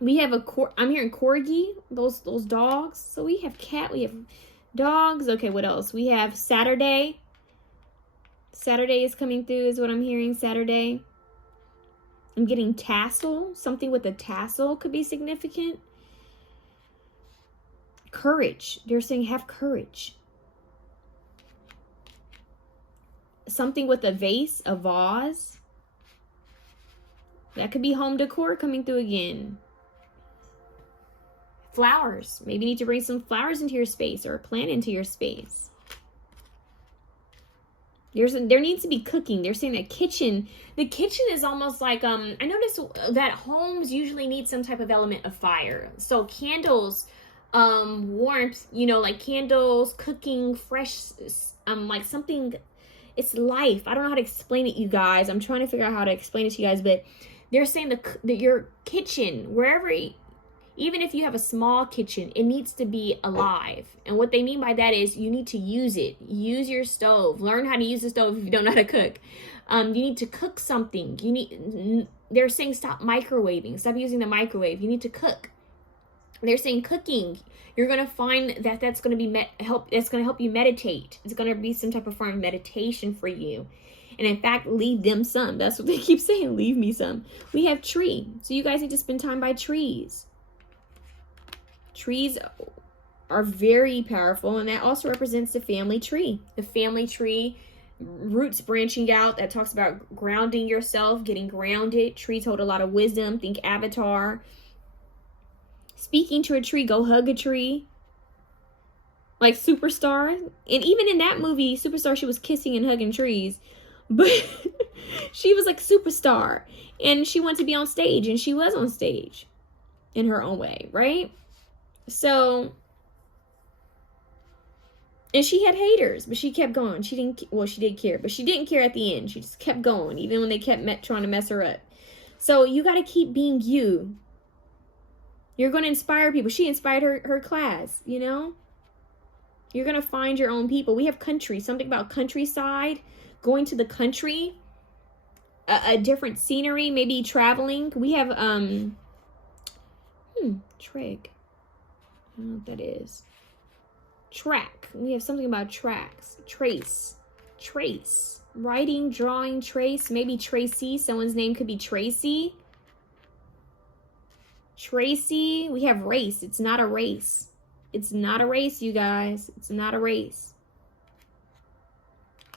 We have I'm hearing corgi, those dogs. So we have cat, we have dogs. Okay, what else? We have Saturday. Saturday is coming through is what I'm hearing, Saturday. I'm getting tassel. Something with a tassel could be significant. Courage. They're saying have courage. Something with a vase, a vase. That could be home decor coming through again. Flowers. Maybe you need to bring some flowers into your space, or a plant into your space. There needs to be cooking. They're saying that kitchen. The kitchen is almost like, I noticed that homes usually need some type of element of fire. So candles, warmth, like candles, cooking, fresh, like something. It's life. I don't know how to explain it, you guys. I'm trying to figure out how to explain it to you guys, but they're saying that your kitchen, wherever, even if you have a small kitchen, it needs to be alive. And what they mean by that is you need to use it. Use your stove. Learn how to use the stove if you don't know how to cook. You need to cook something. They're saying stop microwaving. Stop using the microwave. You need to cook. They're saying cooking. You're going to find that that's going to be it's going to help you meditate. It's going to be some type of form of meditation for you. And in fact, leave them some. That's what they keep saying. Leave me some. We have tree. So you guys need to spend time by trees. Trees are very powerful, and that also represents the family tree. The family tree, roots branching out, that talks about grounding yourself, getting grounded. Trees hold a lot of wisdom. Think Avatar. Speaking to a tree, go hug a tree. Like Superstar. And even in that movie, Superstar, she was kissing and hugging trees. But she was like Superstar. And she wanted to be on stage, and she was on stage in her own way, right? So, and she had haters, but she kept going. She did care, but she didn't care at the end. She just kept going, even when they kept trying to mess her up. So you got to keep being you. You're going to inspire people. She inspired her class, you know? You're going to find your own people. We have country, something about countryside, going to the country, a different scenery, maybe traveling. We have, trig. I don't know what that is. Track. We have something about tracks. Trace. Writing, drawing, trace. Maybe Tracy. Someone's name could be Tracy. Tracy. We have race. It's not a race. It's not a race, you guys. It's not a race.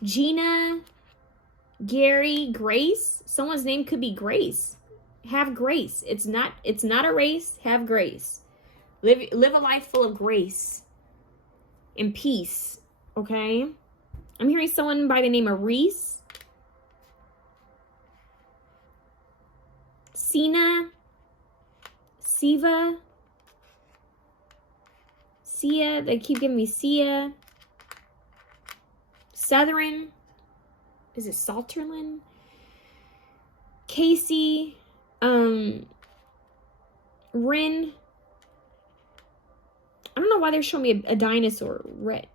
Gina. Gary. Grace. Someone's name could be Grace. Have grace. It's not a race. Have grace. Live a life full of grace and peace, okay? I'm hearing someone by the name of Reese. Sina. Siva. Sia. They keep giving me Sia. Southern. Is it Salterland? Casey. Rin. I don't know why they're showing me a dinosaur.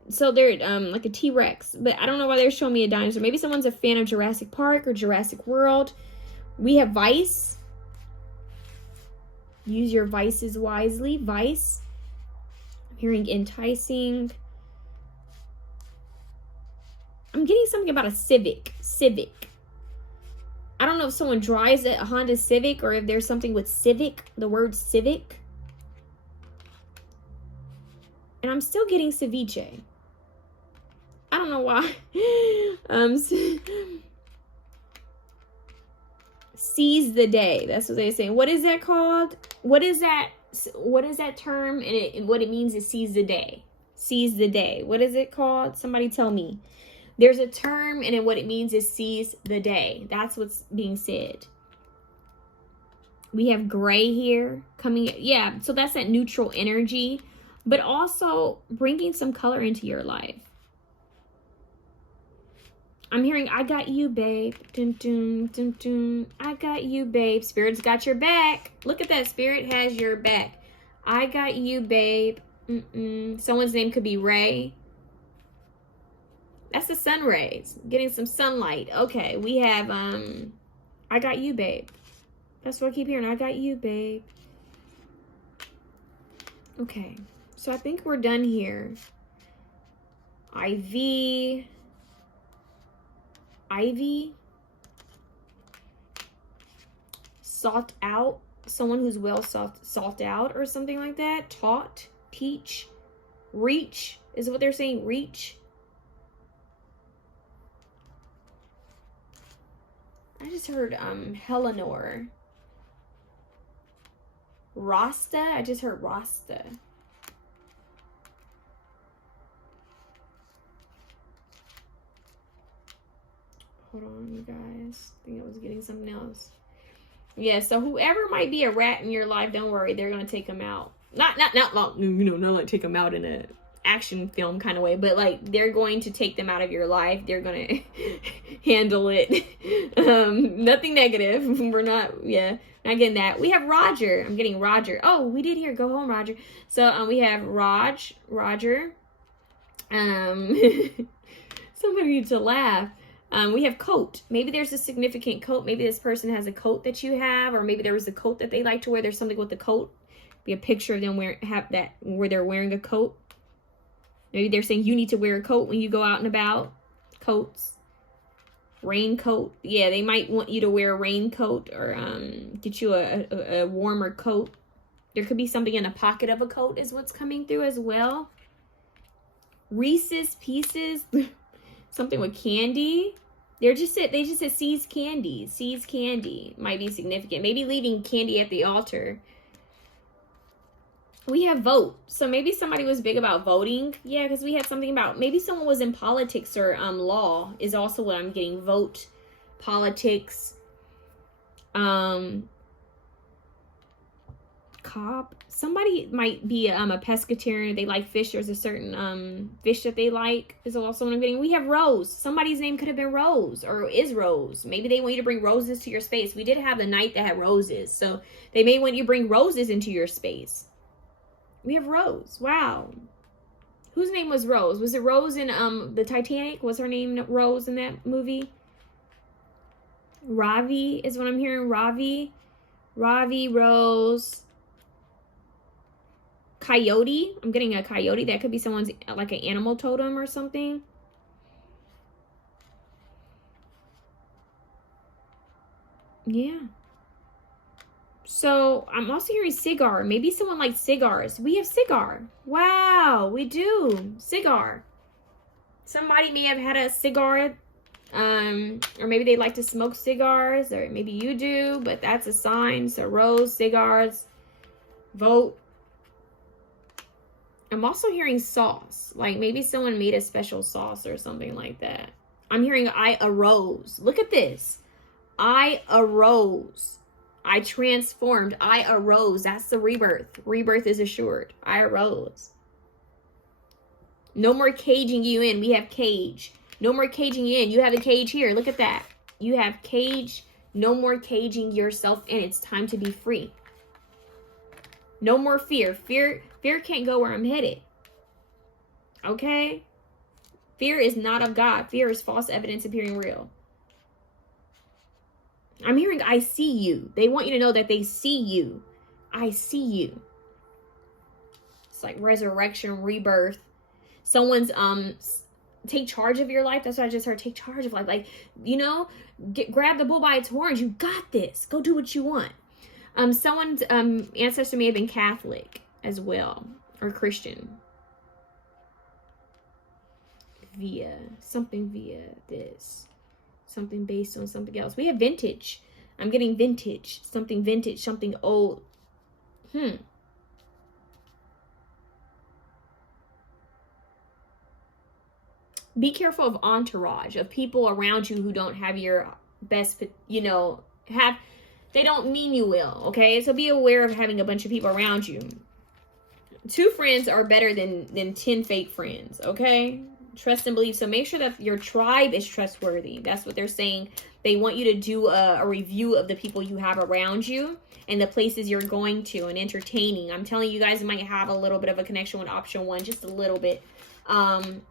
So they're like a T-Rex, but I don't know why they're showing me a dinosaur. Maybe someone's a fan of Jurassic Park or Jurassic World. We have Vice. Use your vices wisely. Vice. I'm hearing enticing. I'm getting something about a Civic. I don't know if someone drives a Honda Civic or if there's something with Civic, the word Civic. And I'm still getting ceviche. I don't know why. Seize the day. That's what they're saying. What is that called? What is that term? And what it means is seize the day. Seize the day. What is it called? Somebody tell me. There's a term, and what it means is seize the day. That's what's being said. We have gray here coming. Yeah, so that's that neutral energy. But also bringing some color into your life. I'm hearing, I got you, babe. Dun, dun, dun, dun. I got you, babe. Spirit's got your back. Look at that. Spirit has your back. I got you, babe. Someone's name could be Ray. That's the sun rays. Getting some sunlight. Okay, we have, I got you, babe. That's what I keep hearing. I got you, babe. Okay. So I think we're done here. Ivy. Sought out. Someone who's well sought out or something like that. Taught. Teach. Reach. Is what they're saying. Reach. I just heard Helenor. Rasta. I just heard Rasta. Hold on, you guys. I think I was getting something else. Yeah, so whoever might be a rat in your life, don't worry. They're going to take them out. Not like take them out in a action film kind of way, but like they're going to take them out of your life. They're going to handle it. Nothing negative. We're not getting that. We have Roger. I'm getting Roger. Oh, we did hear go home, Roger. So we have Roger. Somebody needs to laugh. We have coat. Maybe there's a significant coat. Maybe this person has a coat that you have, or maybe there was a coat that they like to wear. There's something with the coat Be a picture of them where they're wearing a coat. Maybe they're saying you need to wear a coat when you go out and about. Coats. Raincoat. Yeah, they might want you to wear a raincoat or get you a warmer coat. There could be something in the pocket of a coat is what's coming through as well. Reese's Pieces. Something with candy. They just said seeds candy. Seeds candy might be significant. Maybe leaving candy at the altar. We have vote. So maybe somebody was big about voting. Yeah, because we had something about maybe someone was in politics or law is also what I'm getting. Vote, politics, cop. Somebody might be a pescatarian. They like fish. There's a certain fish that they like is also what I'm getting. We have Rose. Somebody's name could have been Rose or is Rose. Maybe they want you to bring roses to your space. We did have the night that had roses. So they may want you to bring roses into your space. We have Rose. Wow. Whose name was Rose? Was it Rose in the Titanic? Was her name Rose in that movie? Ravi is what I'm hearing. Ravi, Rose. Coyote. I'm getting a coyote. That could be someone's like an animal totem or something. Yeah. So I'm also hearing cigar. Maybe someone likes cigars. We have cigar. Wow, we do. Cigar. Somebody may have had a cigar. Or maybe they like to smoke cigars. Or maybe you do. But that's a sign. So Rose, cigars, vote. I'm also hearing sauce. Like maybe someone made a special sauce or something like that. I'm hearing I arose. Look at this. I arose. I transformed. I arose. That's the rebirth. Rebirth is assured. I arose. No more caging you in. We have cage. No more caging you in. You have a cage here. Look at that. You have cage. No more caging yourself in. It's time to be free. No more fear. Fear can't go where I'm headed. Okay? Fear is not of God. Fear is false evidence appearing real. I'm hearing I see you. They want you to know that they see you. I see you. It's like resurrection, rebirth. Someone's take charge of your life. That's what I just heard. Take charge of life. Like, you know, grab the bull by its horns. You got this. Go do what you want. Someone's ancestor may have been Catholic as well, or Christian. Via this. Something based on something else. We have vintage. I'm getting vintage. Something old. Be careful of entourage, of people around you who don't have your best, you know, they don't mean you well, okay? So be aware of having a bunch of people around you. 2 friends are better than 10 fake friends, okay? Trust and believe. So make sure that your tribe is trustworthy. That's what they're saying. They want you to do a review of the people you have around you and the places you're going to and entertaining. I'm telling you guys, might have a little bit of a connection with option 1, just a little bit.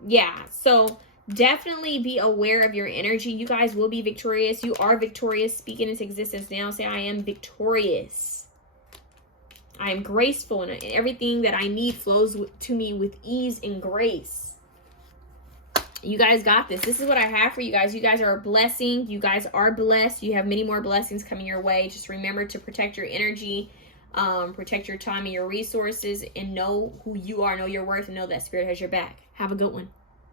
Yeah, so definitely be aware of your energy. You guys will be victorious. You are victorious. Speak it into existence now. Say, I am victorious. I am graceful, and everything that I need flows to me with ease and grace. You guys got this. This is what I have for you guys. You guys are a blessing. You guys are blessed. You have many more blessings coming your way. Just remember to protect your energy, protect your time and your resources, and know who you are, know your worth, and know that spirit has your back. Have a good one.